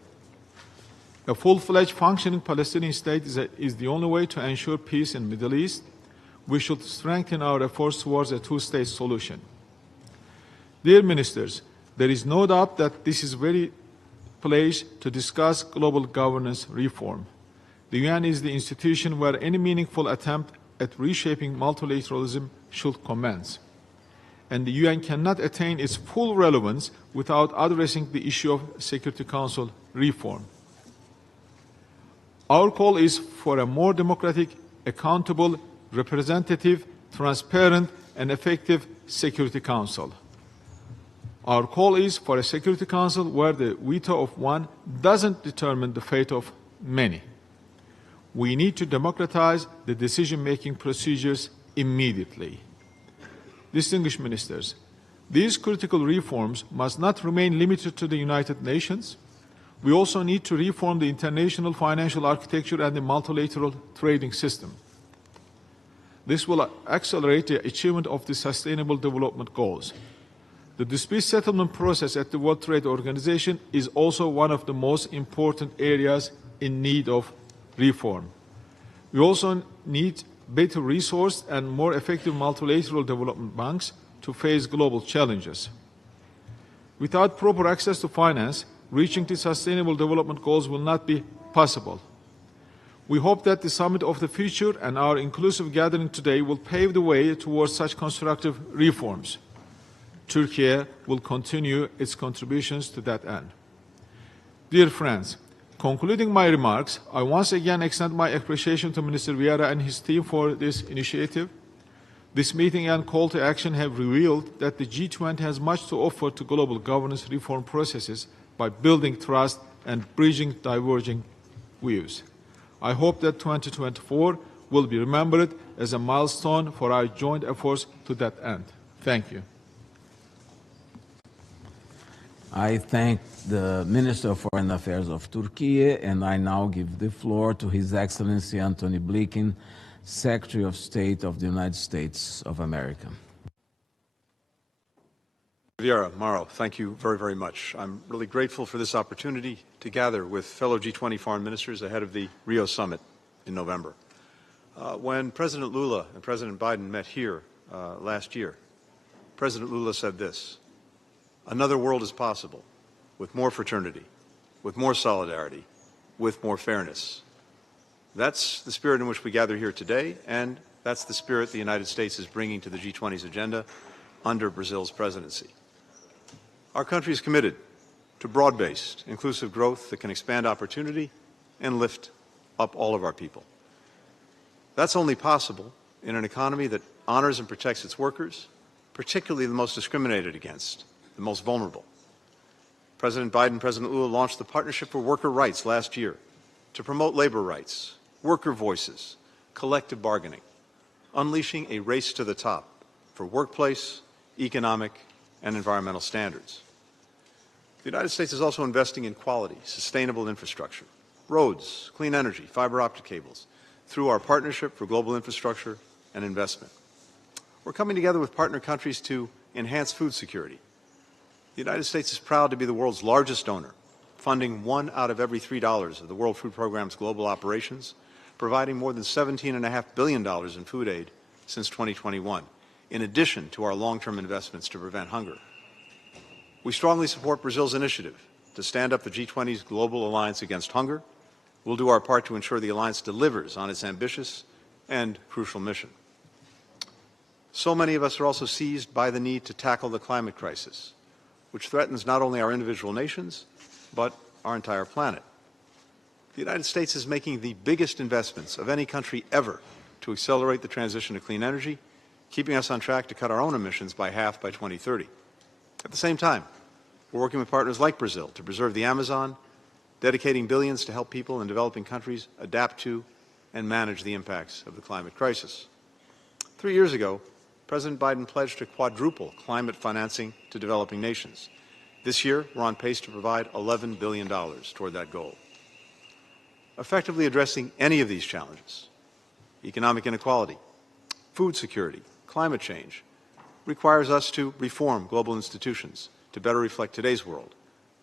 A full-fledged functioning Palestinian state is the only way to ensure peace in the Middle East. We should strengthen our efforts towards a two-state solution. Dear ministers, there is no doubt that this is the very place to discuss global governance reform. The UN is the institution where any meaningful attempt at reshaping multilateralism should commence. and the UN cannot attain its full relevance without addressing the issue of Security Council reform. Our call is for a more democratic, accountable, representative, transparent, and effective Security Council. Our call is for a Security Council where the veto of one doesn't determine the fate of many. We need to democratize the decision-making procedures immediately. Distinguished ministers, these critical reforms must not remain limited to the United Nations. We also need to reform the international financial architecture and the multilateral trading system. This will accelerate the achievement of the Sustainable Development Goals. The dispute settlement process at the World Trade Organization is also one of the most important areas in need of reform. We also need better resourced and more effective multilateral development banks to face global challenges. Without proper access to finance, reaching the Sustainable Development Goals will not be possible. We hope that the Summit of the Future and our inclusive gathering today will pave the way towards such constructive reforms. Turkey will continue its contributions to that end. Dear friends, concluding my remarks, I once again extend my appreciation to Minister Vieira and his team for this initiative. This meeting and call to action have revealed that the G20 has much to offer to global governance reform processes by building trust and bridging diverging views. I hope that 2024 will be remembered as a milestone for our joint efforts to that end. Thank you. I thank the Minister of Foreign Affairs of Turkey, and I now give the floor to His Excellency Antony Blinken, Secretary of State of the United States of America. Vieira, Mauro, thank you very, very much. I'm really grateful for this opportunity to gather with fellow G20 foreign ministers ahead of the Rio summit in November. When President Lula and President Biden met here last year, President Lula said this: "Another world is possible, with more fraternity, with more solidarity, with more fairness." That's the spirit in which we gather here today, and that's the spirit the United States is bringing to the G20's agenda under Brazil's presidency. Our country is committed to broad-based, inclusive growth that can expand opportunity and lift up all of our people. That's only possible in an economy that honors and protects its workers, particularly the most discriminated against, the most vulnerable. President Biden and President Lula launched the Partnership for Worker Rights last year to promote labor rights, worker voices, collective bargaining, unleashing a race to the top for workplace, economic, and environmental standards. The United States is also investing in quality, sustainable infrastructure, roads, clean energy, fiber optic cables, through our Partnership for Global Infrastructure and Investment. We're coming together with partner countries to enhance food security. The United States is proud to be the world's largest donor, funding $1 out of every $3 of the World Food Programme's global operations, providing more than $17.5 billion in food aid since 2021, in addition to our long-term investments to prevent hunger. We strongly support Brazil's initiative to stand up the G20's Global Alliance Against Hunger. We'll do our part to ensure the alliance delivers on its ambitious and crucial mission. So many of us are also seized by the need to tackle the climate crisis, which threatens not only our individual nations, but our entire planet. The United States is making the biggest investments of any country ever to accelerate the transition to clean energy, keeping us on track to cut our own emissions by half by 2030. At the same time, we're working with partners like Brazil to preserve the Amazon, dedicating billions to help people in developing countries adapt to and manage the impacts of the climate crisis. 3 years ago, President Biden pledged to quadruple climate financing to developing nations. This year, we're on pace to provide $11 billion toward that goal. Effectively addressing any of these challenges, economic inequality, food security, climate change, requires us to reform global institutions to better reflect today's world,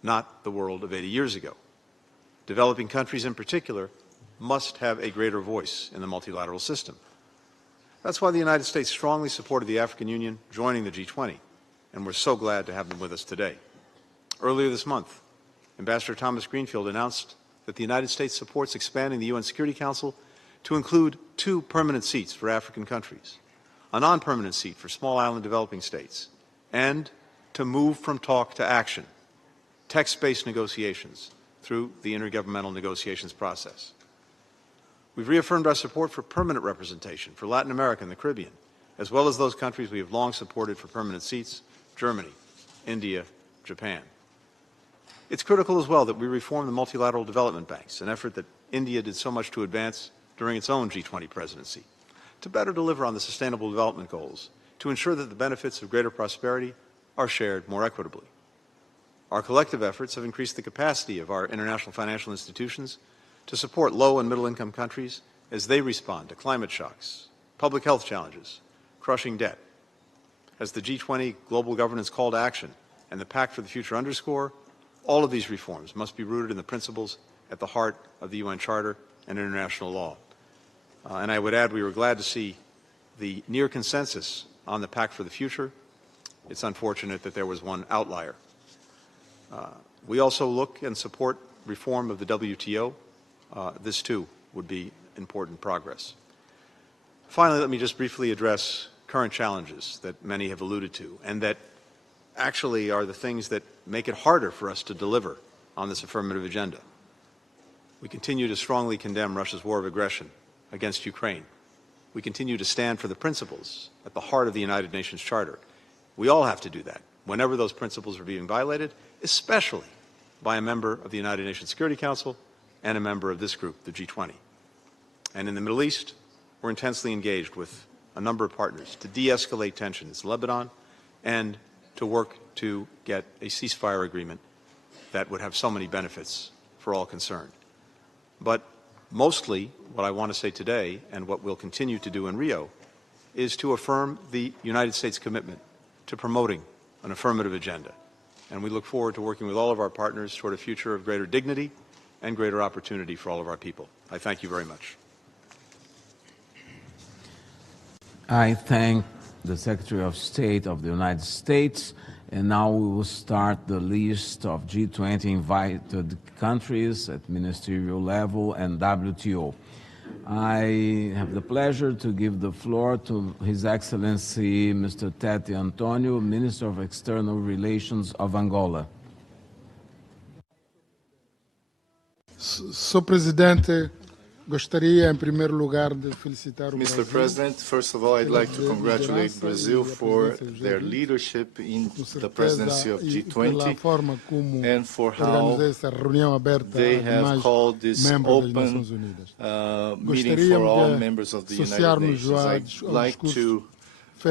not the world of 80 years ago. Developing countries in particular must have a greater voice in the multilateral system. That's why the United States strongly supported the African Union joining the G20, and we're so glad to have them with us today. Earlier this month, Ambassador Thomas Greenfield announced that the United States supports expanding the UN Security Council to include 2 permanent seats for African countries, a non-permanent seat for small island developing states, and to move from talk to action, text-based negotiations through the intergovernmental negotiations process. We've reaffirmed our support for permanent representation for Latin America and the Caribbean, as well as those countries we have long supported for permanent seats, Germany, India, Japan. It's critical as well that we reform the multilateral development banks, an effort that India did so much to advance during its own G20 presidency, to better deliver on the Sustainable Development Goals, to ensure that the benefits of greater prosperity are shared more equitably. Our collective efforts have increased the capacity of our international financial institutions to support low and middle income countries as they respond to climate shocks, public health challenges, crushing debt. As the G20 Global Governance Call to Action and the Pact for the Future underscore, all of these reforms must be rooted in the principles at the heart of the UN Charter and international law. And I would add we were glad to see the near consensus on the Pact for the Future. It's unfortunate that there was one outlier. We also look and support reform of the WTO. This, too, would be important progress. Finally, let me just briefly address current challenges that many have alluded to and that actually are the things that make it harder for us to deliver on this affirmative agenda. We continue to strongly condemn Russia's war of aggression against Ukraine. We continue to stand for the principles at the heart of the United Nations Charter. We all have to do that whenever those principles are being violated, especially by a member of the United Nations Security Council and a member of this group, the G20. And in the Middle East, we're intensely engaged with a number of partners to de-escalate tensions in Lebanon and to work to get a ceasefire agreement that would have so many benefits for all concerned. But mostly, what I want to say today, and what we'll continue to do in Rio, is to affirm the United States commitment to promoting an affirmative agenda. And we look forward to working with all of our partners toward a future of greater dignity and greater opportunity for all of our people. I thank you very much. I thank the Secretary of State of the United States, and now we will start the list of G20 invited countries at ministerial level and WTO. I have the pleasure to give the floor to His Excellency Mr. Tete Antonio, Minister of External Relations of Angola. Sr. Presidente, gostaria em primeiro lugar de felicitar o Brasil. Mr. President, first of all, I'd like to congratulate Brazil for their leadership in the presidency of G20 and for how they have called this open meeting for all members of the United Nations. I'd like to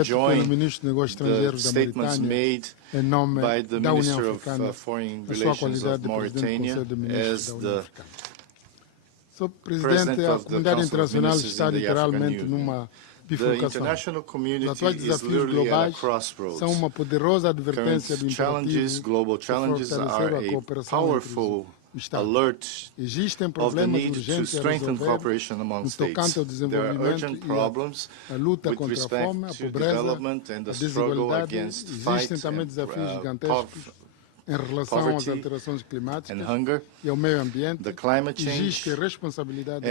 join the statements made by the Minister of Foreign Relations of Mauritania as the Sr. Presidente, a comunidade internacional está literalmente numa bifurcação. Os atuais desafios globais são uma poderosa advertência do imperativo de fortalecer a cooperação entre os Estados. Existem problemas urgentes a resolver no tocante ao desenvolvimento e a luta contra a fome, a pobreza, a desigualdade. Existem também desafios gigantescos em relação às alterações climáticas e ao meio ambiente. Existe a responsabilidade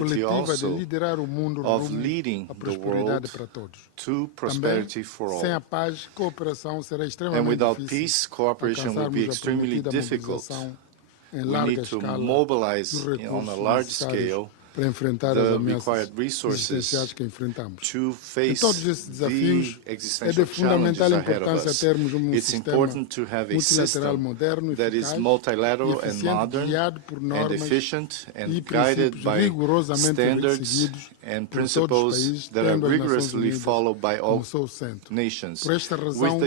coletiva de liderar o mundo rumo à prosperidade para todos. Também, sem a paz, cooperação será extremamente difícil alcançarmos a prometida mobilização em larga escala dos recursos necessários para enfrentar as ameaças existenciais que enfrentamos. Em todos esses desafios, é de fundamental importância termos um sistema multilateral moderno, eficaz e eficiente, guiado por normas e princípios rigorosamente seguidos por todos os países, tendo as Nações Unidas como seu centro. Por esta razão,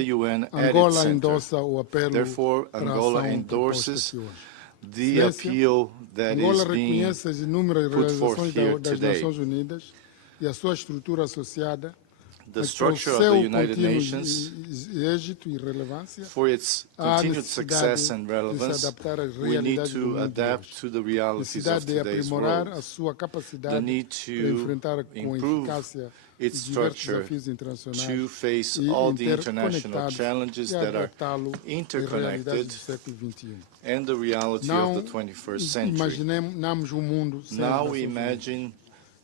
Angola endossa o apelo para a ação proposta aqui hoje. The appeal that Angola is being reconhece as inúmeras put forth realizações here das today. Nações Unidas e a sua estrutura associada, The mas para o structure of seu the United contínuo Nations, êxito e relevância, for its há continued success and necessidade de se relevance, adaptar às we need realidades do to mundo de adapt hoje. to the realities Necessidade of de today's aprimorar world. a sua The capacidade need para enfrentar to com improve eficácia its os diversos structure desafios internacionais to face e all the international interconectados challenges e that are adaptá-lo às realidades interconnected do século XXI. and the reality Não of the 21st century. imaginamos um mundo sem Now as we Nações Unidas. imagine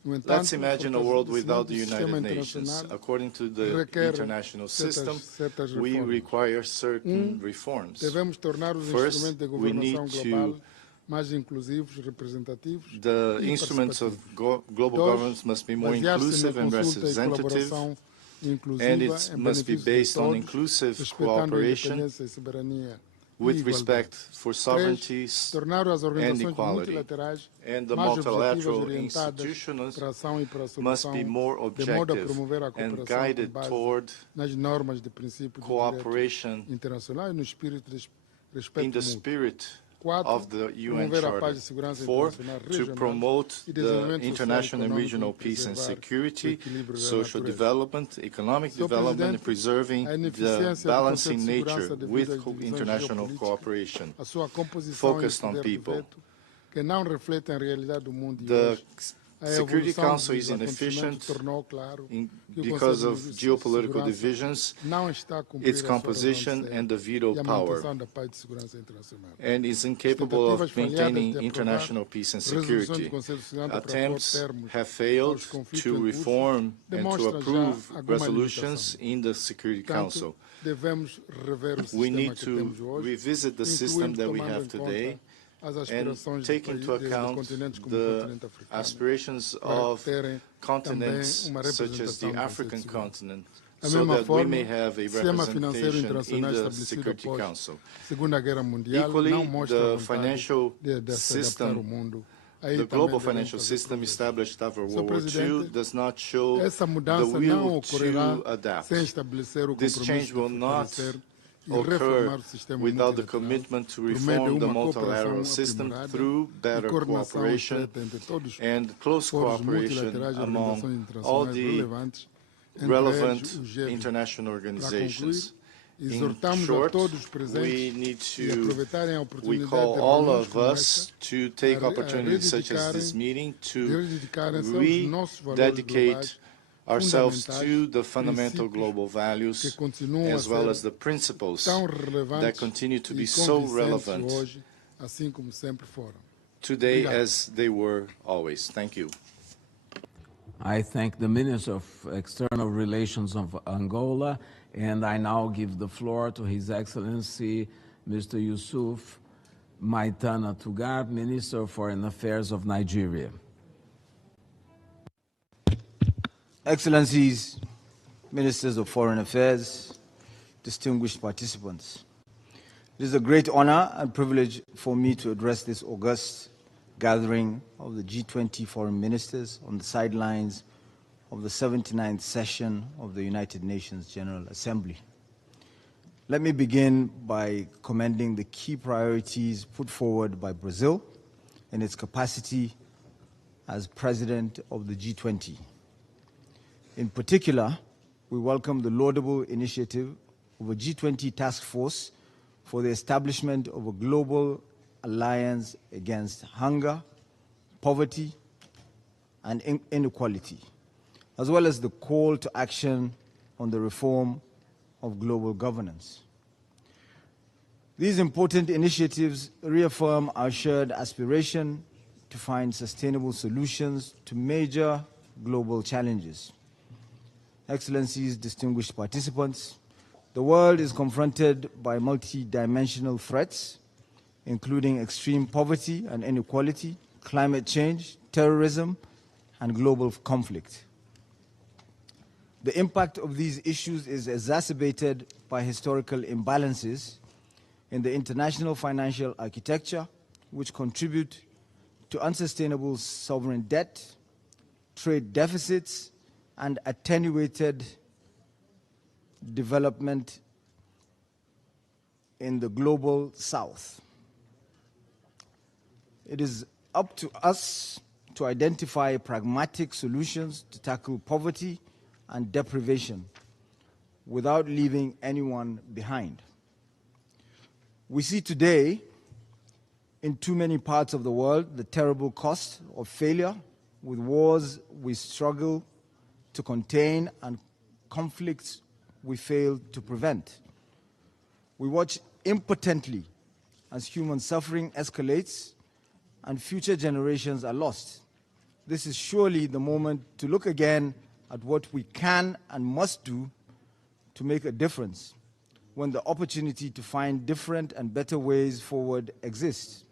Let's imagine a world without the United Nations. According to the international system, we require certain reforms. First, we need to the instruments of global governance must be more inclusive and representative, and it must be based on inclusive cooperation with respect for sovereignties and equality. And the multilateral institutions must be more objective and guided toward cooperation in the spirit of the UN Charter. 4, to promote the international and regional peace and security, social development, economic development, and preserving the balancing nature with international cooperation focused on people. The Security Council is inefficient because of geopolitical divisions, its composition, and the veto power, and is incapable of maintaining international peace and security. Attempts have failed to reform and to approve resolutions in the Security Council. We need to revisit the system that we have today and take into account the aspirations of continents such as the African continent, so that we may have a representation in the Security Council. Equally, the financial system, the global financial system established after World War II does not show the will to adapt. This change will not occur without the commitment to reform the multilateral system through better cooperation and close cooperation among all the relevant international organizations. In short, we call all of us to take opportunities such as this meeting to rededicate ourselves to the fundamental global values as well as the principles that continue to be so relevant today as they were always. Thank you. I thank the Minister of External Relations of Angola, and I now give the floor to His Excellency Mr. Yusuf Maitana Tuggar, Minister of Foreign Affairs of Nigeria. Excellencies, Ministers of Foreign Affairs, distinguished participants, it is a great honor and privilege for me to address this august gathering of the G20 foreign ministers on the sidelines of the 79th session of the United Nations General Assembly. Let me begin by commending the key priorities put forward by Brazil in its capacity as president of the G20. In particular, we welcome the laudable initiative of a G20 task force for the establishment of a global alliance against hunger, poverty, and inequality, as well as the call to action on the reform of global governance. These important initiatives reaffirm our shared aspiration to find sustainable solutions to major global challenges. Excellencies, distinguished participants, the world is confronted by multi-dimensional threats, including extreme poverty and inequality, climate change, terrorism, and global conflict. The impact of these issues is exacerbated by historical imbalances in the international financial architecture, which contribute to unsustainable sovereign debt, trade deficits, and attenuated development in the global south. It is up to us to identify pragmatic solutions to tackle poverty and deprivation without leaving anyone behind. We see today in too many parts of the world the terrible cost of failure, with wars we struggle to contain and conflicts we fail to prevent. We watch impotently as human suffering escalates and future generations are lost. this is surely the moment to look again at what we can and must do to make a difference when the opportunity to find different and better ways forward exists.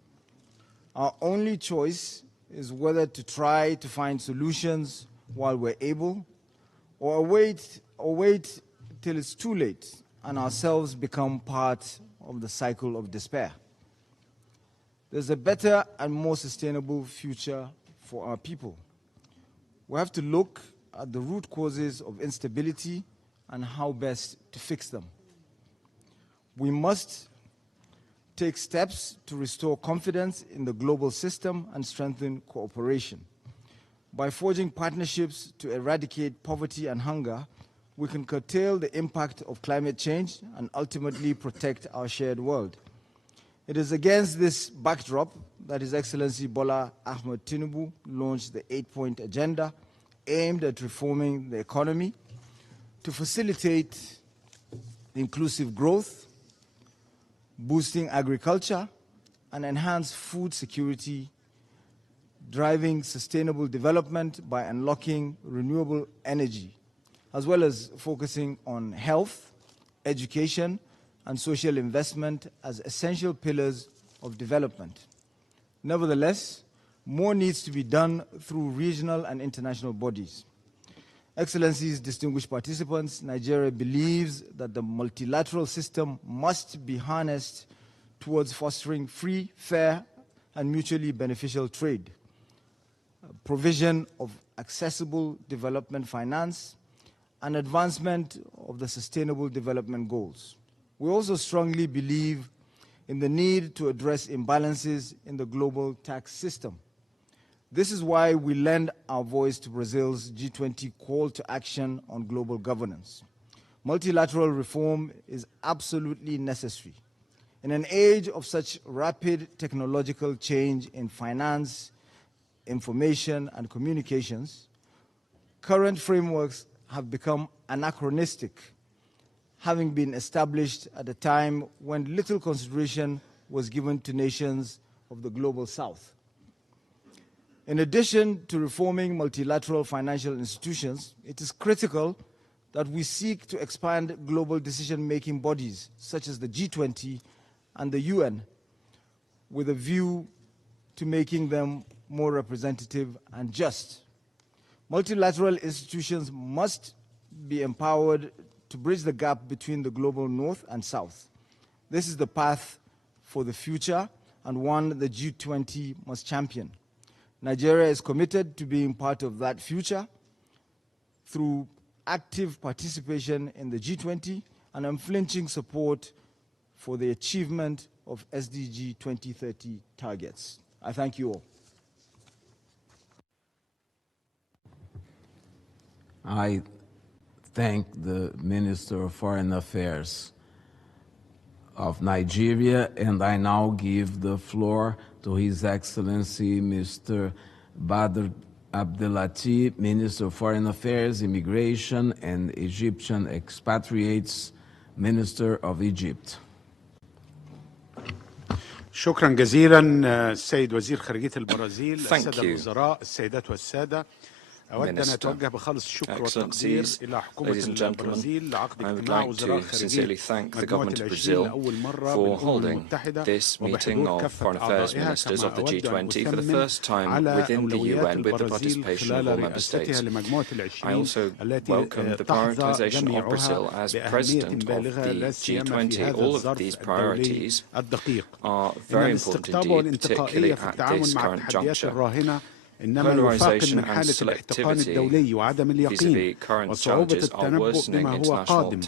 Our only choice is whether to try to find solutions while we're able, or wait till it's too late and ourselves become part of the cycle of despair. There's a better and more sustainable future for our people. We have to look at the root causes of instability and how best to fix them. We must take steps to restore confidence in the global system and strengthen cooperation. By forging partnerships to eradicate poverty and hunger, we can curtail the impact of climate change and ultimately protect our shared world. It is against this backdrop that His Excellency Bola Ahmed Tinubu launched the 8-point agenda aimed at reforming the economy to facilitate inclusive growth, boosting agriculture, and enhance food security, driving sustainable development by unlocking renewable energy, as well as focusing on health, education, and social investment as essential pillars of development. Nevertheless, more needs to be done through regional and international bodies. Excellencies, distinguished participants, Nigeria believes that the multilateral system must be harnessed towards fostering free, fair, and mutually beneficial trade, provision of accessible development finance, and advancement of the Sustainable Development Goals. We also strongly believe in the need to address imbalances in the global tax system. This is why we lend our voice to Brazil's G20 call to action on global governance. Multilateral reform is absolutely necessary. In an age of such rapid technological change in finance, information, and communications, current frameworks have become anachronistic, having been established at a time when little consideration was given to nations of the global South. In addition to reforming multilateral financial institutions, it is critical that we seek to expand global decision-making bodies such as the G20 and the UN with a view to making them more representative and just. Multilateral institutions must be empowered to bridge the gap between the global North and South. This is the path for the future and one the G20 must champion. Nigeria is committed to being part of that future through active participation in the G20 and unflinching support for the achievement of SDG 2030 targets. I thank you all. I thank the Minister of Foreign Affairs of Nigeria, and I now give the floor to His Excellency Mr. Badr Abdelati, Minister of Foreign Affairs, Immigration and Egyptian Expatriates, Minister of Egypt. شكرا جزيلا السيد وزير خارجية البرازيل، السادة الوزراء، السيدات والسادة. أود أن أتوجه بخالص الشكر والتقدير إلى حكومة البرازيل لعقد اجتماع وزراء خارجية مجموعة ال20 لأول مرة بالأمم المتحدة وبحضور كافة أعضائها، كما أود أن أثمن على أولويات البرازيل خلال رئاستها لمجموعة ال20 التي تحظى جميعها بأهمية بالغة لا سيما في هذا الظرف الدولي الدقيق. إن الاستقطاب والانتقائية في التعامل مع التحديات الراهنة إنما يفاقم من حالة الاحتقان الدولي وعدم اليقين وصعوبة التنبؤ بما هو قادم،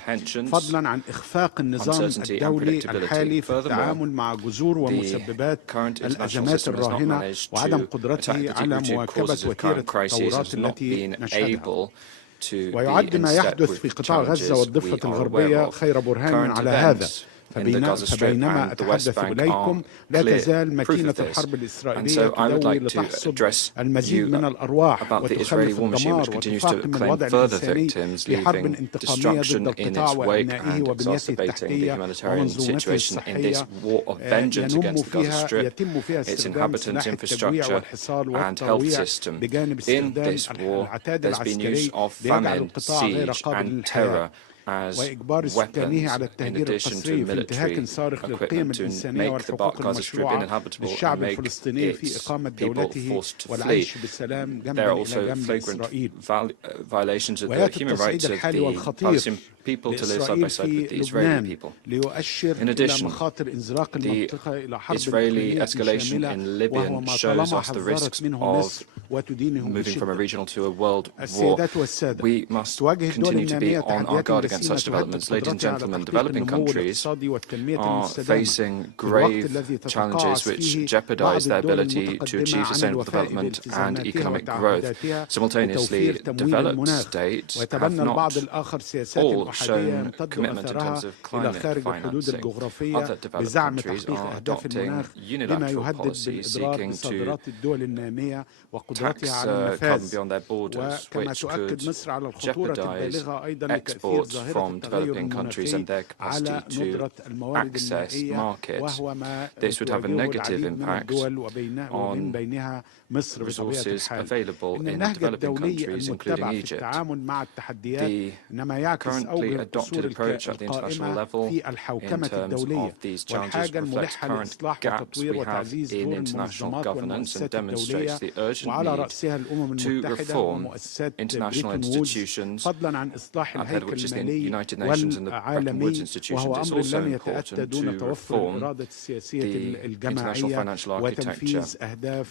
فضلا عن إخفاق النظام الدولي الحالي في التعامل مع جذور ومسببات الأزمات الراهنة وعدم قدرته على مواكبة وتيرة التطورات التي نشهدها. ويعد ما يحدث في قطاع غزة والضفة الغربية خير برهان على هذا، in the Gaza Strip and the West Bank are clear proof of this. And so I would like to address you about the Israeli war machine, which continues to claim further victims, leaving destruction in its wake and exacerbating the humanitarian situation in this war of vengeance against the Gaza Strip, its inhabitants, infrastructure and health system. In this war, there's been use of famine, siege and terror as weapons, in addition to military equipment, to make the Gaza Strip uninhabitable and make its people forced to flee. There are also flagrant violations of the human rights of the Palestinian people to live side by side with the Israeli people. In addition, the Israeli escalation in Libya shows us the risks of moving from a regional to a world war. We must continue to be on our guard against such developments. Ladies and gentlemen, developing countries are facing grave challenges which jeopardize their ability to achieve sustainable development and economic growth. Simultaneously, developed states have not all shown commitment in terms of climate financing. Other developed countries are adopting unilateral policies seeking to tax carbon beyond their borders, which could jeopardize exports from developing countries and their capacity to access markets. This would have a negative impact on resources available in developing countries, including Egypt. The currently adopted approach at the international level in terms of these challenges reflects current gaps we have in international governance and demonstrates the urgent need to reform international institutions, at head of which is the United Nations and the Bretton Woods institutions. It's also important to reform the international financial architecture.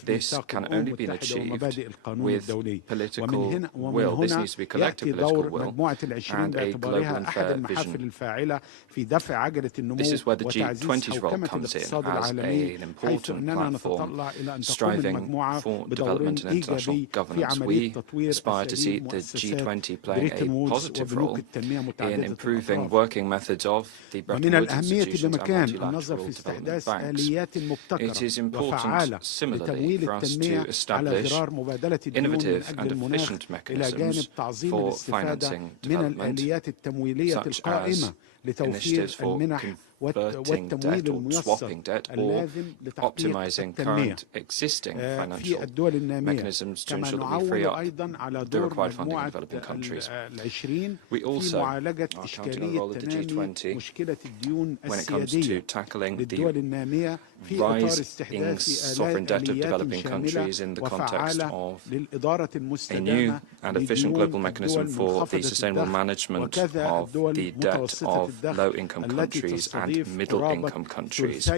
This can only be achieved with political will. This needs to be collective political will and a global and fair vision. This is where the G20's role comes in as an important platform striving for development and international governance. We aspire to see the G20 playing a positive role in improving working methods of the Bretton Woods institutions and multilateral development banks. It is important, similarly, for us to establish innovative and efficient mechanisms for financing development, such as initiatives for converting debt or swapping debt or optimizing current existing financial mechanisms to ensure that we free up the required funding in developing countries. We also are counting on the role of the G20 when it comes to tackling the rising sovereign debt of developing countries in the context of a new and efficient global mechanism for the sustainable management of the debt of low-income countries and middle-income countries.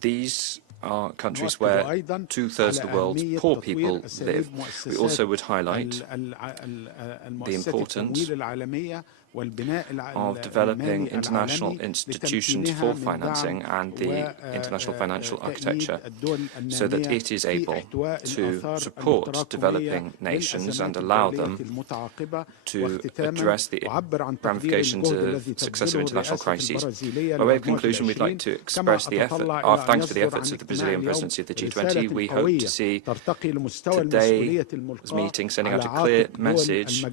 These are countries where two-thirds of the world's poor people live. We also would highlight the importance of developing international institutions for financing and the international financial architecture so that it is able to support developing nations and allow them to address the ramifications of successive international crises. By way of conclusion, we'd like to express our thanks for the efforts of the Brazilian presidency of the G20. We hope to see today's meeting sending out a clear message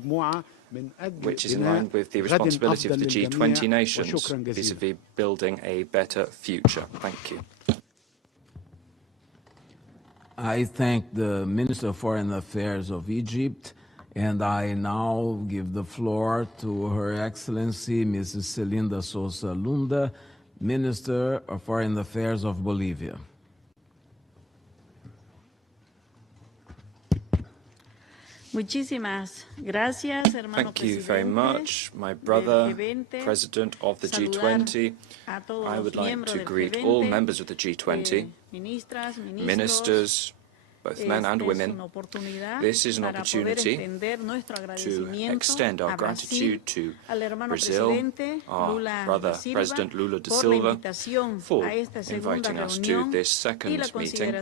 which is in line with the responsibility of the G20 nations vis-à-vis building a better future. Thank you. I thank the Minister of Foreign Affairs of Egypt, and I now give the floor to Her Excellency Mrs. Celinda Sousa Lunda, Minister of Foreign Affairs of Bolivia. Thank you very much, my brother, President of the G20. I would like to greet all members of the G20, ministers, both men and women, this is an opportunity to extend our gratitude to Brazil, our brother President Lula da Silva, for inviting us to this second meeting,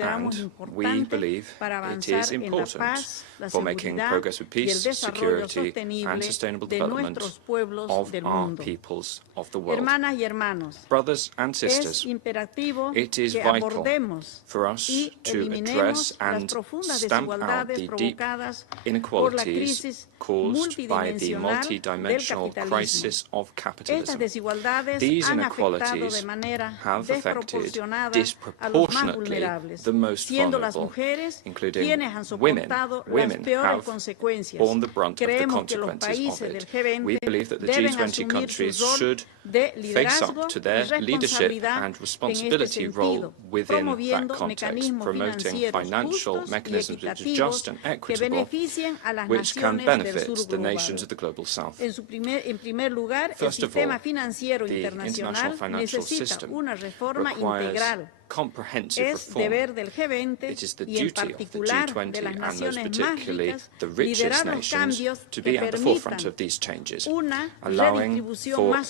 and we believe it is important for making progress with peace, security, and sustainable development of our peoples of the world. Brothers and sisters, it is vital for us to address and stamp out the deep inequalities caused by the multi-dimensional crisis of capitalism. These inequalities have affected disproportionately the most vulnerable, including women. Women have borne the brunt of the consequences of it. We believe that the G20 countries should face up to their leadership and responsibility role within that context, promoting financial mechanisms which are just and equitable, which can benefit the nations of the global south. First of all, the international financial system requires comprehensive reform. It is the duty of the G20 and most particularly the richest nations to be at the forefront of these changes, allowing for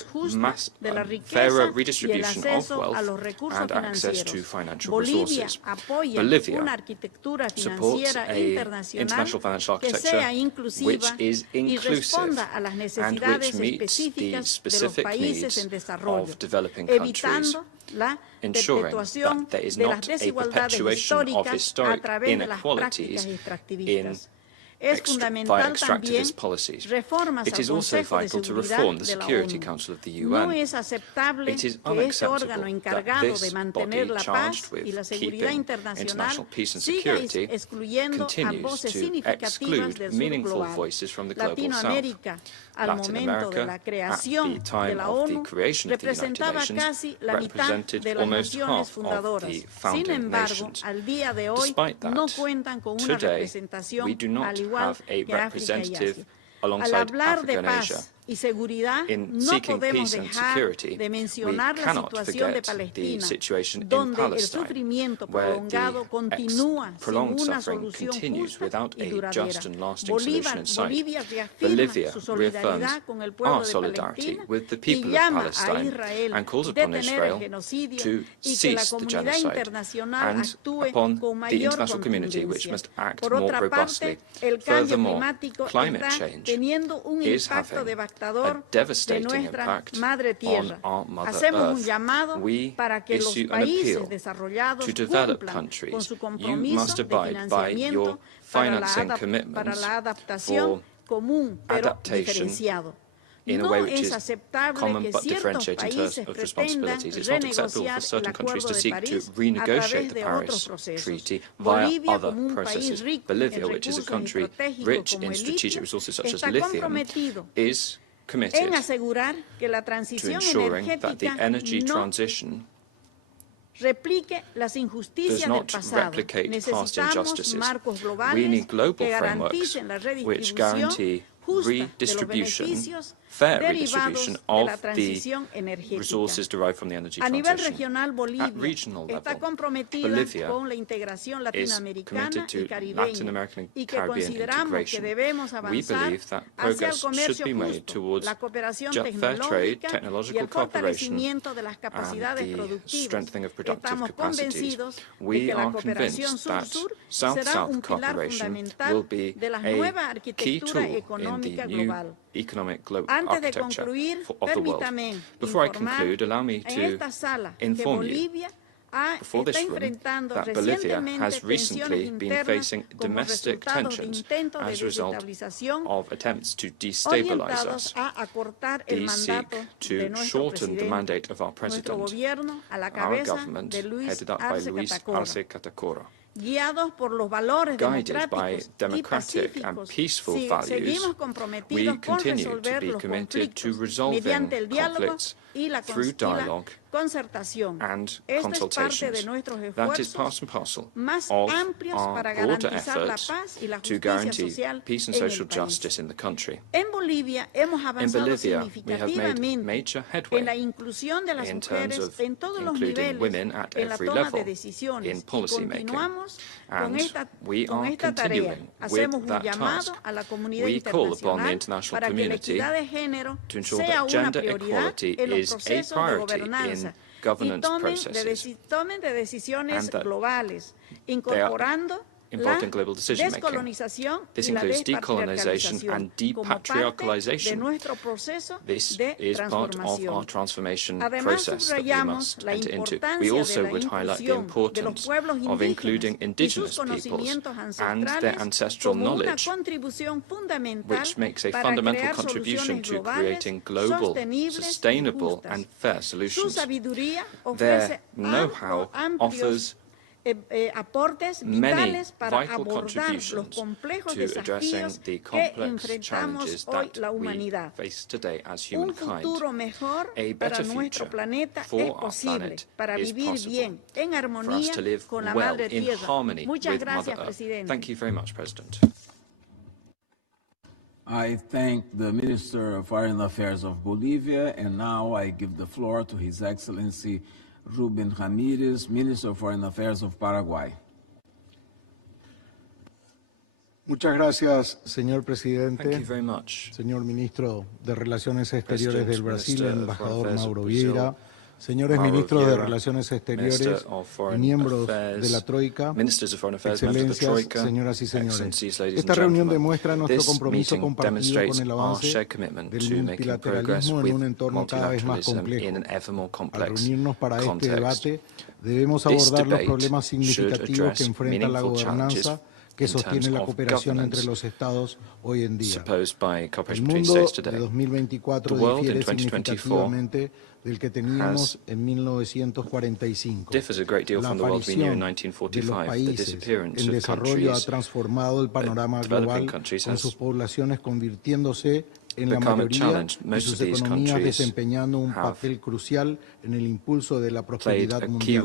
fairer redistribution of wealth and access to financial resources. Bolivia supports an international financial architecture which is inclusive and which meets the specific needs of developing countries, ensuring that there is not a perpetuation of historic inequalities via extractivist policies. It is also vital to reform the Security Council of the UN. It is unacceptable that this body charged with keeping international peace and security continues to exclude meaningful voices from the global south. Latin America, at the time of the creation of the United Nations, represented almost half of the founding nations. Despite that, today we do not have a representative alongside Africa and Asia. In seeking peace and security, we cannot forget the situation in Palestine, where the prolonged suffering continues without a just and lasting solution in sight. Bolivia reaffirms our solidarity with the people of Palestine and calls upon Israel to cease the genocide and upon the international community, which must act more robustly. Furthermore, climate change is having a devastating impact on our Mother Earth. We issue an appeal to developed countries. You must abide by your financing commitments for adaptation in a way which is common but differentiated in terms of responsibilities. It's not acceptable for certain countries to seek to renegotiate the Paris Treaty via other processes. Bolivia, which is a country rich in strategic resources such as lithium, is committed to ensuring that the energy transition does not replicate past injustices. We need global frameworks which guarantee redistribution, fair redistribution of the resources derived from the energy transition. At regional level, Bolivia is committed to Latin American and Caribbean integration. We believe that progress should be made towards fair trade, technological cooperation, and the strengthening of productive capacities. We are convinced that South-South cooperation will be a key tool in the new economic global architecture of the world. Before I conclude, allow me to inform you before this room that Bolivia has recently been facing domestic tensions as a result of attempts to destabilize us. These seek to shorten the mandate of our president, our government, headed up by Luis Arce Catacora. Guided by democratic and peaceful values, we continue to be committed to resolving conflicts through dialogue and consultations. That is part and parcel of our broader efforts to guarantee peace and social justice in the country. In Bolivia, we have made major headway in terms of including women at every level in policy making. And we are continuing with that task. We call upon the international community to ensure that gender equality is a priority in governance processes tomen de decisiones globales, incorporando involved in global decision-making. This includes decolonization and depatriarchalization. This is part of our transformation process that we must enter into. We also would highlight the importance of including indigenous peoples and their ancestral knowledge, which makes a fundamental contribution to creating global, sustainable, and fair solutions. Their know-how offers many vital contributions to addressing the complex challenges that we face today as humankind. A better future for our planet is possible for us to live well in harmony with Mother Earth. Thank you very much, President. I thank the Minister of Foreign Affairs of Bolivia, and now I give the floor to His Excellency Rubén Ramírez, Minister of Foreign Affairs of Paraguay. Muchas gracias, señor presidente. Thank you very much. Señor ministro de Relaciones Exteriores del Brasil, embajador Mauro Vieira, señores ministros de Relaciones Exteriores y miembros de la Troika, excelencias, señoras y señores. Esta reunión demuestra nuestro compromiso compartido con el avance del multilateralismo en un entorno cada vez más complejo. Al reunirnos para este debate, debemos abordar los problemas significativos que enfrenta la gobernanza que sostiene la cooperación entre los Estados hoy en día. El mundo de 2024 difiere significativamente del que teníamos en 1945. La aparición de los países en desarrollo ha transformado el panorama global, con sus poblaciones convirtiéndose en la mayoría de sus economías desempeñando un papel crucial en el impulso de la prosperidad mundial.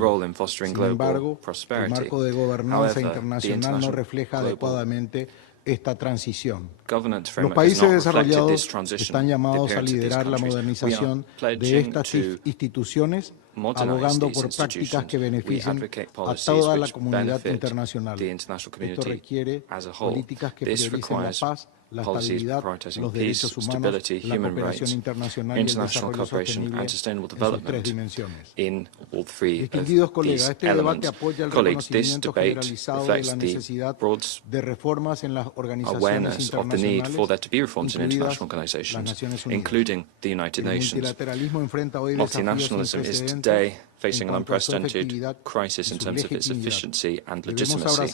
Sin embargo, el marco de gobernanza internacional no refleja adecuadamente esta transición. Los países desarrollados están llamados a liderar la modernización de estas instituciones, abogando por prácticas que beneficien a toda la comunidad internacional. Esto requiere políticas que prioricen la paz, la estabilidad, los derechos humanos, la cooperación internacional y el desarrollo sostenible en sus tres dimensiones. Distinguidos colegas, este debate apoya el reconocimiento generalizado de la necesidad de reformas en las organizaciones internacionales, incluidas las Naciones Unidas. El multilateralismo enfrenta hoy desafíos sin precedentes facing an unprecedented crisis in terms of its efficiency and legitimacy.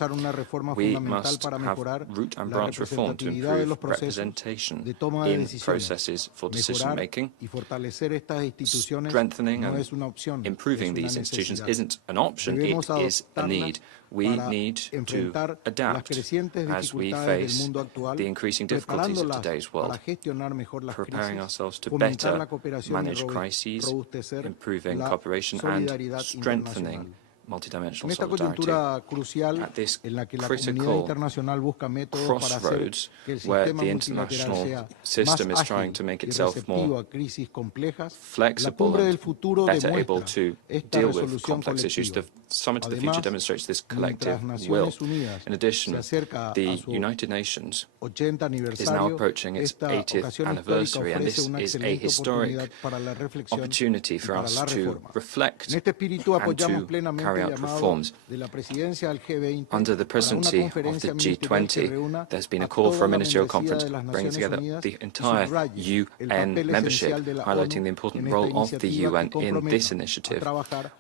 We must have root and branch reform to improve representation in processes for decision-making. Strengthening and improving these institutions isn't an option, it is a need. We need to adapt as we face the increasing difficulties of today's world, preparing ourselves to better manage crises, improving cooperation and strengthening multidimensional solidarity. At this critical crossroads where the international system is trying to make itself more flexible and better able to deal with complex issues, the Summit of the Future demonstrates this collective will. In addition, the United Nations is now approaching its 80th anniversary, and this is a historic opportunity for us to reflect and to carry out reforms. Under the presidency of the G20, there's been a call for a ministerial conference bringing together the entire UN membership, highlighting the important role of the UN in this initiative,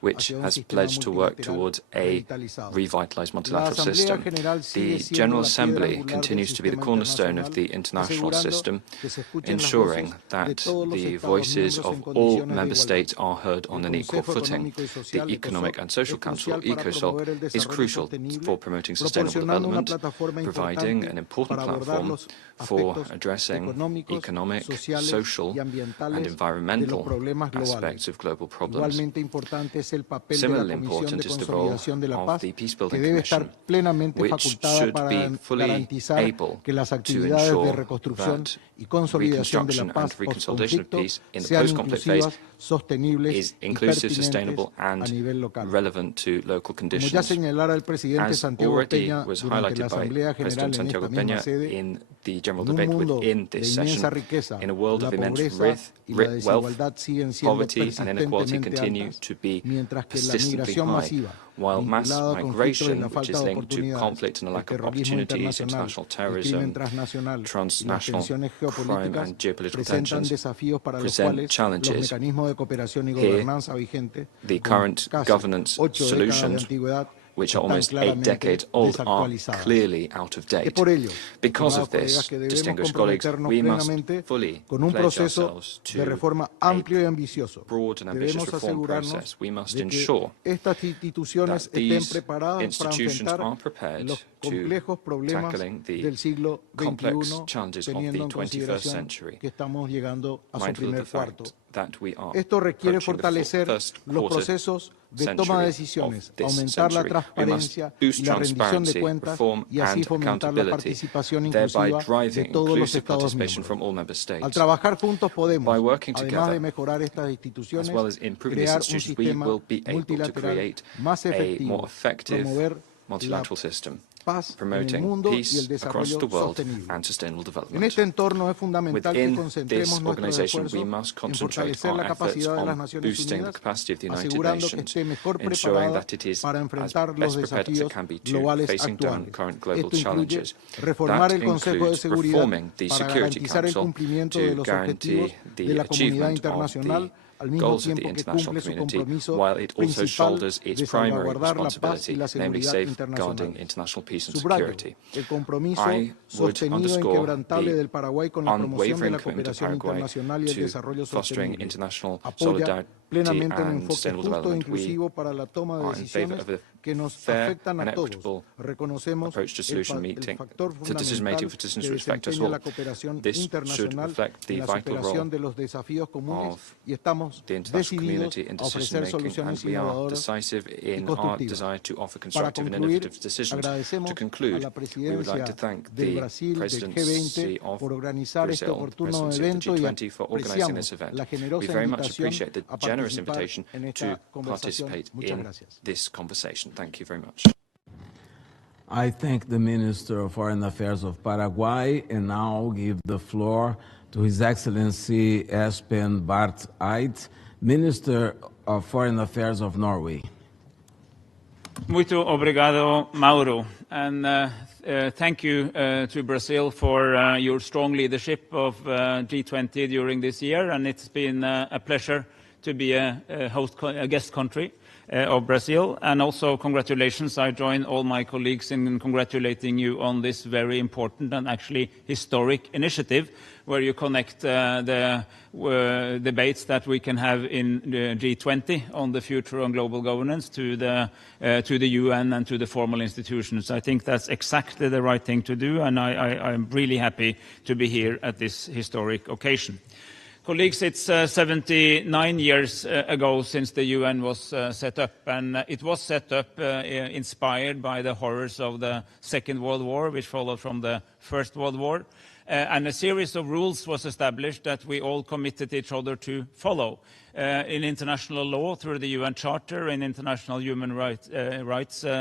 which has pledged to work towards a revitalized multilateral system. The General Assembly continues to be the cornerstone of the international system, ensuring that the voices of all member states are heard on an equal footing. The Economic and Social Council, ECOSOC, is crucial for promoting sustainable development, providing an important platform for addressing economic, social, and environmental aspects of global problems. Similarly important is the role of the Peacebuilding Commission, which should be fully able to ensure that reconstruction and reconsolidation of peace in the post-conflict phase is inclusive, sustainable, and relevant to local Como ya conditions, señalara el presidente as Santiago already Peña was durante la highlighted by Asamblea General President en esta Santiago misma Peña sede, in the general en un debate mundo within de this inmensa session, riqueza, in a world la of immense pobreza y la wealth, desigualdad siguen siendo poverty and inequality persistentemente continue altas, to be mientras que la persistently migración high, masiva, while mass vinculada a conflictos y migration, la which falta is de linked to oportunidades, conflict and a el lack of terrorismo opportunities, internacional, international el crimen terrorism, transnacional y las transnational tensiones crime geopolíticas and geopolitical presentan tensions desafíos para los present cuales los challenges. mecanismos de cooperación y Here, gobernanza vigentes, the con current casi governance 8 décadas de solutions, antigüedad, which are están almost 8 claramente decades old, are desactualizadas. clearly out of Es date. por ello, Because estimados of colegas, this, que debemos distinguished colleagues, comprometernos we must plenamente fully con un pledge proceso ourselves de to reforma amplio y ambicioso. broad and ambitious Debemos reform asegurarnos process. We must de que ensure estas instituciones that estén these preparadas para institutions enfrentar are prepared los to complejos problemas tackling the del siglo complex XXI, challenges of teniendo the en 21st consideración century, que estamos llegando a su mindful of primer the cuarto. fact that we are Esto requiere approaching the fortalecer first los quarter procesos de toma de century decisiones, of this aumentar la century. We must transparencia boost y la rendición de transparency, cuentas reform y así and fomentar la accountability, participación thereby inclusiva de driving todos los inclusive Estados participation miembros. from all member Al states. trabajar juntos podemos, By working además de together, mejorar estas as instituciones, well as improving these crear un institutions, we sistema will be able to multilateral create más a more efectivo, effective promover la multilateral system, paz en el promoting mundo y el peace across desarrollo the world sostenible. and sustainable En development. este entorno es fundamental que Within concentremos this nuestros organization, we esfuerzos must en concentrate fortalecer our la efforts capacidad de las on Naciones boosting the Unidas, capacity of the United asegurando que Nations, esté mejor ensuring preparada that it is para as enfrentar los best prepared as it desafíos can be to globales facing down actuales. current global Esto incluye challenges. reformar That el Consejo de includes Seguridad reforming the para Security garantizar el Council cumplimiento de to los guarantee objetivos de the la comunidad achievement of internacional, the al mismo goals of the tiempo que international cumple su community, compromiso while it also principal shoulders its de primary salvaguardar la paz y responsibility, la namely seguridad safeguarding internacional. international peace and Subrayo security. el compromiso I would sostenido e underscore inquebrantable the del Paraguay con la promoción de unwavering la commitment of cooperación Paraguay internacional y el to desarrollo fostering sostenible. international Apoya solidarity plenamente un and enfoque sustainable justo e development. We inclusivo para la toma de are in favour decisiones of a que nos fair afectan and a todos. equitable Reconocemos approach to el solution meeting, factor to decision making fundamental for decisions que which affect us desempeña all. la cooperación This should internacional reflect the en la vital role superación de los desafíos comunes of y estamos the international decididos community in a ofrecer decision making, and soluciones we are innovadoras decisive y in our constructivas. desire to offer Para constructive and concluir, innovative decisions. agradecemos To a conclude, la we would like presidencia to thank del the Brasil, del presidency G20, of por organizar este Brazil, oportuno presidency of the evento y G20 for organising this apreciamos event. la We generosa very much invitación appreciate the a generous participar invitation en to esta conversación. participate Muchas in gracias. this conversation. Thank you very much. I thank the Minister of Foreign Affairs of Paraguay and now give the floor to His Excellency Espen Barth Eide, Minister of Foreign Affairs of Norway. Muito obrigado, Mauro, and thank you to Brazil for your strong leadership of G20 during this year, and it's been a pleasure to be a guest country of Brazil, and also congratulations. I join all my colleagues in congratulating you on this very important and actually historic initiative, where you connect the debates that we can have in the G20 on the future on global governance to the UN and to the formal institutions. I think that's exactly the right thing to do, and I'm really happy to be here at this historic occasion. Colleagues, it's 79 years ago since the UN was set up, and it was set up inspired by the horrors of the Second World War, which followed from the First World War. And a series of rules was established that we all committed each other to follow. In international law, through the UN Charter, in international human rights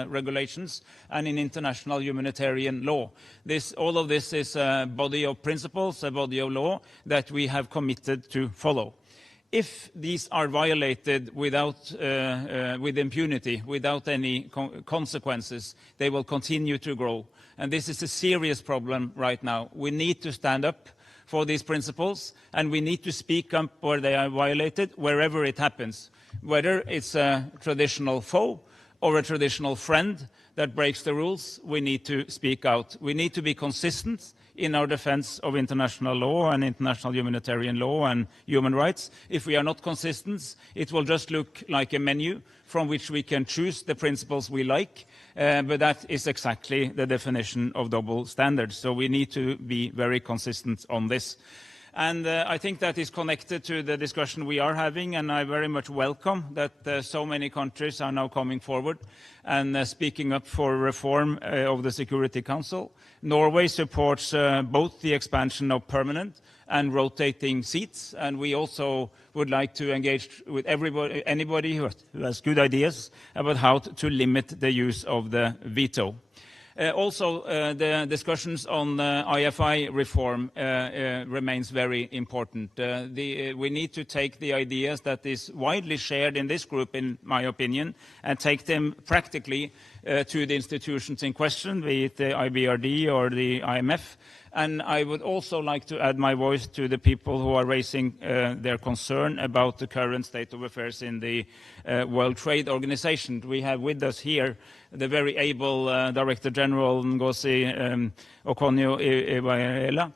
regulations, and in international humanitarian law. All of this is a body of principles, a body of law that we have committed to follow. If these are violated with impunity, without any consequences, they will continue to grow. And this is a serious problem right now. We need to stand up for these principles, and we need to speak up where they are violated, wherever it happens, whether it's a traditional foe or a traditional friend that breaks the rules. We need to speak out. We need to be consistent in our defense of international law and international humanitarian law and human rights. If we are not consistent, it will just look like a menu from which we can choose the principles we like, but that is exactly the definition of double standards. So we need to be very consistent on this. And I think that is connected to the discussion we are having, and I very much welcome that so many countries are now coming forward and speaking up for reform of the Security Council. Norway supports both the expansion of permanent and rotating seats, and we also would like to engage with anybody who has good ideas about how to limit the use of the veto. Also, the discussions on IFI reform remains very important. We need to take the ideas that is widely shared in this group, in my opinion, and take them practically to the institutions in question, be it the IBRD or the IMF. And I would also like to add my voice to the people who are raising their concern about the current state of affairs in the World Trade Organization. We have with us here the very able Director General Ngozi Okonjo-Iweala,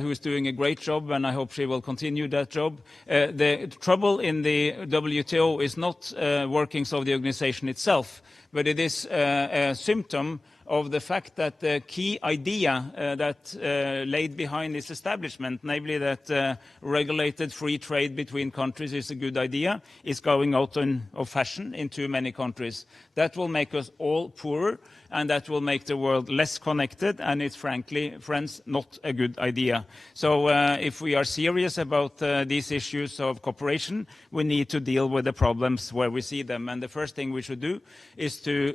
who is doing a great job, and I hope she will continue that job. The trouble in the WTO is not workings of the organization itself, but it is a symptom of the fact that the key idea that laid behind its establishment, namely that regulated free trade between countries is a good idea, is going out of fashion in too many countries. That will make us all poorer, and that will make the world less connected, and it's frankly, friends, not a good idea. So if we are serious about these issues of cooperation, we need to deal with the problems where we see them. And the first thing we should do is to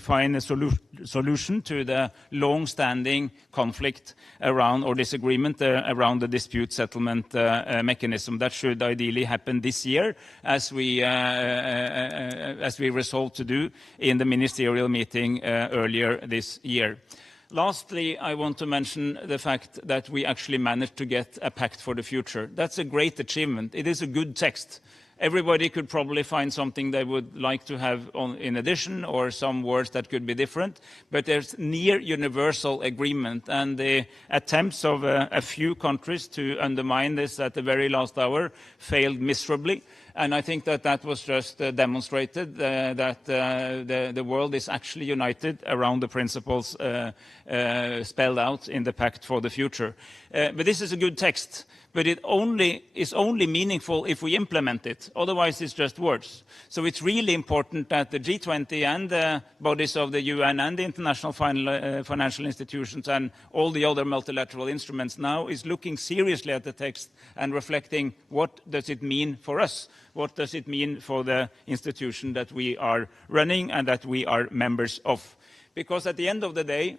find a solution to the long-standing conflict around, or disagreement around, the dispute settlement mechanism. That should ideally happen this year, as we resolved to do in the ministerial meeting earlier this year. Lastly, I want to mention the fact that we actually managed to get a pact for the future. That's a great achievement. It is a good text. Everybody could probably find something they would like to have in addition, or some words that could be different, but there's near universal agreement, and the attempts of a few countries to undermine this at the very last hour failed miserably. And I think that that was just demonstrated that the world is actually united around the principles spelled out in the Pact for the Future. But this is a good text, but it is only meaningful if we implement it. Otherwise, it's just words. So it's really important that the G20 and the bodies of the UN and the international financial institutions and all the other multilateral instruments now is looking seriously at the text and reflecting, what does it mean for us? What does it mean for the institution that we are running and that we are members of? Because at the end of the day,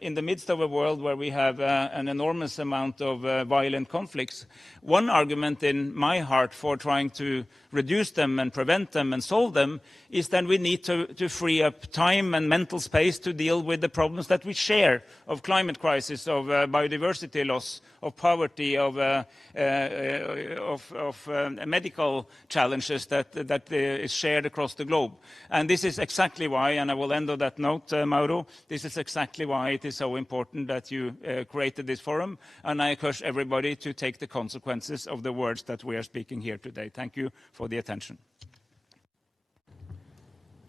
in the midst of a world where we have an enormous amount of violent conflicts, one argument in my heart for trying to reduce them and prevent them and solve them is that we need to free up time and mental space to deal with the problems that we share, of climate crisis, of biodiversity loss, of poverty, of medical challenges that is shared across the globe. And this is exactly why, and I will end on that note, Mauro, this is exactly why it is so important that you created this forum, and I encourage everybody to take the consequences of the words that we are speaking here today. Thank you for the attention.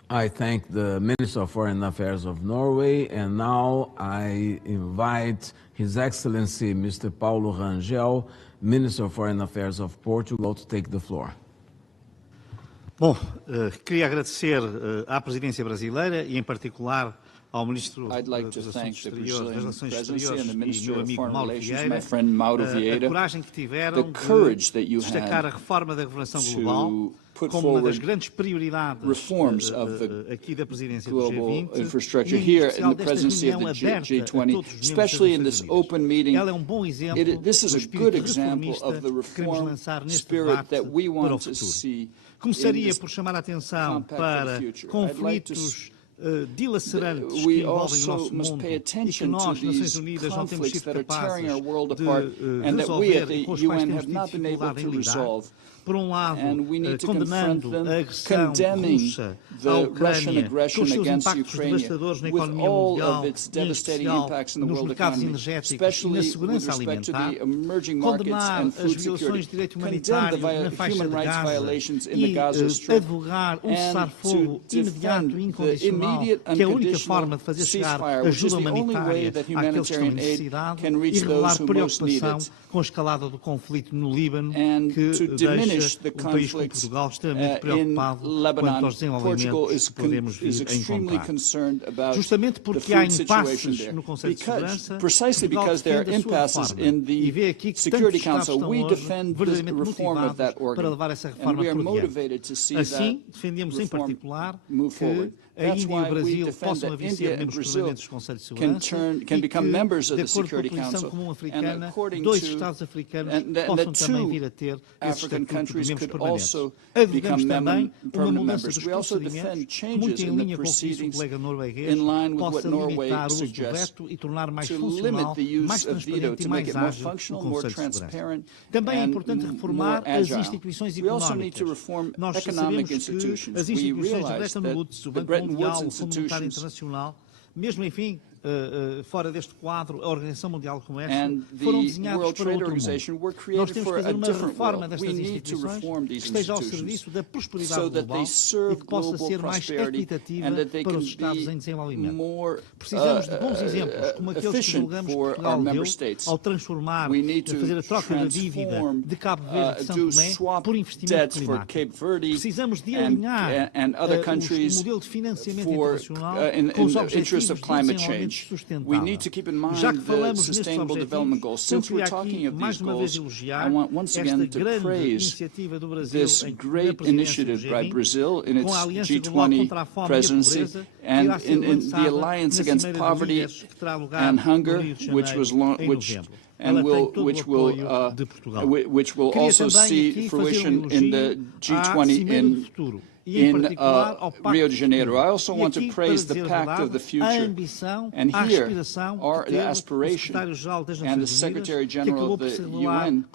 I thank the Minister of Foreign Affairs of Norway, and now I invite His Excellency Mr. Paulo Rangel, Minister of Foreign Affairs of Portugal, to take the floor. Bom, queria agradecer à presidência brasileira e, em particular, ao Ministro dos Assuntos Exteriores, das Relações Exteriores e meu amigo Mauro Vieira, a coragem que tiveram de destacar a reforma da governação global como uma das grandes prioridades aqui da presidência do G20 e, em especial, desta reunião aberta a todos os membros das Nações. Ela é um bom exemplo do espírito reformista que queremos lançar neste debate para o futuro. Começaria por chamar a atenção para conflitos dilacerantes que envolvem o nosso mundo e que nós, Nações Unidas, não temos sido capazes de resolver e com os quais temos tido dificuldade em lidar. Por um lado, condenando a agressão russa à Ucrânia, com os seus impactos devastadores na economia mundial, em especial nos mercados energéticos e na segurança alimentar, condenar as violações de direito humanitário na faixa de Gaza e advogar um cessar-fogo imediato e incondicional internacional que a única forma de fazer chegar ajuda humanitária àqueles que estão em necessidade e revelar preocupação com a escalada do conflito no Líbano, que deixa um país como Portugal extremamente preocupado quanto aos desenvolvimentos que podemos vir a encontrar. Justamente porque há impasses no Conselho de Segurança, Portugal defende a sua reforma e vê aqui que tantos Estados estão hoje verdadeiramente motivados para levar essa reforma por diante. Assim, defendemos em particular que a Índia e o Brasil possam vir a ser membros permanentes do Conselho de Segurança e que, de acordo com a posição comum africana, 2 Estados africanos possam também vir a ter esse estatuto de membros permanentes. Advogamos também uma mudança dos procedimentos, muito em linha com o que disse o colega norueguês, possa limitar o uso do veto e tornar mais funcional, mais transparente e mais ágil o Conselho de Segurança. Também é importante reformar as instituições económicas. Nós sabemos que as instituições de Bretton Woods, o Banco Mundial, o Fundo Monetário Internacional, mesmo, enfim, fora deste quadro, a Organização Mundial do Comércio, foram desenhados para outro mundo. Nós temos que fazer uma reforma destas instituições que esteja ao serviço da prosperidade global e que possa ser mais equitativa para os Estados em desenvolvimento. Precisamos de bons exemplos, como aqueles que julgamos que Portugal deu ao transformar, fazer a troca da dívida de Cabo Verde e São Tomé por investimento climático. Precisamos de alinhar o modelo de financiamento internacional com os objetivos de desenvolvimento sustentável. Já que falamos nestes objetivos, eu queria aqui mais uma vez elogiar esta grande iniciativa do Brasil na presidência do G20, com a Aliança Global contra a Fome e a Pobreza, que irá ser lançada na Cimeira de Líderes, que terá lugar no Rio de Janeiro, em novembro. Ela tem todo o apoio de Portugal. Queria também aqui fazer um elogio à Cimeira do Futuro. In Rio de Janeiro. I also want to praise the Pact of the Future. And here are the aspiration and the Secretary-General of the UN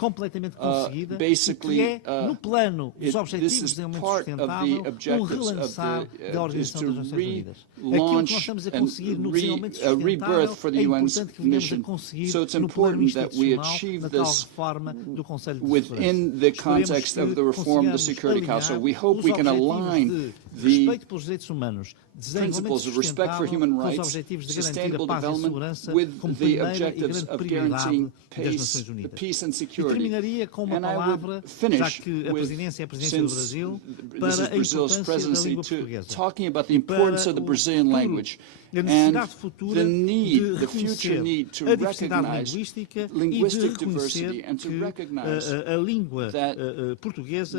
basically this is part of the objectives of the is to relaunch and a rebirth for the UN's mission. So it's important that we achieve this within the context of the reform of the Security Council. We hope we can align the principles of respect for human rights, sustainable development, with the objectives of guaranteeing peace and security. And I would finish with, since this is Brazil's presidency, talking about the importance of the Brazilian language and the need, the future need to recognize linguistic diversity and to recognize that the Portuguese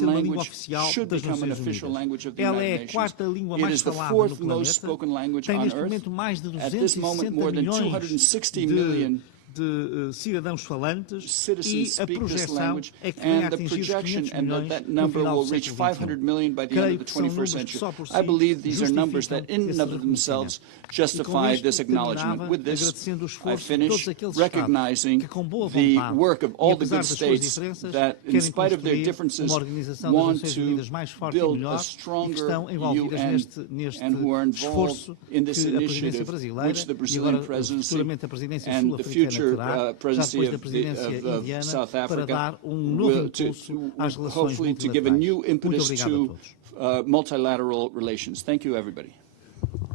language should become an official language of the United Nations. It is the 4th most spoken language on earth. At this moment, more than 260 million de cidadãos falantes e a projeção é que venha a atingir os 500 milhões no final do século XXI. Creio que são números que só por si justificam esse reconhecimento. justify this acknowledgement. With this, I finish recognizing the work of all the good states that, in spite of their differences, want to build a stronger UN and who are involved in this initiative, which the Brazilian presidency and the future presidency of South Africa will hopefully to give a new impetus to multilateral relations. Thank you, everybody.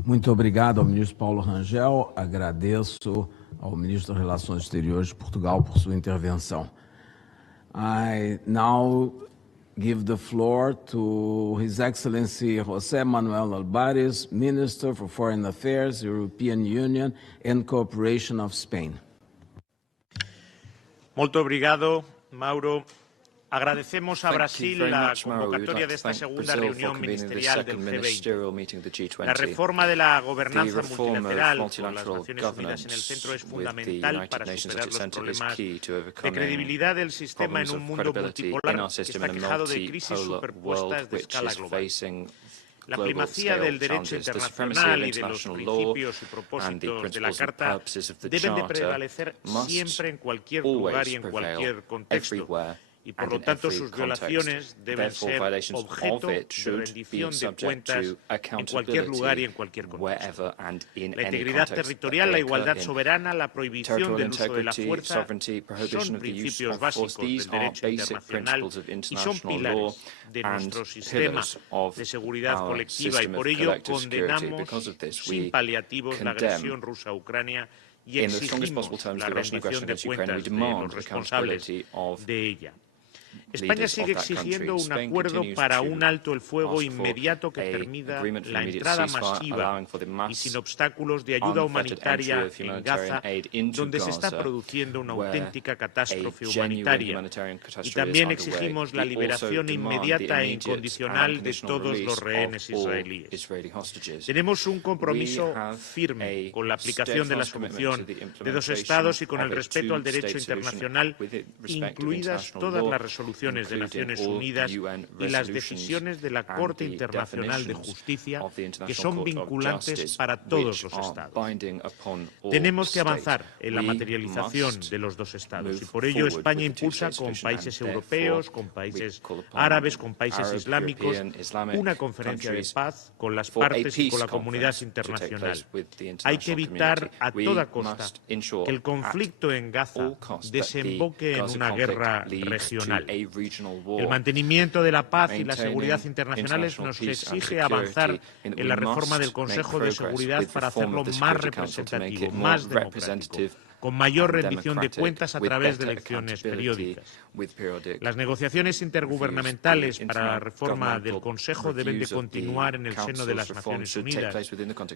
Muito obrigado ao ministro Paulo Rangel. Agradeço ao ministro das Relações Exteriores de Portugal por sua intervenção. I now give the floor to His Excellency José Manuel Albares, Minister for Foreign Affairs, European Union and Cooperation of Spain. Muito obrigado, Mauro. Agradecemos a Brasil la convocatoria de esta segunda reunión ministerial del G20. La reforma de la gobernanza multilateral con las Naciones Unidas en el centro es fundamental para superar los problemas de credibilidad del sistema en un mundo multipolar que está quejado de crisis superpuestas de escala global. La primacía del derecho internacional y de los principios y propósitos de la Carta deben de prevalecer siempre en cualquier lugar y en cualquier contexto. y por lo tanto sus violaciones deben ser objeto de rendición de cuentas en cualquier lugar y en cualquier contexto. La integridad territorial, la igualdad soberana, la prohibición del uso de la fuerza son principios básicos del derecho internacional y son pilares de nuestro sistema de seguridad colectiva y por ello condenamos sin paliativos la agresión rusa a Ucrania y exigimos la rendición de cuentas de los responsables de ella. España sigue exigiendo un acuerdo para un alto el fuego inmediato que permita la entrada masiva y sin obstáculos de ayuda humanitaria en Gaza, donde se está produciendo una auténtica catástrofe humanitaria. Y también exigimos la liberación inmediata e incondicional de todos los rehenes israelíes. Tenemos un compromiso firme con la aplicación de la solución de dos estados y con el respeto al derecho internacional, incluidas todas las resoluciones de Naciones Unidas y las decisiones de la Corte Internacional de Justicia, que son vinculantes para todos los Estados. Tenemos que avanzar en la materialización de los dos Estados y por ello España impulsa con países europeos, con países árabes, con países islámicos, una conferencia de paz con las partes y con la comunidad internacional. Hay que evitar a toda costa que el conflicto en Gaza desemboque en una guerra regional. El mantenimiento de la paz y la seguridad internacionales nos exige avanzar en la reforma del Consejo de Seguridad para hacerlo más representativo, más democrático, con mayor rendición de cuentas a través de elecciones periódicas. Las negociaciones intergubernamentales para la reforma del Consejo deben de continuar en el seno de las Naciones Unidas,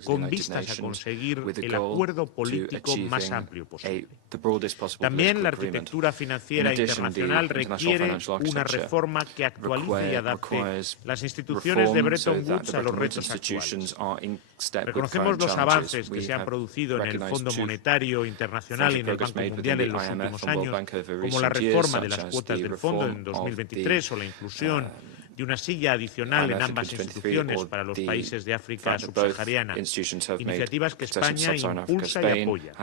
con vistas a conseguir el acuerdo político más amplio posible. También la arquitectura financiera internacional requiere una reforma que actualice y adapte las instituciones de Bretton Woods a los retos actuales. Reconocemos los avances que se han producido en el Fondo Monetario Internacional y en el Banco Mundial en los últimos años, como la reforma de las cuotas del fondo en 2023 o la inclusión de una silla adicional en ambas instituciones para los países de África subsahariana, iniciativas que España impulsa y apoya.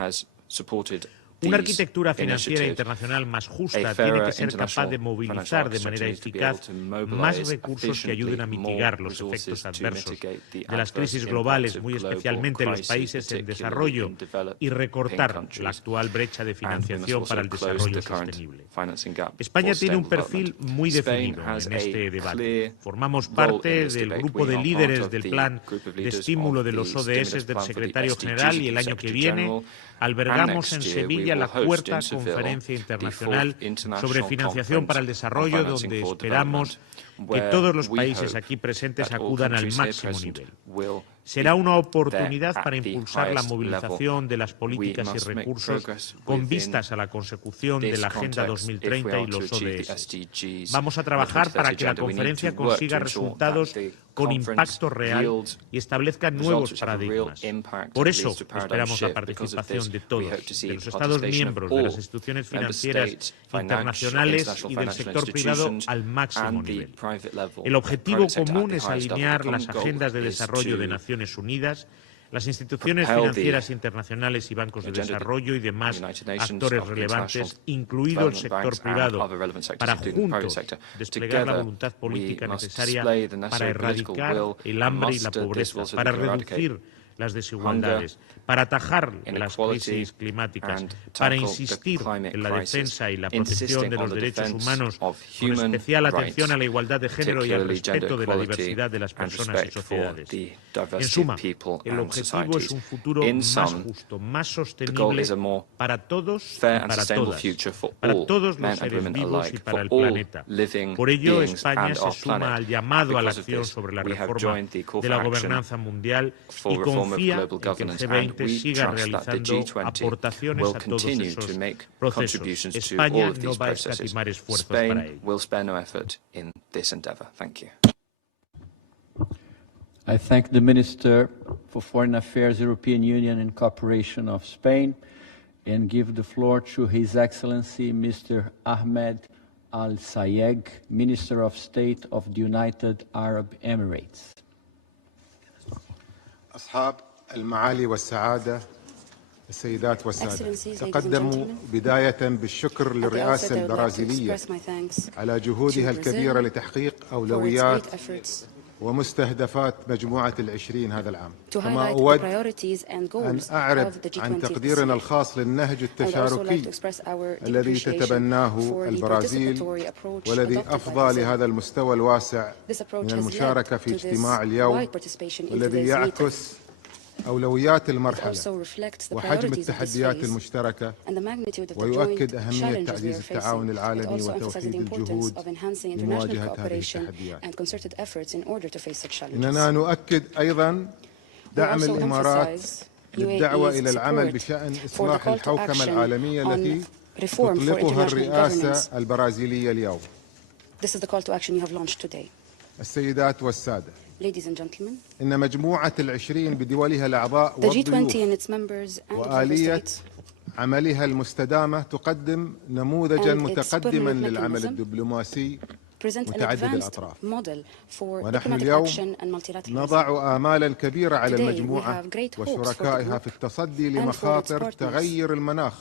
Una arquitectura financiera internacional más justa tiene que ser capaz de movilizar de manera eficaz más recursos que ayuden a mitigar los efectos adversos de las crisis globales, muy especialmente en los países en desarrollo, y recortar la actual brecha de financiación para el desarrollo sostenible. España tiene un perfil muy definido en este debate. Formamos parte del grupo de líderes del plan de estímulo de los ODS del Secretario General y el año que viene albergamos en Sevilla la cuarta conferencia internacional sobre financiación para el desarrollo, donde esperamos que todos los países aquí presentes acudan al máximo nivel. Será una oportunidad para impulsar la movilización de las políticas y recursos con vistas a la consecución de la Agenda 2030 y los ODS. Vamos a trabajar para que la conferencia consiga resultados con impacto real y establezca nuevos paradigmas. Por eso esperamos la participación de todos, de los Estados miembros, de las instituciones financieras internacionales y del sector privado al máximo nivel. El objetivo común es alinear las agendas de desarrollo de Naciones Unidas, las instituciones financieras internacionales y bancos de desarrollo y demás actores relevantes, incluido el sector privado, para juntos desplegar la voluntad política necesaria para erradicar el hambre y la pobreza, para reducir las desigualdades, para atajar las crisis climáticas, para insistir en la defensa y la protección de los derechos humanos, con especial atención a la igualdad de género y al respeto de la diversidad de las personas y sociedades. En suma, el objetivo es un futuro más justo, más sostenible para todos y para todas, para todos los seres vivos y para el planeta. Por ello, España se suma al llamado a la acción sobre la reforma de la gobernanza mundial y confía en que el G20 siga realizando aportaciones a todos esos procesos. España no va a escatimar esfuerzos para ello. I thank the Minister for Foreign Affairs, European Union and Cooperation of Spain, and give the floor to His Excellency Mr. Ahmed Al-Sayegh, Minister of State of the United Arab Emirates. أصحاب المعالي والسعادة السيدات والسادة، تقدموا بداية بالشكر للرئاسة البرازيلية على جهودها الكبيرة لتحقيق أولويات ومستهدفات مجموعة ال20 هذا العام. كما أود أن أعرب عن تقديرنا الخاص للنهج التشاركي الذي تتبناه البرازيل والذي أفضى لهذا المستوى الواسع من المشاركة في اجتماع اليوم، والذي يعكس أولويات المرحلة وحجم التحديات المشتركة، ويؤكد أهمية تعزيز التعاون العالمي وتوحيد الجهود لمواجهة هذه التحديات. إننا نؤكد أيضا دعم الإمارات للدعوة إلى العمل بشأن إصلاح الحوكمة العالمية التي تطلقها الرئاسة البرازيلية اليوم. السيدات والسادة، إن مجموعة ال20 بدولها الأعضاء والضيوف وآلية عملها المستدامة تقدم نموذجا متقدما للعمل الدبلوماسي متعدد الأطراف. ونحن اليوم نضع آمالا كبيرة على المجموعة وشركائها في التصدي لمخاطر تغير المناخ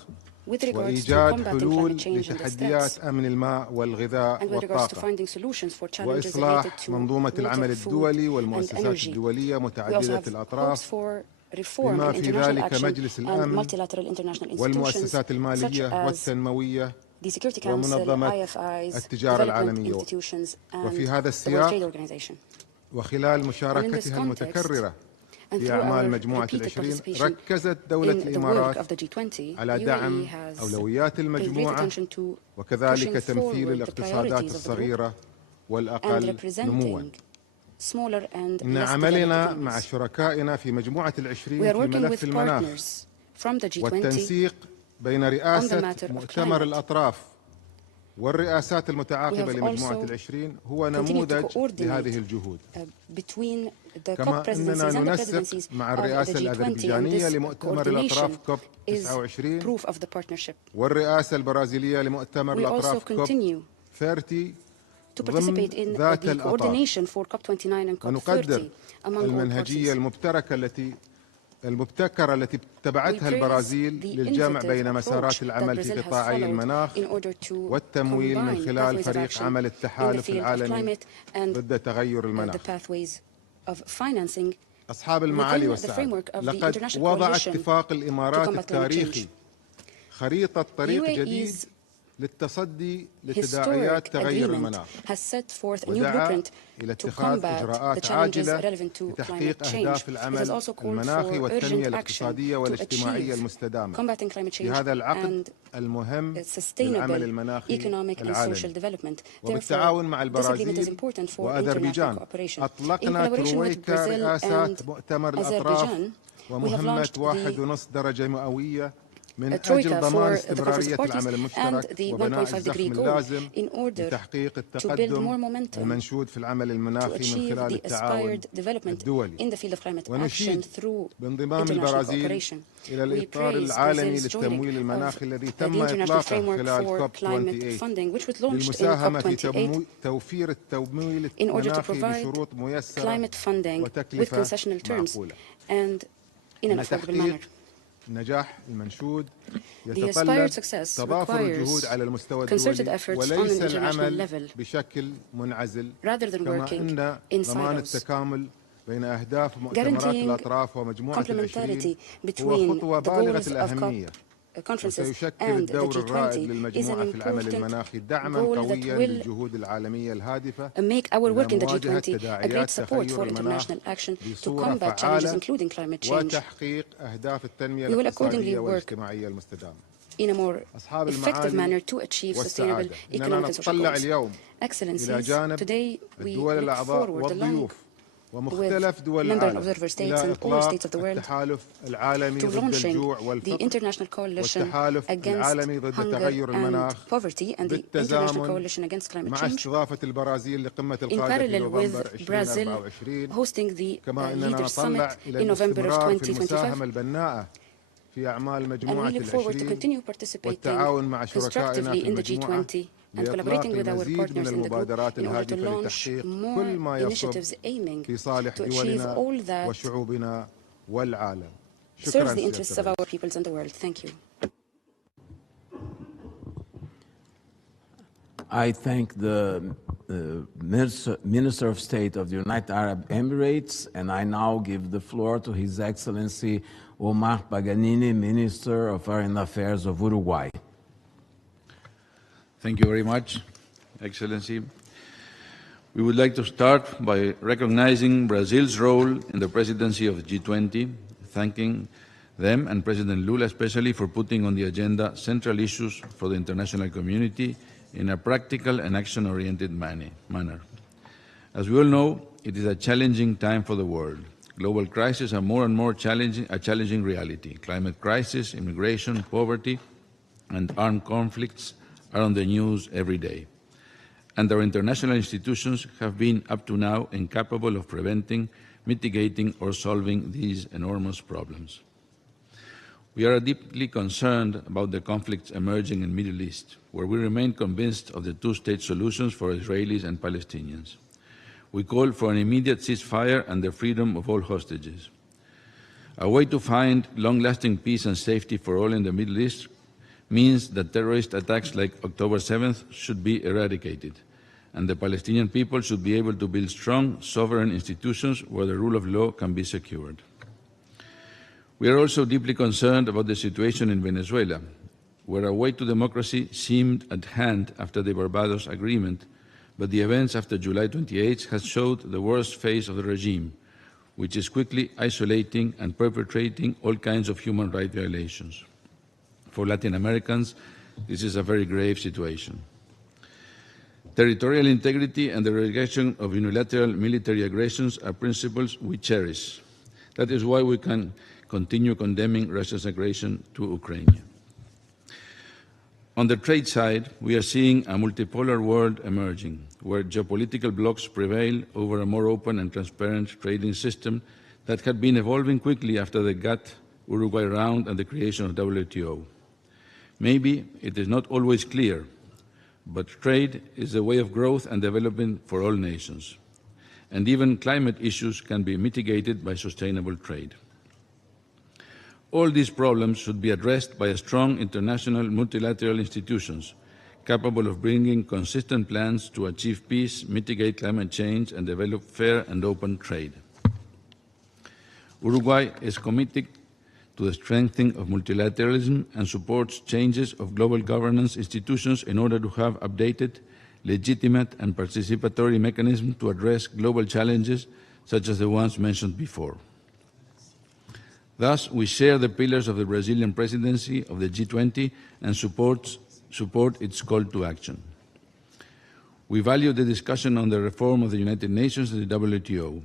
وإيجاد حلول لتحديات أمن الماء والغذاء والطاقة، وإصلاح منظومة العمل الدولي والمؤسسات الدولية متعددة الأطراف، بما في ذلك مجلس الأمن والمؤسسات المالية والتنموية ومنظمة التجارة العالمية. وفي هذا السياق وخلال مشاركتها المتكررة في أعمال مجموعة ال20 ركزت دولة الإمارات على دعم أولويات المجموعة وكذلك تمثيل الاقتصادات الصغيرة والأقل نمواً. إن عملنا مع شركائنا في مجموعة ال20 في ملف المناخ والتنسيق بين رئاسة مؤتمر الأطراف والرئاسات المتعاقبة لمجموعة ال20 هو نموذج لهذه الجهود. كما أننا ننسق مع الرئاسة الأذربيجانية لمؤتمر الأطراف كوب 29 والرئاسة البرازيلية لمؤتمر الأطراف كوب 30 ضمن ذات الأطار، ونقدر المنهجية المبتكرة التي اتبعتها البرازيل للجمع بين مسارات العمل في قطاعي المناخ والتمويل من خلال فريق عمل التحالف العالمي ضد تغير المناخ. أصحاب المعالي والسعادة، لقد وضع اتفاق الإمارات التاريخي خريطة طريق جديد للتصدي لتداعيات تغير المناخ، ودعا إلى اتخاذ إجراءات عاجلة لتحقيق أهداف العمل المناخي والتنمية الاقتصادية والاجتماعية المستدامة في هذا العقد المهم للعمل المناخي العالمي. وبالتعاون مع البرازيل وأذربيجان أطلقنا ترويكا رئاسات مؤتمر الأطراف ومهمة 1.5 درجة مئوية من أجل ضمان استمرارية العمل المشترك وبناء الزخم اللازم لتحقيق التقدم المنشود في العمل المناخي من خلال التعاون الدولي. ونشيد بانضمام البرازيل إلى الإطار العالمي للتمويل المناخي الذي تم إطلاقه خلال كوب 28 للمساهمة في توفير التمويل المناخي بشروط ميسرة وتكلفة معقولة. النجاح المنشود يتطلب تضافر الجهود على المستوى الدولي وليس العمل بشكل منعزل، كما أن ضمان التكامل بين أهداف مؤتمرات الأطراف ومجموعة ال20 هو خطوة بالغة الأهمية، وسيشكل الدور الرائد للمجموعة في العمل المناخي دعما قويا للجهود العالمية الهادفة لمواجهة تداعيات تغير المناخ بصورة فعالة وتحقيق أهداف التنمية الاقتصادية والاجتماعية المستدامة. أصحاب المعالي والسعادة، إننا نتطلع اليوم إلى جانب الدول الأعضاء والضيوف ومختلف دول العالم إلى إطلاق التحالف العالمي ضد الجوع والفقر والتحالف العالمي ضد تغير المناخ بالتزامن مع استضافة البرازيل لقمة القادة في نوفمبر 2024. كما أننا نطلع إلى الاستمرار في المساهمة البناءة في أعمال مجموعة ال20 والتعاون مع شركائنا في المجموعة لإطلاق المزيد من المبادرات الهادفة لتحقيق كل ما يصب في صالح دولنا وشعوبنا والعالم. serves the interests of our peoples and the world. Thank you. I thank the Minister of State of the United Arab Emirates, and I now give the floor to His Excellency Omar Paganini, Minister of Foreign Affairs of Uruguay. Thank you very much, Excellency. We would like to start by recognizing Brazil's role in the presidency of the G20, thanking them and President Lula especially for putting on the agenda central issues for the international community in a practical and action-oriented manner. As we all know, it is a challenging time for the world. Global crises are more and more a challenging reality. Climate crisis, immigration, poverty, and armed conflicts are on the news every day. And our international institutions have been, up to now, incapable of preventing, mitigating, or solving these enormous problems. We are deeply concerned about the conflicts emerging in the Middle East, where we remain convinced of the two-state solutions for Israelis and Palestinians. We call for an immediate ceasefire and the freedom of all hostages. A way to find long-lasting peace and safety for all in the Middle East means that terrorist attacks like October 7th should be eradicated, and the Palestinian people should be able to build strong, sovereign institutions where the rule of law can be secured. We are also deeply concerned about the situation in Venezuela, where a way to democracy seemed at hand after the Barbados Agreement, but the events after July 28 has showed the worst phase of the regime, which is quickly isolating and perpetrating all kinds of human rights violations. For Latin Americans, this is a very grave situation. Territorial integrity and the rejection of unilateral military aggressions are principles we cherish. That is why we can continue condemning Russia's aggression to Ukraine. On the trade side, we are seeing a multipolar world emerging, where geopolitical blocs prevail over a more open and transparent trading system that had been evolving quickly after the GATT-Uruguay round and the creation of WTO. Maybe it is not always clear, but trade is a way of growth and development for all nations. And even climate issues can be mitigated by sustainable trade. All these problems should be addressed by strong international multilateral institutions capable of bringing consistent plans to achieve peace, mitigate climate change, and develop fair and open trade. Uruguay is committed to the strengthening of multilateralism and supports changes of global governance institutions in order to have updated, legitimate, and participatory mechanisms to address global challenges such as the ones mentioned before. Thus, we share the pillars of the Brazilian presidency of the G20 and support its call to action. We value the discussion on the reform of the United Nations and the WTO.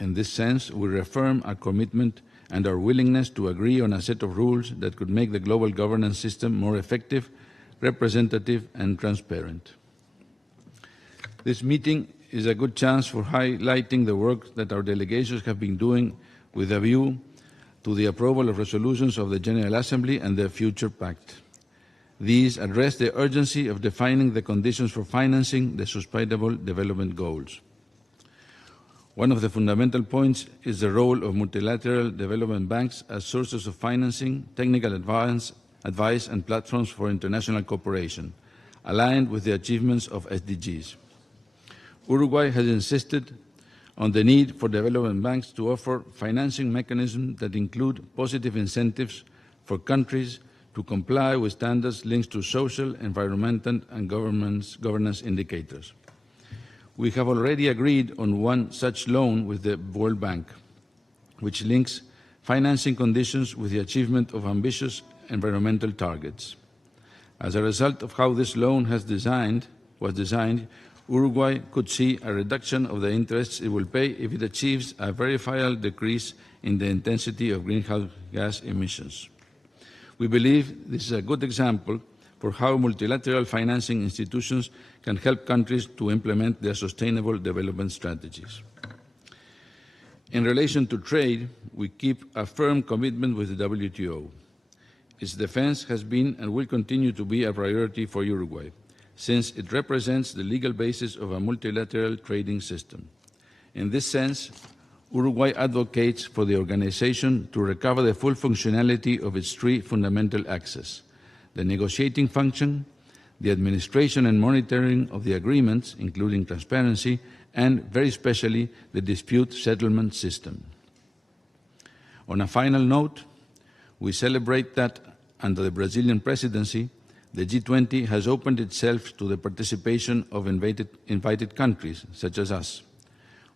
In this sense, we reaffirm our commitment and our willingness to agree on a set of rules that could make the global governance system more effective, representative, and transparent. This meeting is a good chance for highlighting the work that our delegations have been doing with a view to the approval of resolutions of the General Assembly and the Future Pact. These address the urgency of defining the conditions for financing the Sustainable Development Goals. One of the fundamental points is the role of multilateral development banks as sources of financing, technical advice, and platforms for international cooperation, aligned with the achievements of SDGs. Uruguay has insisted on the need for development banks to offer financing mechanisms that include positive incentives for countries to comply with standards linked to social, environmental, and governance indicators. We have already agreed on one such loan with the World Bank, which links financing conditions with the achievement of ambitious environmental targets. As a result of how this loan was designed, Uruguay could see a reduction of the interests it will pay if it achieves a verifiable decrease in the intensity of greenhouse gas emissions. We believe this is a good example for how multilateral financing institutions can help countries to implement their sustainable development strategies. In relation to trade, we keep a firm commitment with the WTO. Its defense has been and will continue to be a priority for Uruguay, since it represents the legal basis of a multilateral trading system. In this sense, Uruguay advocates for the organization to recover the full functionality of its three fundamental axes: the negotiating function, the administration and monitoring of the agreements, including transparency, and, very especially, the dispute settlement system. On a final note, we celebrate that, under the Brazilian presidency, the G20 has opened itself to the participation of invited countries, such as us.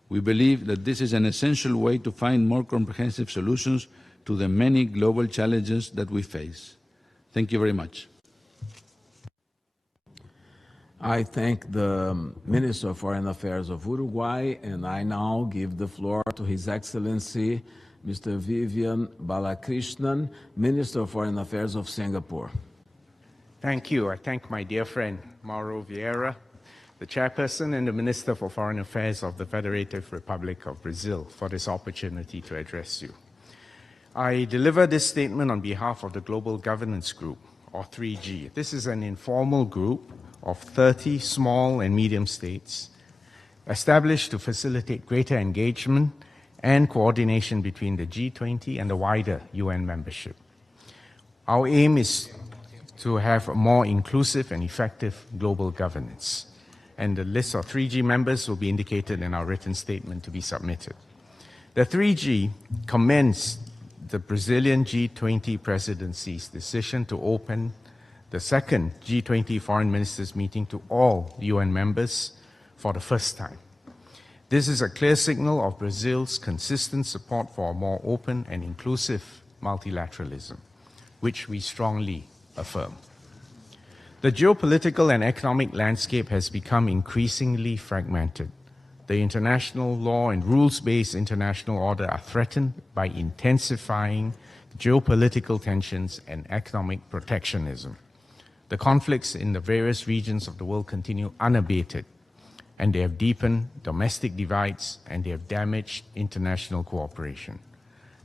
We believe that this is an essential way to find more comprehensive solutions to the many global challenges that we face. Thank you very much. I thank the Minister of Foreign Affairs of Uruguay, and I now give the floor to His Excellency Mr. Vivian Balakrishnan, Minister of Foreign Affairs of Singapore. Thank you. I thank my dear friend Mauro Vieira, the Chairperson and the Minister for Foreign Affairs of the Federative Republic of Brazil, for this opportunity to address you. I deliver this statement on behalf of the Global Governance Group, or 3G. This is an informal group of 30 small and medium states established to facilitate greater engagement and coordination between the G20 and the wider UN membership. Our aim is to have a more inclusive and effective global governance, and the list of 3G members will be indicated in our written statement to be submitted. The 3G commends the Brazilian G20 presidency's decision to open the second G20 foreign ministers meeting to all UN members for the first time. This is a clear signal of Brazil's consistent support for a more open and inclusive multilateralism, which we strongly affirm. The geopolitical and economic landscape has become increasingly fragmented. The international law and rules-based international order are threatened by intensifying geopolitical tensions and economic protectionism. The conflicts in the various regions of the world continue unabated, and they have deepened domestic divides and they have damaged international cooperation.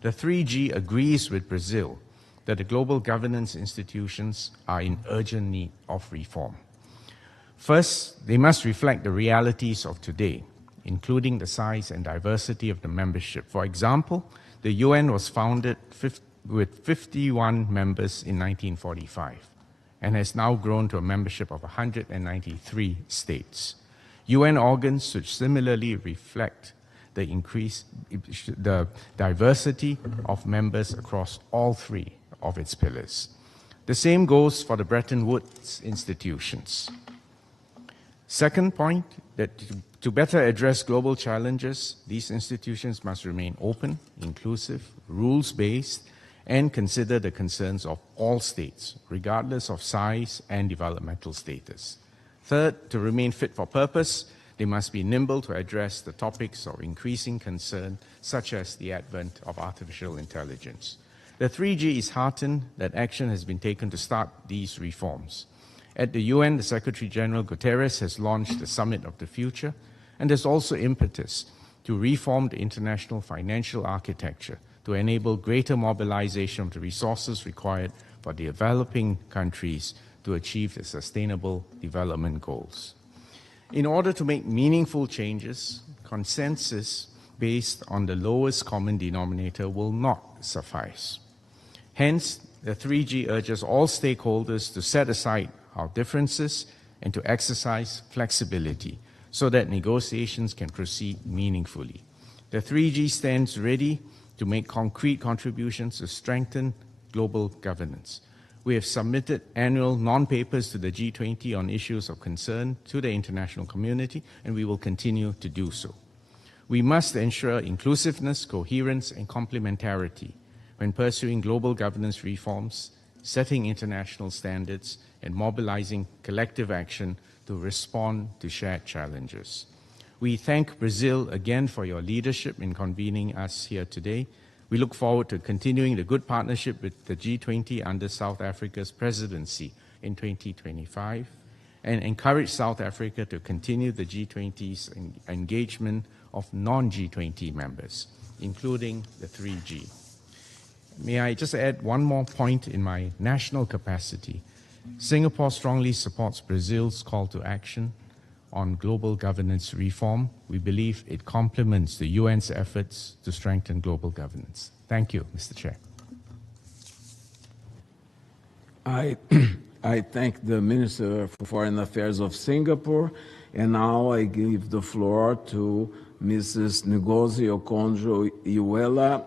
The 3G agrees with Brazil that the global governance institutions are in urgent need of reform. First, they must reflect the realities of today, including the size and diversity of the membership. For example, the UN was founded with 51 members in 1945 and has now grown to a membership of 193 states. UN organs should similarly reflect the diversity of members across all three of its pillars. The same goes for the Bretton Woods institutions. Second point, that to better address global challenges, these institutions must remain open, inclusive, rules-based, and consider the concerns of all states, regardless of size and developmental status. Third, to remain fit for purpose, they must be nimble to address the topics of increasing concern, such as the advent of artificial intelligence. The 3G is heartened that action has been taken to start these reforms. At the UN, the Secretary-General Guterres has launched the Summit of the Future, and there's also impetus to reform the international financial architecture to enable greater mobilization of the resources required for developing countries to achieve the sustainable development goals. In order to make meaningful changes, consensus based on the lowest common denominator will not suffice. Hence, the 3G urges all stakeholders to set aside our differences and to exercise flexibility so that negotiations can proceed meaningfully. The 3G stands ready to make concrete contributions to strengthen global governance. We have submitted annual non-papers to the G20 on issues of concern to the international community, and we will continue to do so. We must ensure inclusiveness, coherence, and complementarity when pursuing global governance reforms, setting international standards, and mobilizing collective action to respond to shared challenges. We thank Brazil again for your leadership in convening us here today. We look forward to continuing the good partnership with the G20 under South Africa's presidency in 2025 and encourage South Africa to continue the G20's engagement of non-G20 members, including the 3G. May I just add one more point in my national capacity? Singapore strongly supports Brazil's call to action on global governance reform. We believe it complements the UN's efforts to strengthen global governance. Thank you, Mr. Chair. I thank the Minister for Foreign Affairs of Singapore, and now I give the floor to Mrs. Ngozi Okonjo-Iweala,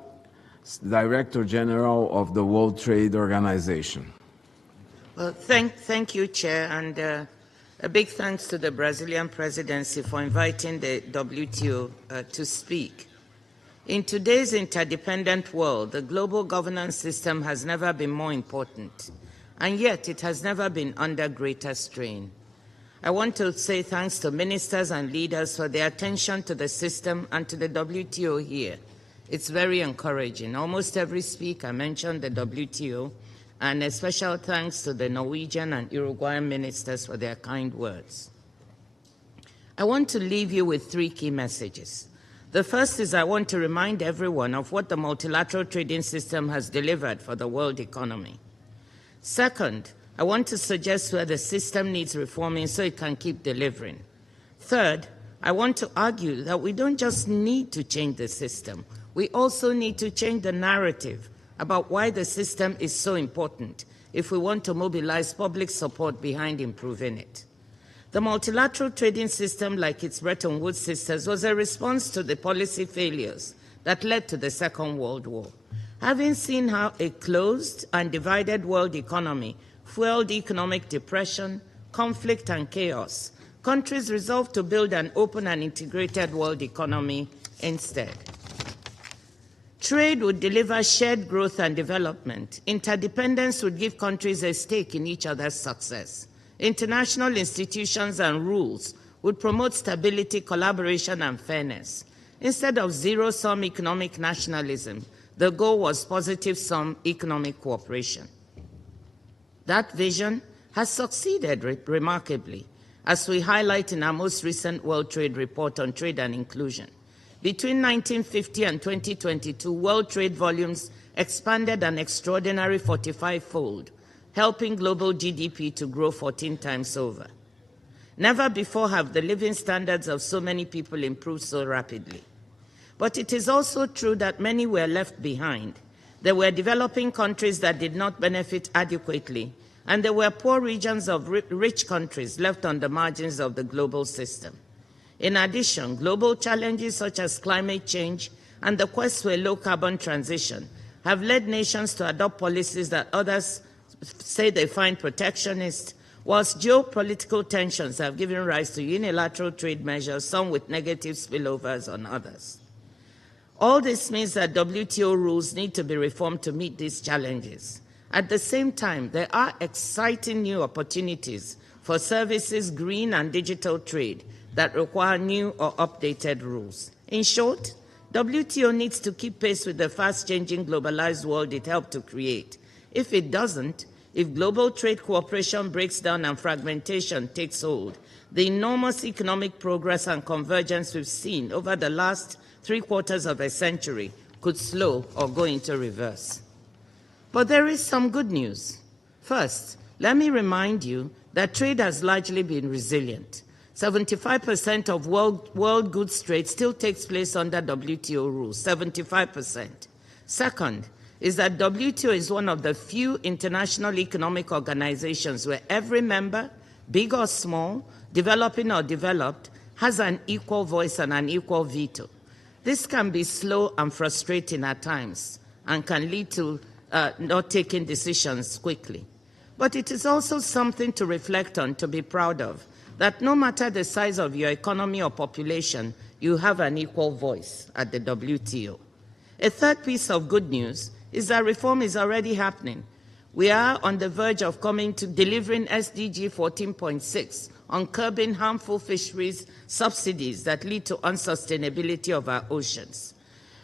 Director General of the World Trade Organization. Well, thank you, Chair, and a big thanks to the Brazilian presidency for inviting the WTO to speak. In today's interdependent world, the global governance system has never been more important, and yet it has never been under greater strain. I want to say thanks to ministers and leaders for their attention to the system and to the WTO here. It's very encouraging. Almost every speaker mentioned the WTO, and a special thanks to the Norwegian and Uruguayan ministers for their kind words. I want to leave you with three key messages. The first is I want to remind everyone of what the multilateral trading system has delivered for the world economy. Second, I want to suggest where the system needs reforming so it can keep delivering. Third, I want to argue that we don't just need to change the system, we also need to change the narrative about why the system is so important if we want to mobilize public support behind improving it. The multilateral trading system, like its Bretton Woods sisters, was a response to the policy failures that led to the Second World War. Having seen how a closed and divided world economy fueled economic depression, conflict, and chaos, countries resolved to build an open and integrated world economy instead. Trade would deliver shared growth and development. Interdependence would give countries a stake in each other's success. International institutions and rules would promote stability, collaboration, and fairness. Instead of zero-sum economic nationalism, the goal was positive-sum economic cooperation. That vision has succeeded remarkably, as we highlight in our most recent World Trade Report on Trade and Inclusion. Between 1950 and 2022, world trade volumes expanded an extraordinary 45-fold, helping global GDP to grow 14 times over. Never before have the living standards of so many people improved so rapidly. But it is also true that many were left behind. There were developing countries that did not benefit adequately, and there were poor regions of rich countries left on the margins of the global system. In addition, global challenges such as climate change and the quest for a low-carbon transition have led nations to adopt policies that others say they find protectionist, whilst geopolitical tensions have given rise to unilateral trade measures, some with negative spillovers on others. All this means that WTO rules need to be reformed to meet these challenges. At the same time, there are exciting new opportunities for services, green and digital trade that require new or updated rules. In short, WTO needs to keep pace with the fast-changing globalized world it helped to create. If it doesn't, if global trade cooperation breaks down and fragmentation takes hold, the enormous economic progress and convergence we've seen over the last 3/4 of a century could slow or go into reverse. But there is some good news. First, let me remind you that trade has largely been resilient. 75% of world goods trade still takes place under WTO rules, 75%. Second is that WTO is one of the few international economic organizations where every member, big or small, developing or developed, has an equal voice and an equal veto. This can be slow and frustrating at times and can lead to not taking decisions quickly. But it is also something to reflect on, to be proud of, that no matter the size of your economy or population, you have an equal voice at the WTO. A third piece of good news is that reform is already happening. We are on the verge of coming to delivering SDG 14.6 on curbing harmful fisheries subsidies that lead to unsustainability of our oceans.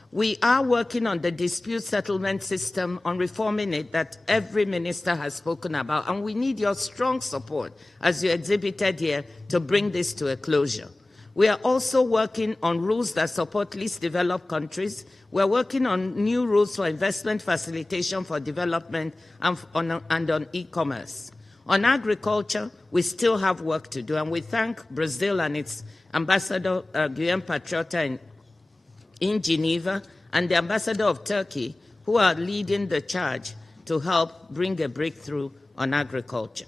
We are working on the dispute settlement system, on reforming it, that every minister has spoken about, and we need your strong support, as you exhibited here, to bring this to a closure. We are also working on rules that support least developed countries. We're working on new rules for investment facilitation for development and on e-commerce. On agriculture, we still have work to do, and we thank Brazil and its Ambassador Guilherme Patriota in Geneva and the Ambassador of Turkey, who are leading the charge to help bring a breakthrough on agriculture.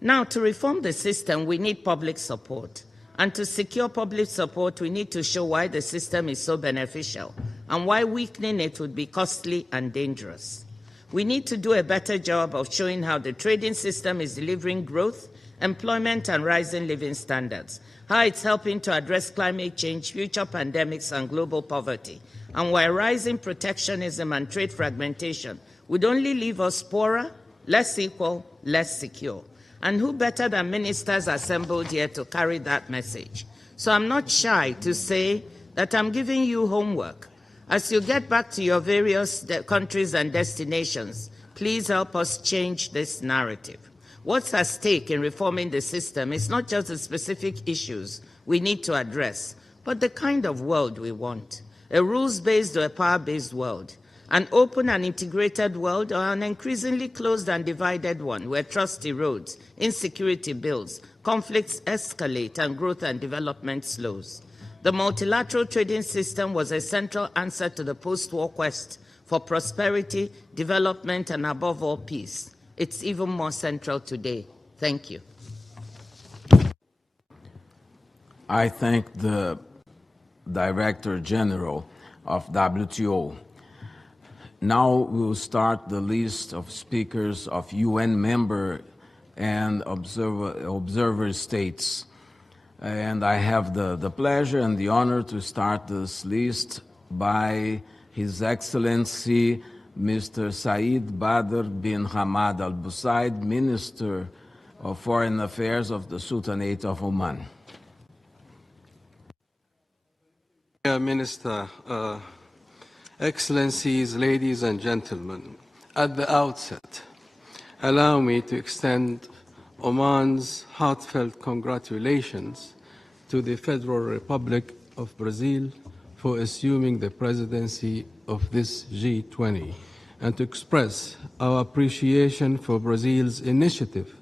Now, to reform the system, we need public support. And to secure public support, we need to show why the system is so beneficial and why weakening it would be costly and dangerous. We need to do a better job of showing how the trading system is delivering growth, employment, and rising living standards, how it's helping to address climate change, future pandemics, and global poverty, and why rising protectionism and trade fragmentation would only leave us poorer, less equal, less secure. And who better than ministers assembled here to carry that message? So I'm not shy to say that I'm giving you homework. As you get back to your various countries and destinations, please help us change this narrative. What's at stake in reforming the system is not just the specific issues we need to address, but the kind of world we want. A rules-based or a power-based world. An open and integrated world, or an increasingly closed and divided one where trust erodes, insecurity builds, conflicts escalate, and growth and development slows. The multilateral trading system was a central answer to the post-war quest for prosperity, development, and above all, peace. It's even more central today. Thank you. I thank the Director General of WTO. Now we'll start the list of speakers of UN member and observer states. And I have the pleasure and the honor to start this list by His Excellency Mr. Said Badr bin Hamad Al Busaid, Minister of Foreign Affairs of the Sultanate of Oman. Minister, Excellencies, ladies and gentlemen, at the outset, allow me to extend Oman's heartfelt congratulations to the Federal Republic of Brazil for assuming the presidency of this G20, and to express our appreciation for Brazil's initiative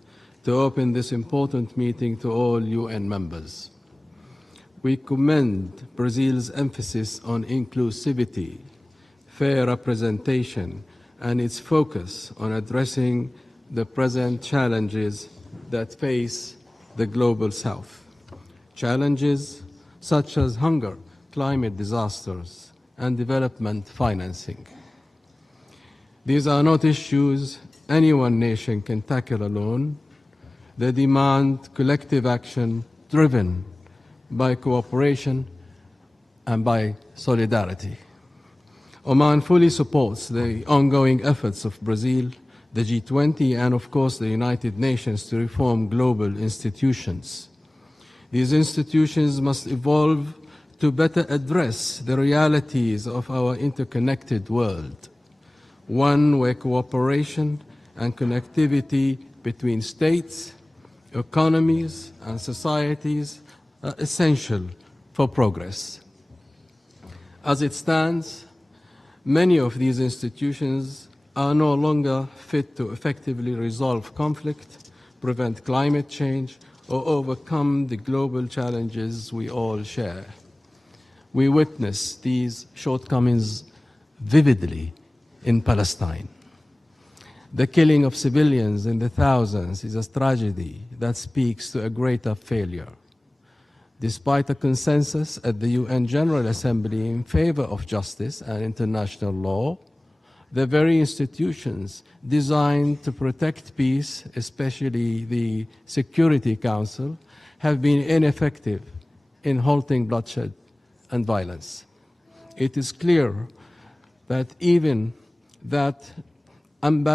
to open this important meeting to all UN members. We commend Brazil's emphasis on inclusivity, fair representation, and its focus on addressing the present challenges that face the global South. Challenges such as hunger, climate disasters, and development financing. These are not issues any one nation can tackle alone. They demand collective action driven by cooperation and by solidarity. Oman fully supports the ongoing efforts of Brazil, the G20, and of course the United Nations to reform global institutions. These institutions must evolve to better address the realities of our interconnected world, one where cooperation and connectivity between states, economies, and societies are essential for progress. As it stands, many of these institutions are no longer fit to effectively resolve conflict, prevent climate change, or overcome the global challenges we all share. We witness these shortcomings vividly in Palestine. The killing of civilians in the thousands is a tragedy that speaks to a greater failure. Despite a consensus at the UN General Assembly in favor of justice and international law, the very institutions designed to protect peace, especially the Security Council, have been ineffective in halting bloodshed and violence. It is clear that even that